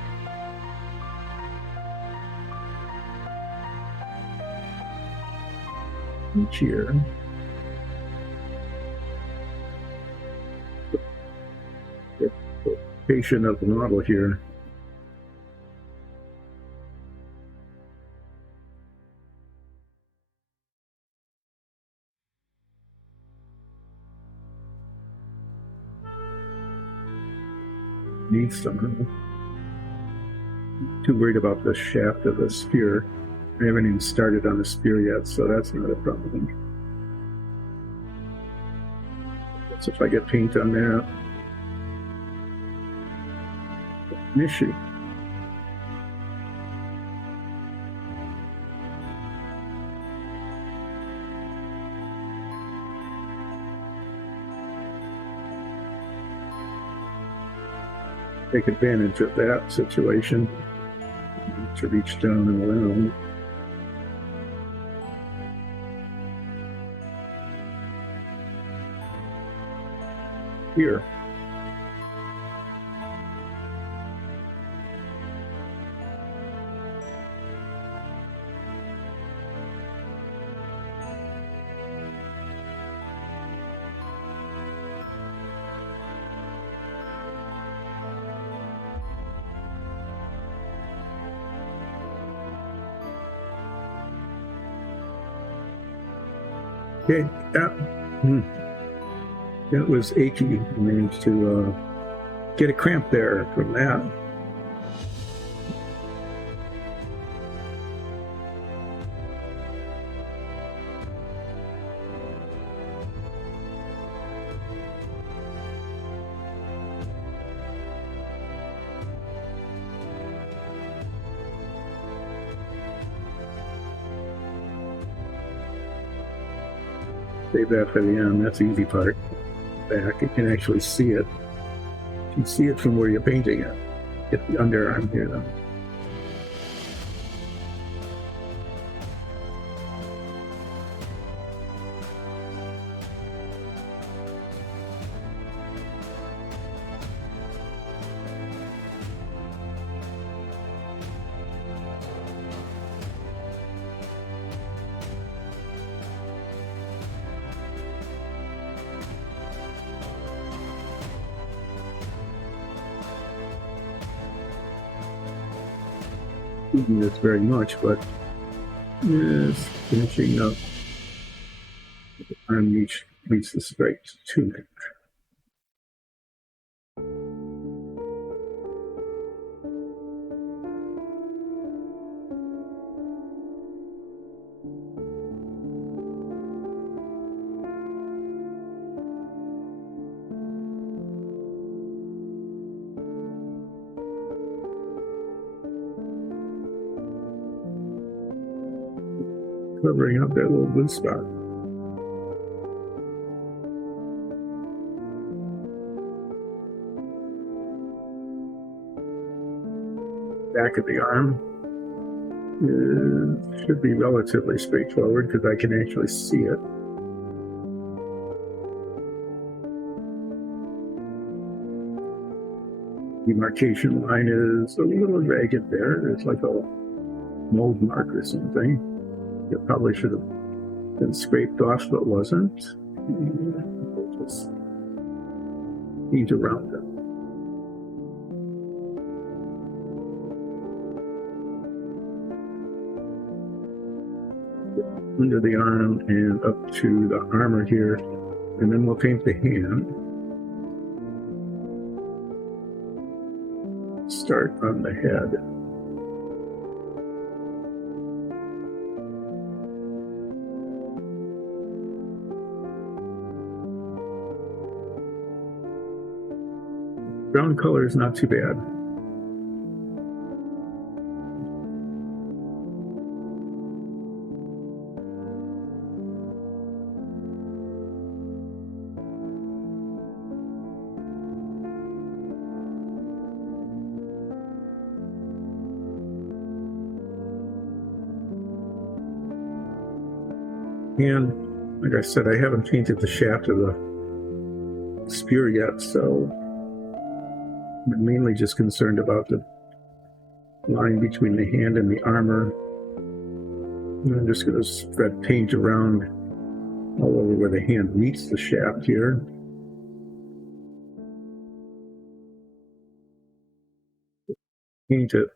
each here. The location of the model here. Needs some. Too worried about the shaft of the spear. I haven't even started on the spear yet, so that's not a problem. So if I get paint on that, an issue. Take advantage of that situation to reach down and around. Here. Okay, that was achy. I managed to get a cramp there from that. Save that for the end. That's the easy part. Back, you can actually see it. You can see it from where you're painting it. Get the underarm here, though. This very much, but yes, finishing up. The arm reach the striped tunic. Covering up that little blue spot. Back of the arm should be relatively straightforward because I can actually see it. Demarcation line is a little ragged there. There's like a mold mark or something. It probably should have been scraped off, but wasn't. We'll just paint around it. Under the arm and up to the armor here, and then we'll paint the hand. Start on the head. Brown color is not too bad. And like I said, I haven't painted the shaft of the spear yet, so I'm mainly just concerned about the line between the hand and the armor. And I'm just going to spread paint around all over where the hand meets the shaft here. Paint it.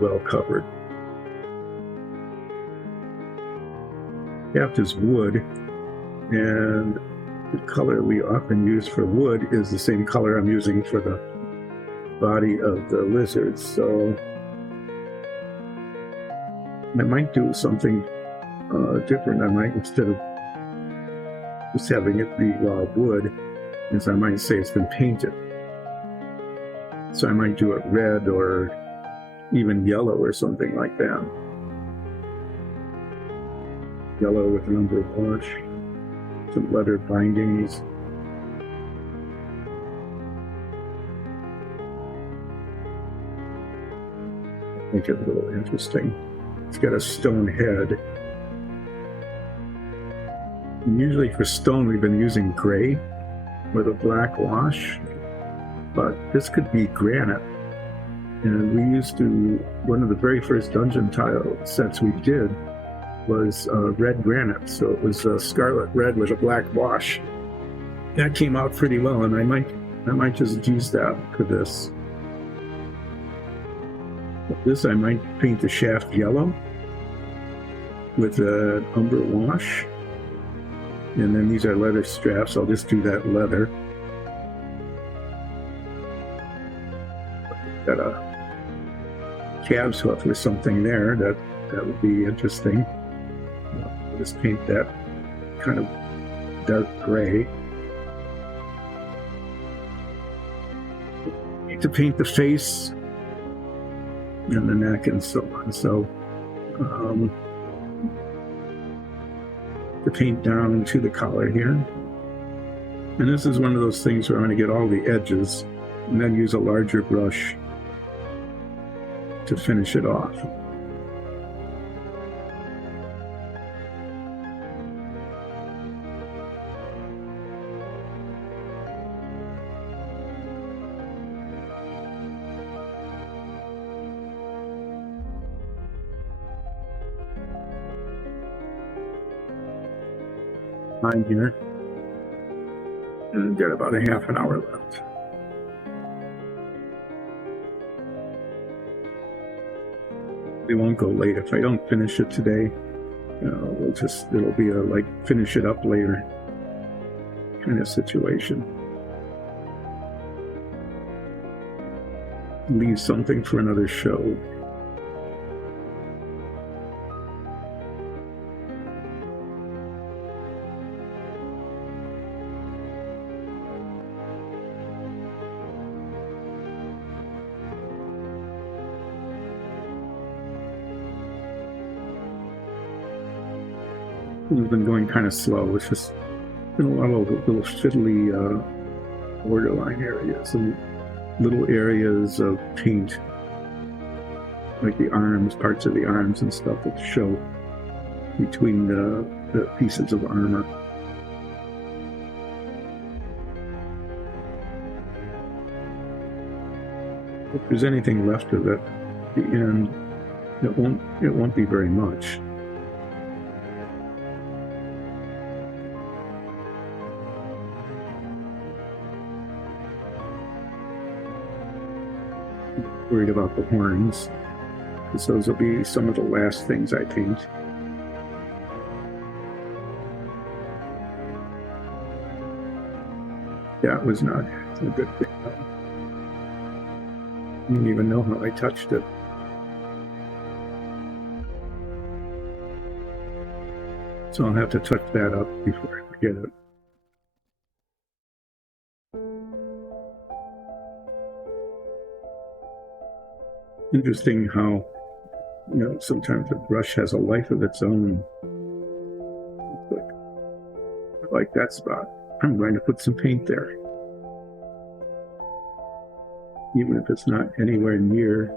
Well covered. Shaft is wood, and the color we often use for wood is the same color I'm using for the body of the lizard. So I might do something different. I might, instead of just having it be raw wood, is I might say it's been painted. So I might do it red or even yellow or something like that. Yellow with an umber wash, some leather bindings. Make it a little interesting. It's got a stone head. And usually for stone, we've been using gray with a black wash, but this could be granite. And we used to, one of the very first dungeon tile sets we did was red granite. So it was scarlet red with a black wash. That came out pretty well, and I might just use that for this. This I might paint the shaft yellow with an umber wash. And then these are leather straps. I'll just do that leather. Got a calves hoof or something there. That would be interesting. I'll just paint that kind of dark gray. Need to paint the face and the neck and so on. So to paint down to the collar here. And this is one of those things where I'm going to get all the edges and then use a larger brush to finish it off. Time here, and got about a half an hour left. We won't go late if I don't finish it today. It'll be a like finish it up later kind of situation. Leave something for another show. It's been going kind of slow. It's just been a lot of little fiddly borderline areas and little areas of paint, like the arms, parts of the arms and stuff that show between the pieces of armor. If there's anything left of it at the end, it won't be very much. Worried about the horns, because those will be some of the last things I paint. That was not a good thing. I didn't even know how I touched it. So I'll have to touch that up before I forget it. Interesting how, sometimes a brush has a life of its own. Like that spot, I'm going to put some paint there. Even if it's not anywhere near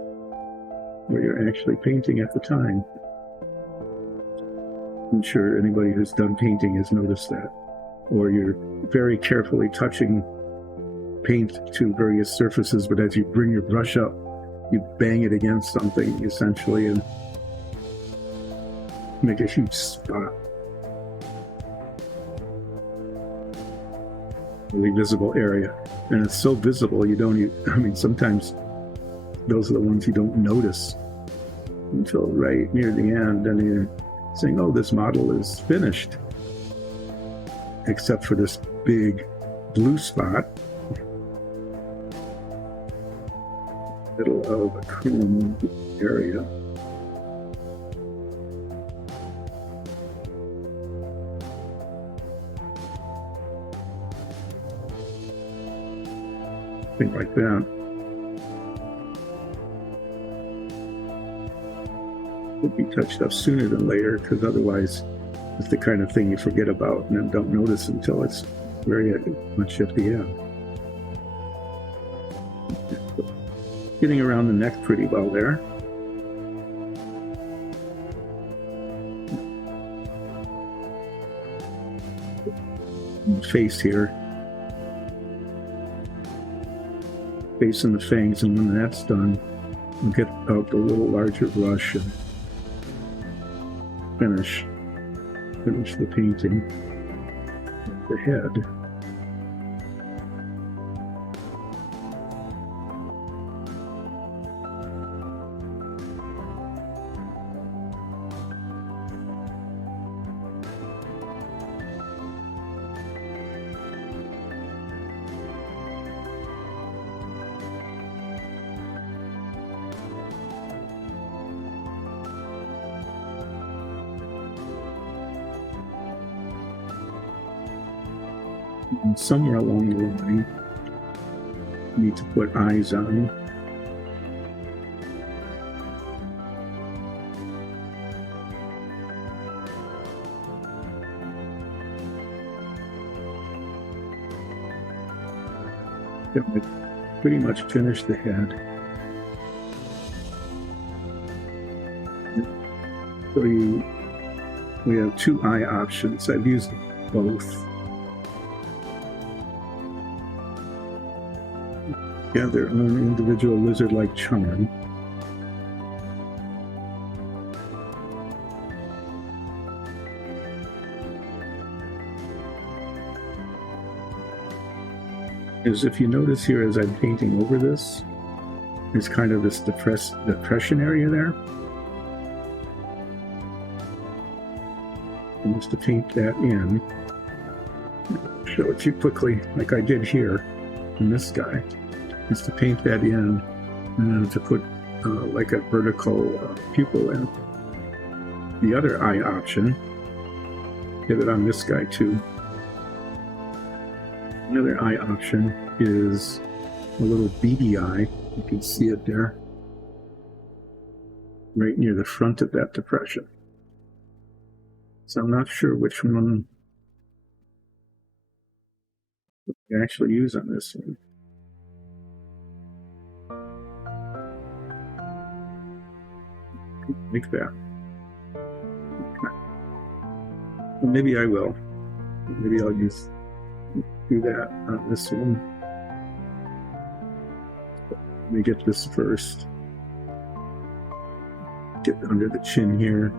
where you're actually painting at the time. I'm sure anybody who's done painting has noticed that. Or you're very carefully touching paint to various surfaces, but as you bring your brush up, you bang it against something, essentially, and make a huge spot. Really visible area. And it's so visible you don't even, I mean, sometimes those are the ones you don't notice until right near the end, and you're saying, oh, this model is finished. Except for this big blue spot, middle of a chrome area. Thing like that. Would be touched up sooner than later, because otherwise it's the kind of thing you forget about and then don't notice until it's very much at the end. Getting around the neck pretty well there. Face here. Face and the fangs, and when that's done, we'll get out the little larger brush and finish the painting of the head. And somewhere along the line, you need to put eyes on. That would pretty much finish the head. So we have two eye options. I've used both. Yeah, their own individual lizard-like charm. Is if you notice here as I'm painting over this, there's kind of this depression area there. And just to paint that in, show it to you quickly, like I did here in this guy. Is to paint that in, and then to put like a vertical pupil in. The other eye option, get it on this guy too. Another eye option is a little beady eye. You can see it there, right near the front of that depression. So I'm not sure which one we actually use on this one. Like that. Okay. Well, maybe I will. Maybe I'll do that on this one. Let me get this first. Get under the chin here.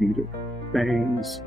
Need it. Bangs.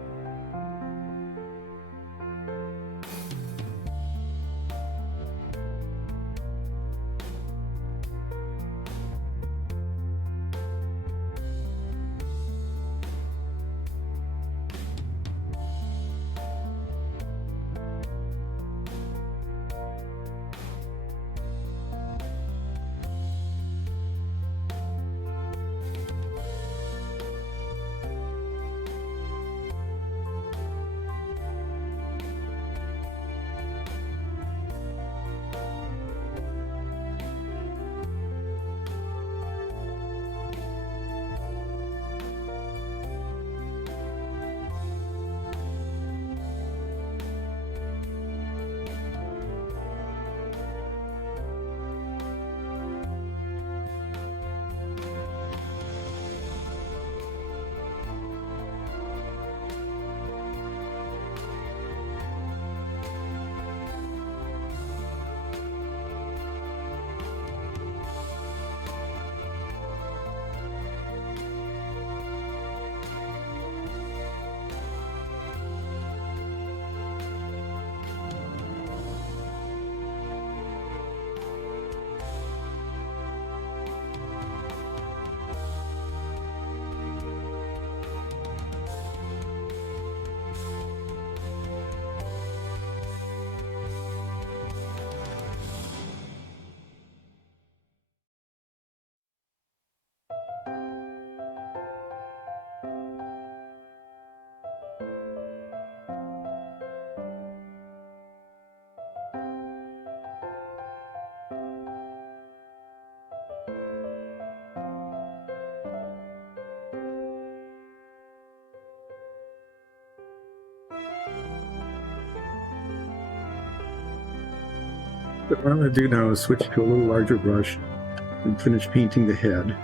But what I'm going to do now is switch to a little larger brush and finish painting the head.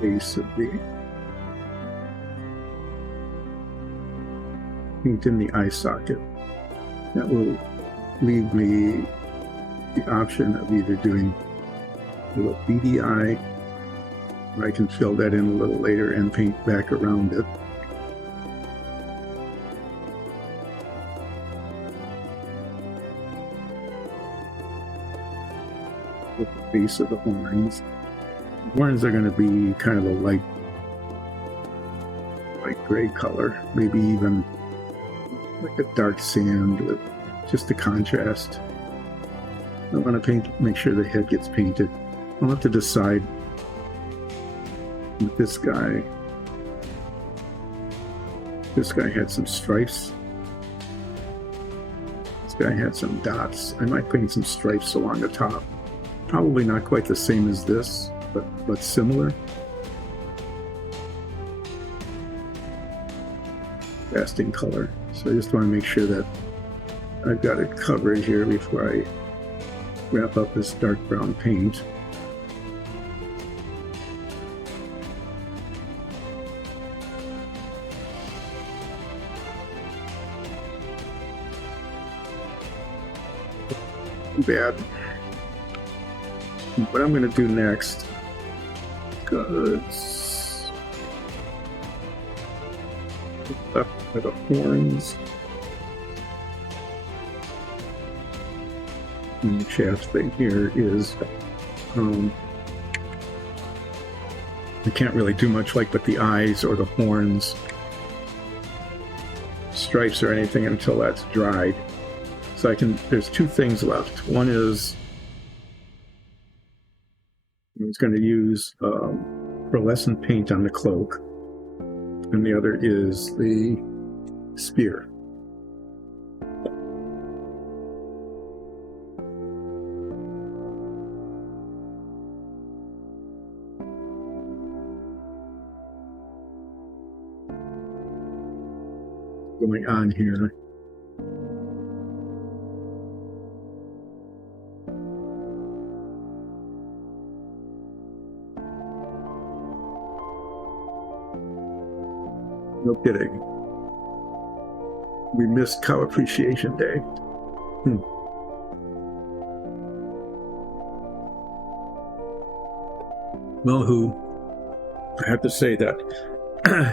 Base of the paint in the eye socket. That will leave me the option of either doing a little beady eye, or I can fill that in a little later and paint back around it. With the base of the horns. The horns are going to be kind of a light gray color, maybe even like a dark sand with just a contrast. I want to make sure the head gets painted. I'll have to decide with this guy. This guy had some stripes. This guy had some dots. I might paint some stripes along the top. Probably not quite the same as this, but similar. Casting color. So I just want to make sure that I've got it covered here before I wrap up this dark brown paint. Bad. What I'm going to do next, because left by the horns and the shaft thing here is I can't really do much like with the eyes or the horns, stripes or anything until that's dried. So there's two things left. One is I was going to use pearlescent paint on the cloak, and the other is the spear. Going on here. No kidding. We missed Cow Appreciation Day. Well, I have to say that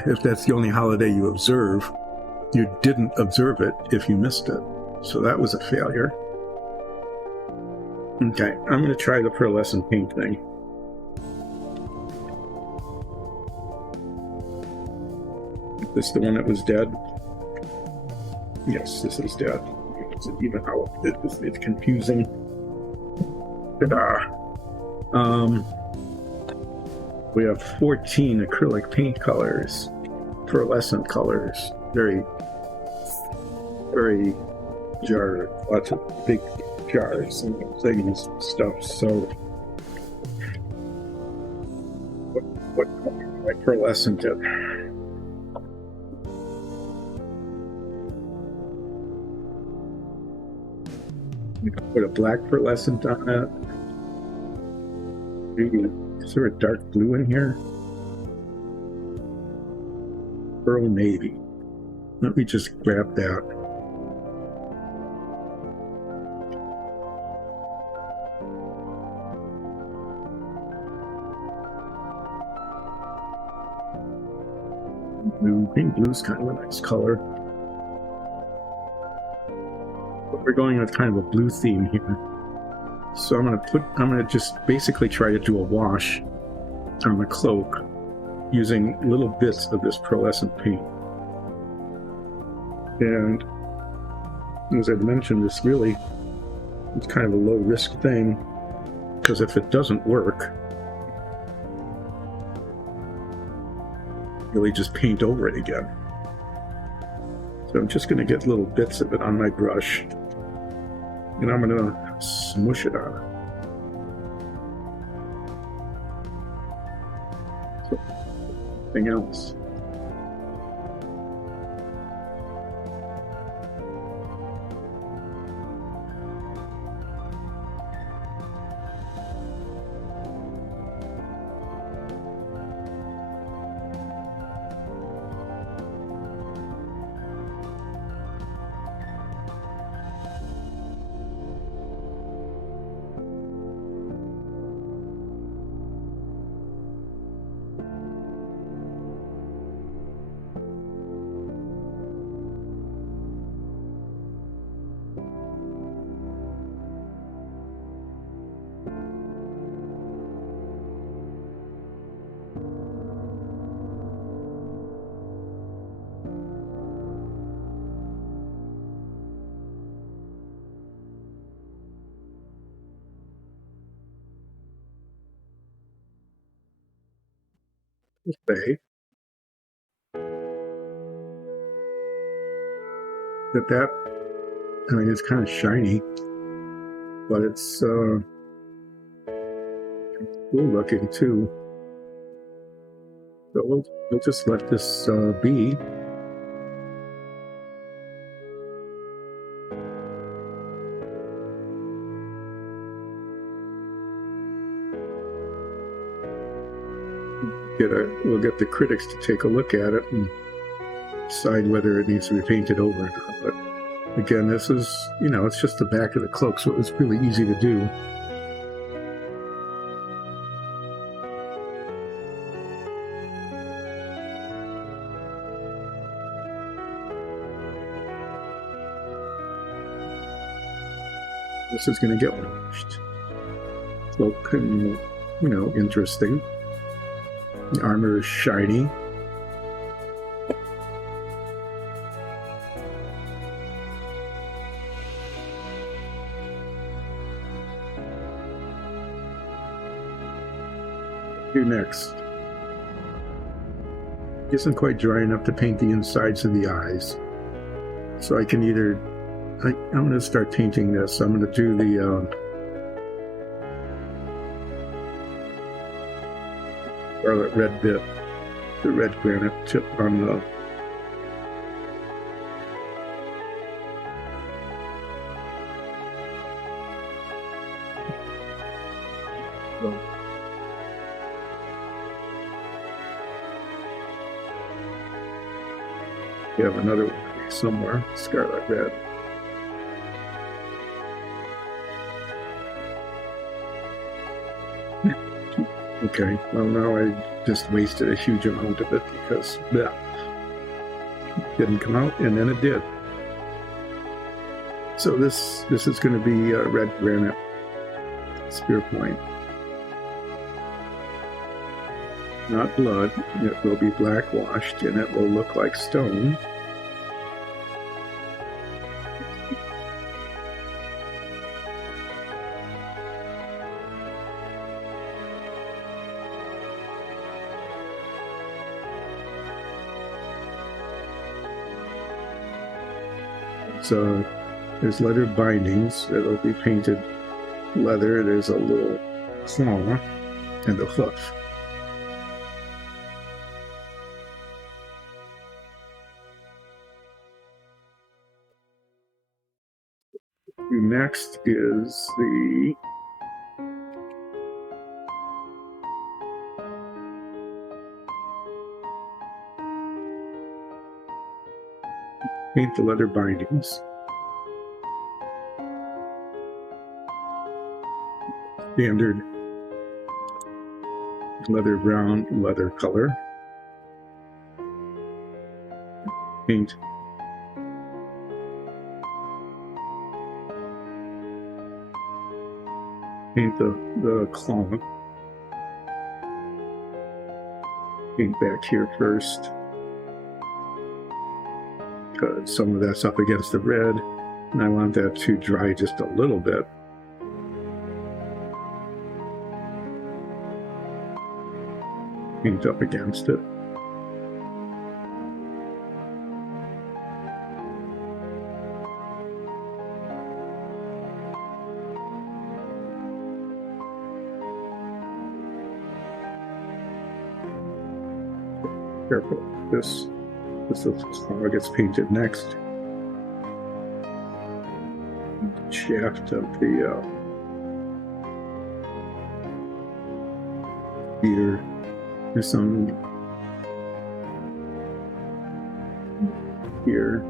if that's the only holiday you observe, you didn't observe it if you missed it. So that was a failure. Okay, I'm going to try the pearlescent paint thing. Is this the one that was dead? Yes, this is dead. It's even how it's confusing. We have 14 acrylic paint colors, pearlescent colors, very, very jar, lots of big jars and things and stuff. So, what color do I pearlescent it? Put a black pearlescent on it. Maybe, is there a dark blue in here? Pearl navy. Let me just grab that. Blue. Green blue's kind of a nice color. We're going with kind of a blue theme here. So I'm gonna just basically try to do a wash on the cloak using little bits of this pearlescent paint. And as I mentioned, this really is kind of a low risk thing, because if it doesn't work, really just paint over it again. So I'm just going to get little bits of it on my brush, and I'm going to smush it on. So, anything else? Say that I mean, it's kind of shiny, but it's cool looking too. So we'll just let this be. We'll get the critics to take a look at it and decide whether it needs to be painted over or not. But again, this is, it's just the back of the cloak, so it was really easy to do. This is going to get washed. Cloak, interesting. The armor is shiny. Do next. Isn't quite dry enough to paint the insides of the eyes. So I can either, I'm going to start painting this. I'm going to do the scarlet red bit, the red granite tip on the you have another one somewhere, scarlet red. Okay, well now I just wasted a huge amount of it because that didn't come out, and then it did. So this is going to be a red granite spear point. Not blood, it will be black washed and it will look like stone. So there's leather bindings that'll be painted leather. There's a little claw and a hoof. Next is the paint the leather bindings. Standard leather brown leather color. Paint the claw. Paint back here first, because some of that's up against the red, and I want that to dry just a little bit. Paint up against it. Careful. This is how it gets painted next. Shaft of the here. There's some here.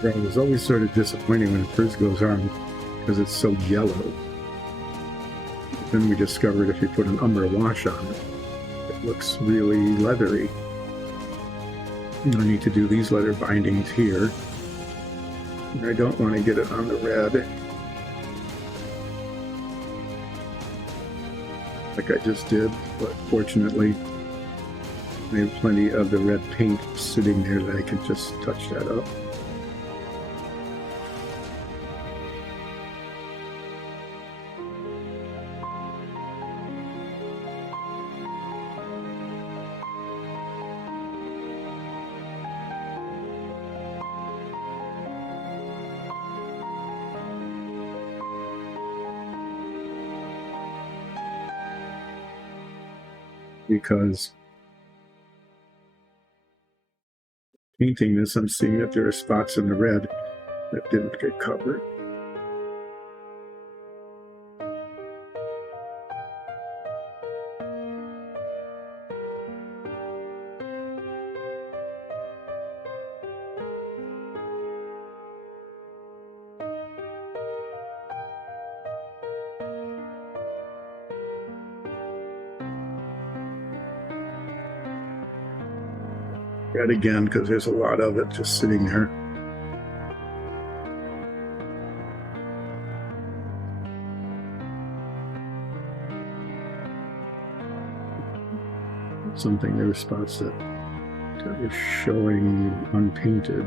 It was always sort of disappointing when it first goes on because it's so yellow. Then we discovered if you put an umber wash on it, it looks really leathery. I need to do these leather bindings here. And I don't want to get it on the red, like I just did, but fortunately I have plenty of the red paint sitting there that I can just touch that up. Because painting this, I'm seeing that there are spots in the red that didn't get covered. Red again, because there's a lot of it just sitting there. Something, there were spots that were showing unpainted.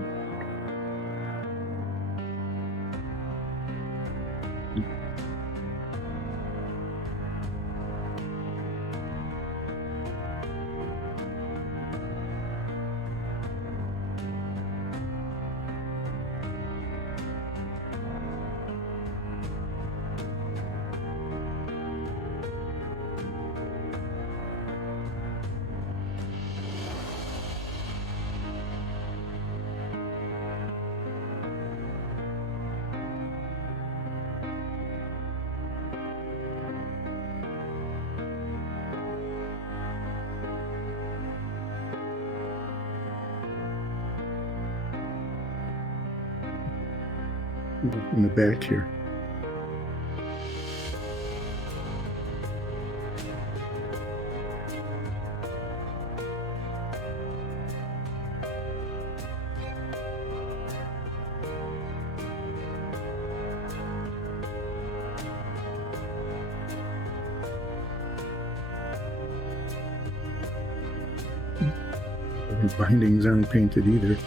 In the back here. The bindings aren't painted either.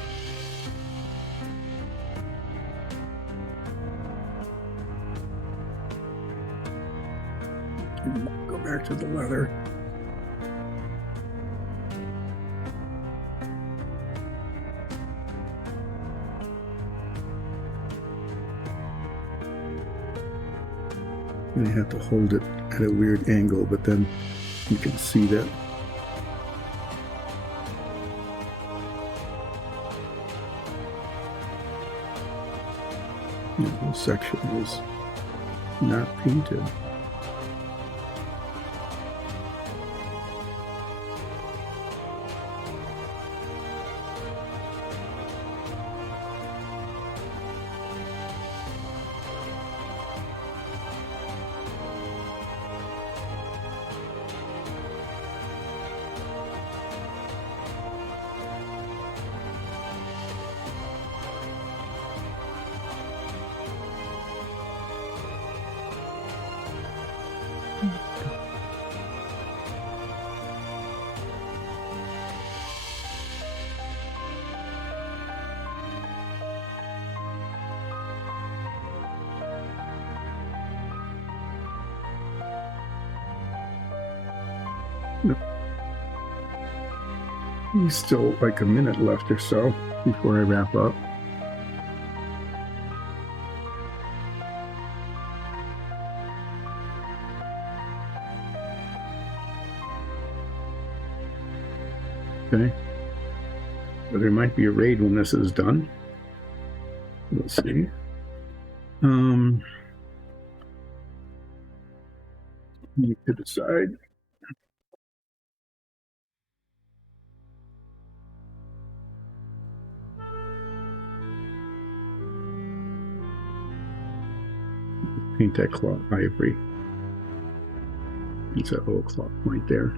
Go back to the leather. And I have to hold it at a weird angle, but then you can see that the whole section is not painted. There's still like a minute left or so before I wrap up. Okay. But there might be a raid when this is done. Let's see. Need to decide. Paint that cloth ivory. It's that little cloth right there.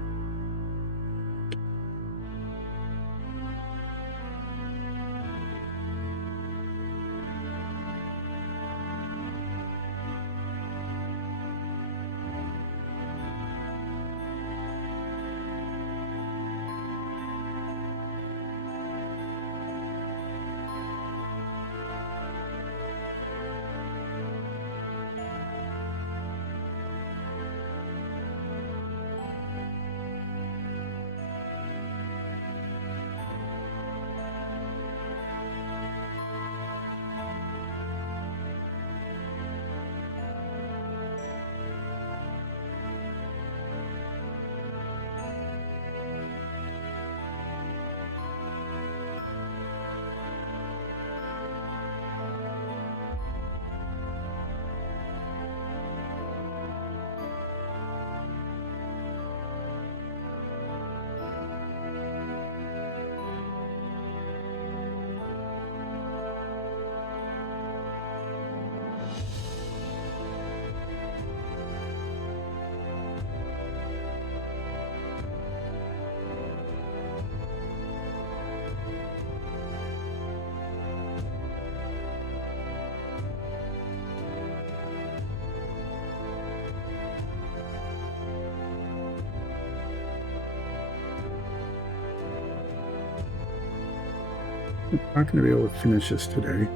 I'm not going to be able to finish this today,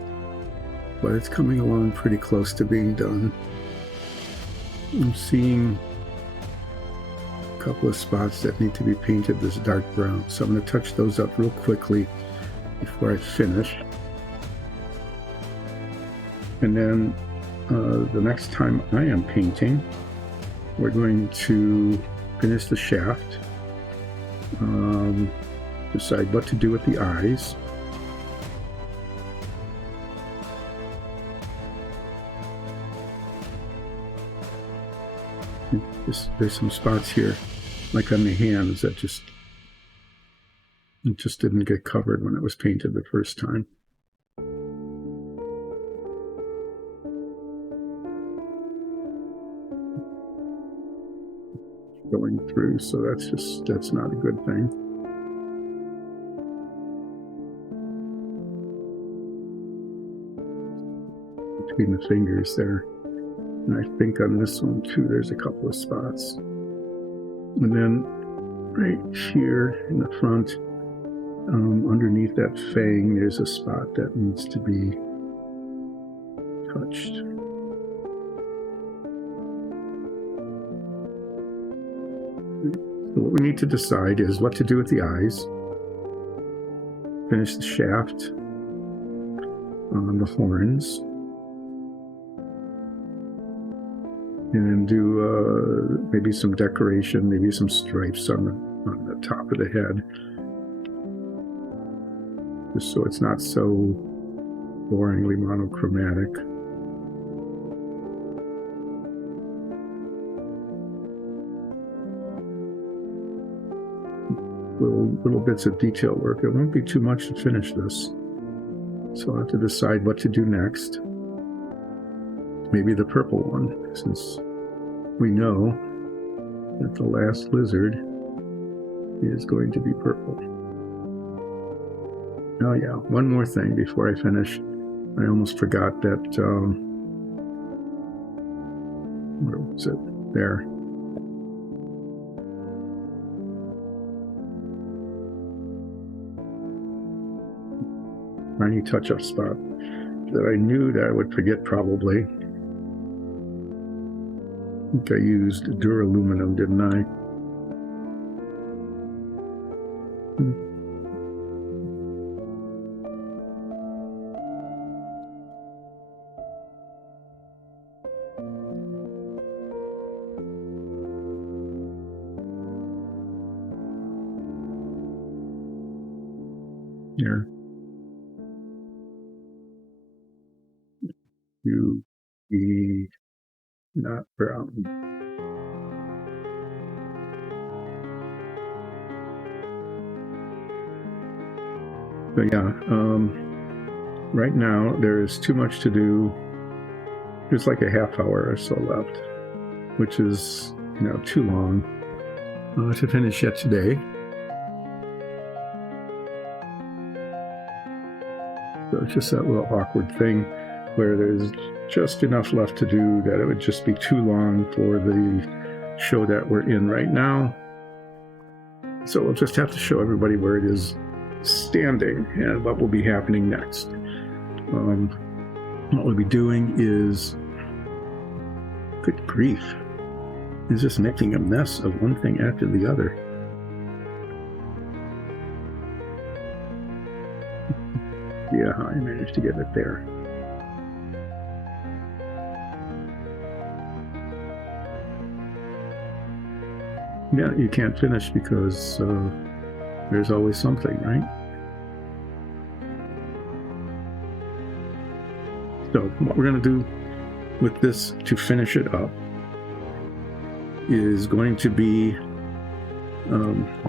but it's coming along pretty close to being done. I'm seeing a couple of spots that need to be painted this dark brown, so I'm going to touch those up real quickly before I finish. And then the next time I am painting, we're going to finish the shaft, decide what to do with the eyes. There's some spots here, like on the hands, that just didn't get covered when it was painted the first time. Going through, so that's not a good thing. Between the fingers there. And I think on this one too, there's a couple of spots. And then right here in the front, underneath that fang, there's a spot that needs to be touched. So what we need to decide is what to do with the eyes. Finish the shaft on the horns. And do maybe some decoration, maybe some stripes on the top of the head, just so it's not so boringly monochromatic. Little bits of detail work. It won't be too much to finish this, so I'll have to decide what to do next. Maybe the purple one, since we know that the last lizard is going to be purple. Oh yeah, one more thing before I finish. I almost forgot that, where was it? There. Tiny touch-up spot that I knew that I would forget probably. I think I used duraluminum, didn't I? Here. To be not brown. So yeah, right now there is too much to do. There's like a half hour or so left, which is, too long to finish yet today. So it's just that little awkward thing where there's just enough left to do that it would just be too long for the show that we're in right now. So we'll just have to show everybody where it is standing and what will be happening next. What we'll be doing is, good grief, is just making a mess of one thing after the other. Yeah, I managed to get it there. Yeah, you can't finish because there's always something, right? So what we're going to do with this to finish it up is going to be,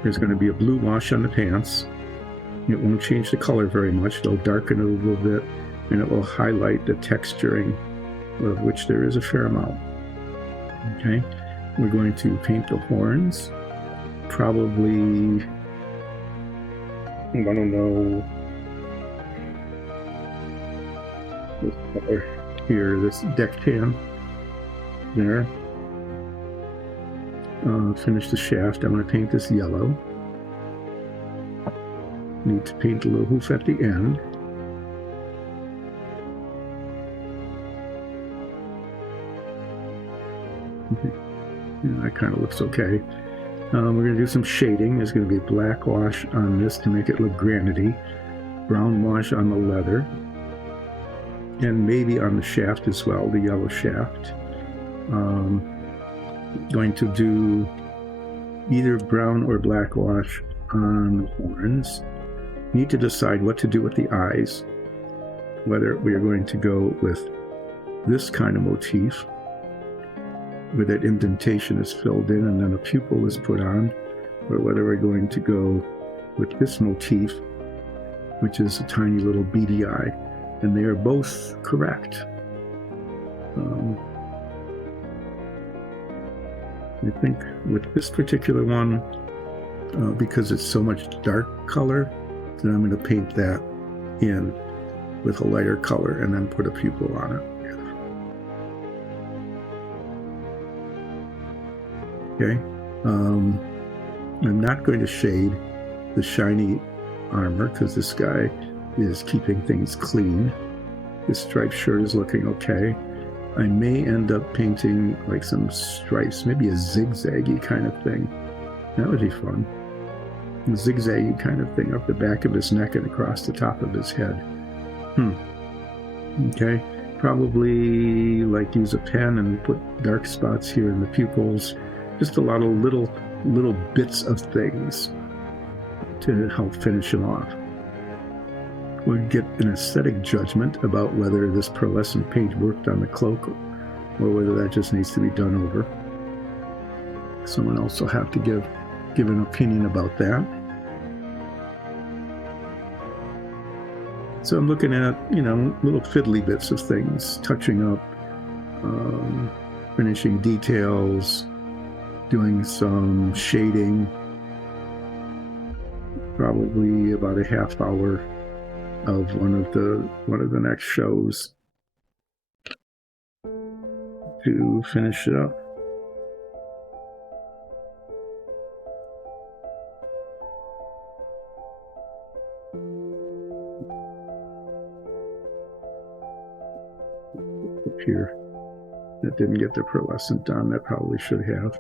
there's going to be a blue wash on the pants. It won't change the color very much. It'll darken it a little bit, and it will highlight the texturing, of which there is a fair amount. Okay, we're going to paint the horns. Probably, I don't know, this color here, this deck tan there. Finish the shaft. I'm going to paint this yellow. Need to paint a little hoof at the end. Okay. Yeah, that kind of looks okay. We're going to do some shading. There's going to be black wash on this to make it look granity, brown wash on the leather, and maybe on the shaft as well, the yellow shaft. Going to do either brown or black wash on the horns. Need to decide what to do with the eyes, whether we are going to go with this kind of motif where that indentation is filled in and then a pupil is put on, or whether we're going to go with this motif, which is a tiny little beady eye, and they are both correct. I think with this particular one, because it's so much dark color, then I'm going to paint that in with a lighter color and then put a pupil on it. Okay. I'm not going to shade the shiny armor because this guy is keeping things clean. This striped shirt is looking okay. I may end up painting like some stripes, maybe a zigzaggy kind of thing. That would be fun. A zigzaggy kind of thing up the back of his neck and across the top of his head. Okay. Probably like use a pen and put dark spots here in the pupils. Just a lot of little bits of things to help finish him off. We'll get an aesthetic judgment about whether this pearlescent paint worked on the cloak or whether that just needs to be done over. Someone else will have to give an opinion about that. So I'm looking at, little fiddly bits of things, touching up, finishing details, doing some shading, probably about a half hour of one of the next shows to finish it up. Up here, that didn't get the pearlescent done. That probably should have.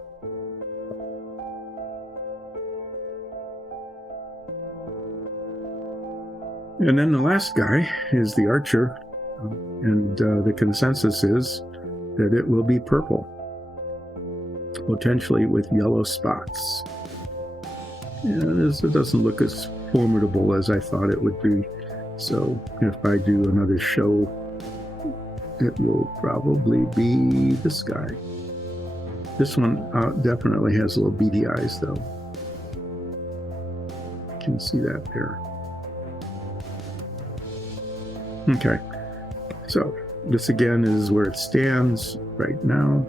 And then the last guy is the archer, and the consensus is that it will be purple, potentially with yellow spots. It doesn't look as formidable as I thought it would be. So if I do another show, it will probably be this guy. This one definitely has little beady eyes, though. You can see that there. Okay, so this again is where it stands right now.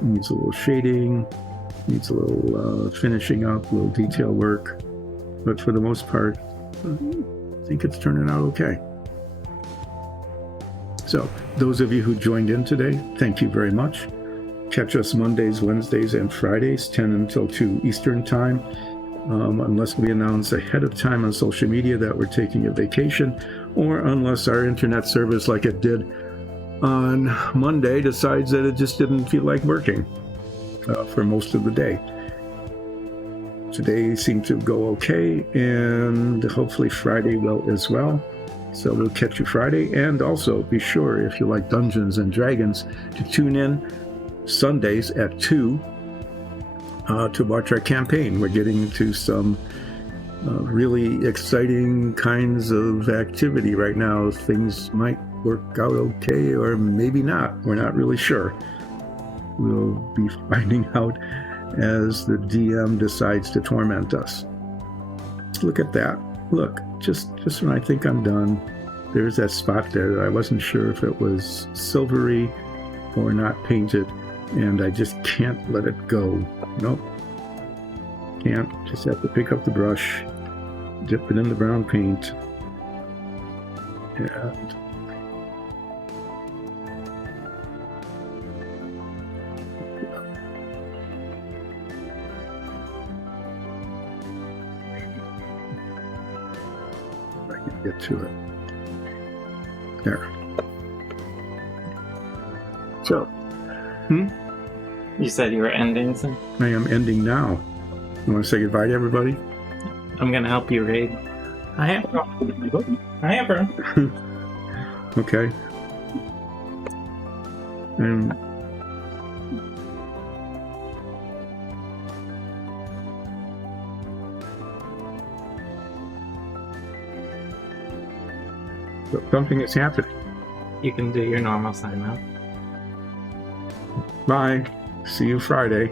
Needs a little shading, needs a little finishing up, a little detail work, but for the most part, I think it's turning out okay. So those of you who joined in today, thank you very much. Catch us Mondays, Wednesdays, and Fridays, 10 until 2 Eastern Time, unless we announce ahead of time on social media that we're taking a vacation, or unless our internet service, like it did on Monday, decides that it just didn't feel like working for most of the day. Today seemed to go okay, and hopefully Friday will as well. So we'll catch you Friday, and also be sure, if you like Dungeons and Dragons, to tune in Sundays at 2 to watch our campaign. We're getting into some really exciting kinds of activity right now. Things might work out okay, or maybe not. We're not really sure. We'll be finding out as the DM decides to torment us. Look at that. Look, just when I think I'm done, there's that spot there that I wasn't sure if it was silvery or not painted, and I just can't let it go. Nope. Can't. Just have to pick up the brush, dip it in the brown paint, and get to it. There. So, You said you were ending, so I am ending now. You want to say goodbye to everybody? I'm gonna help you raid. I am. Okay. And something is happening. You can do your normal sign out. Bye. See you Friday.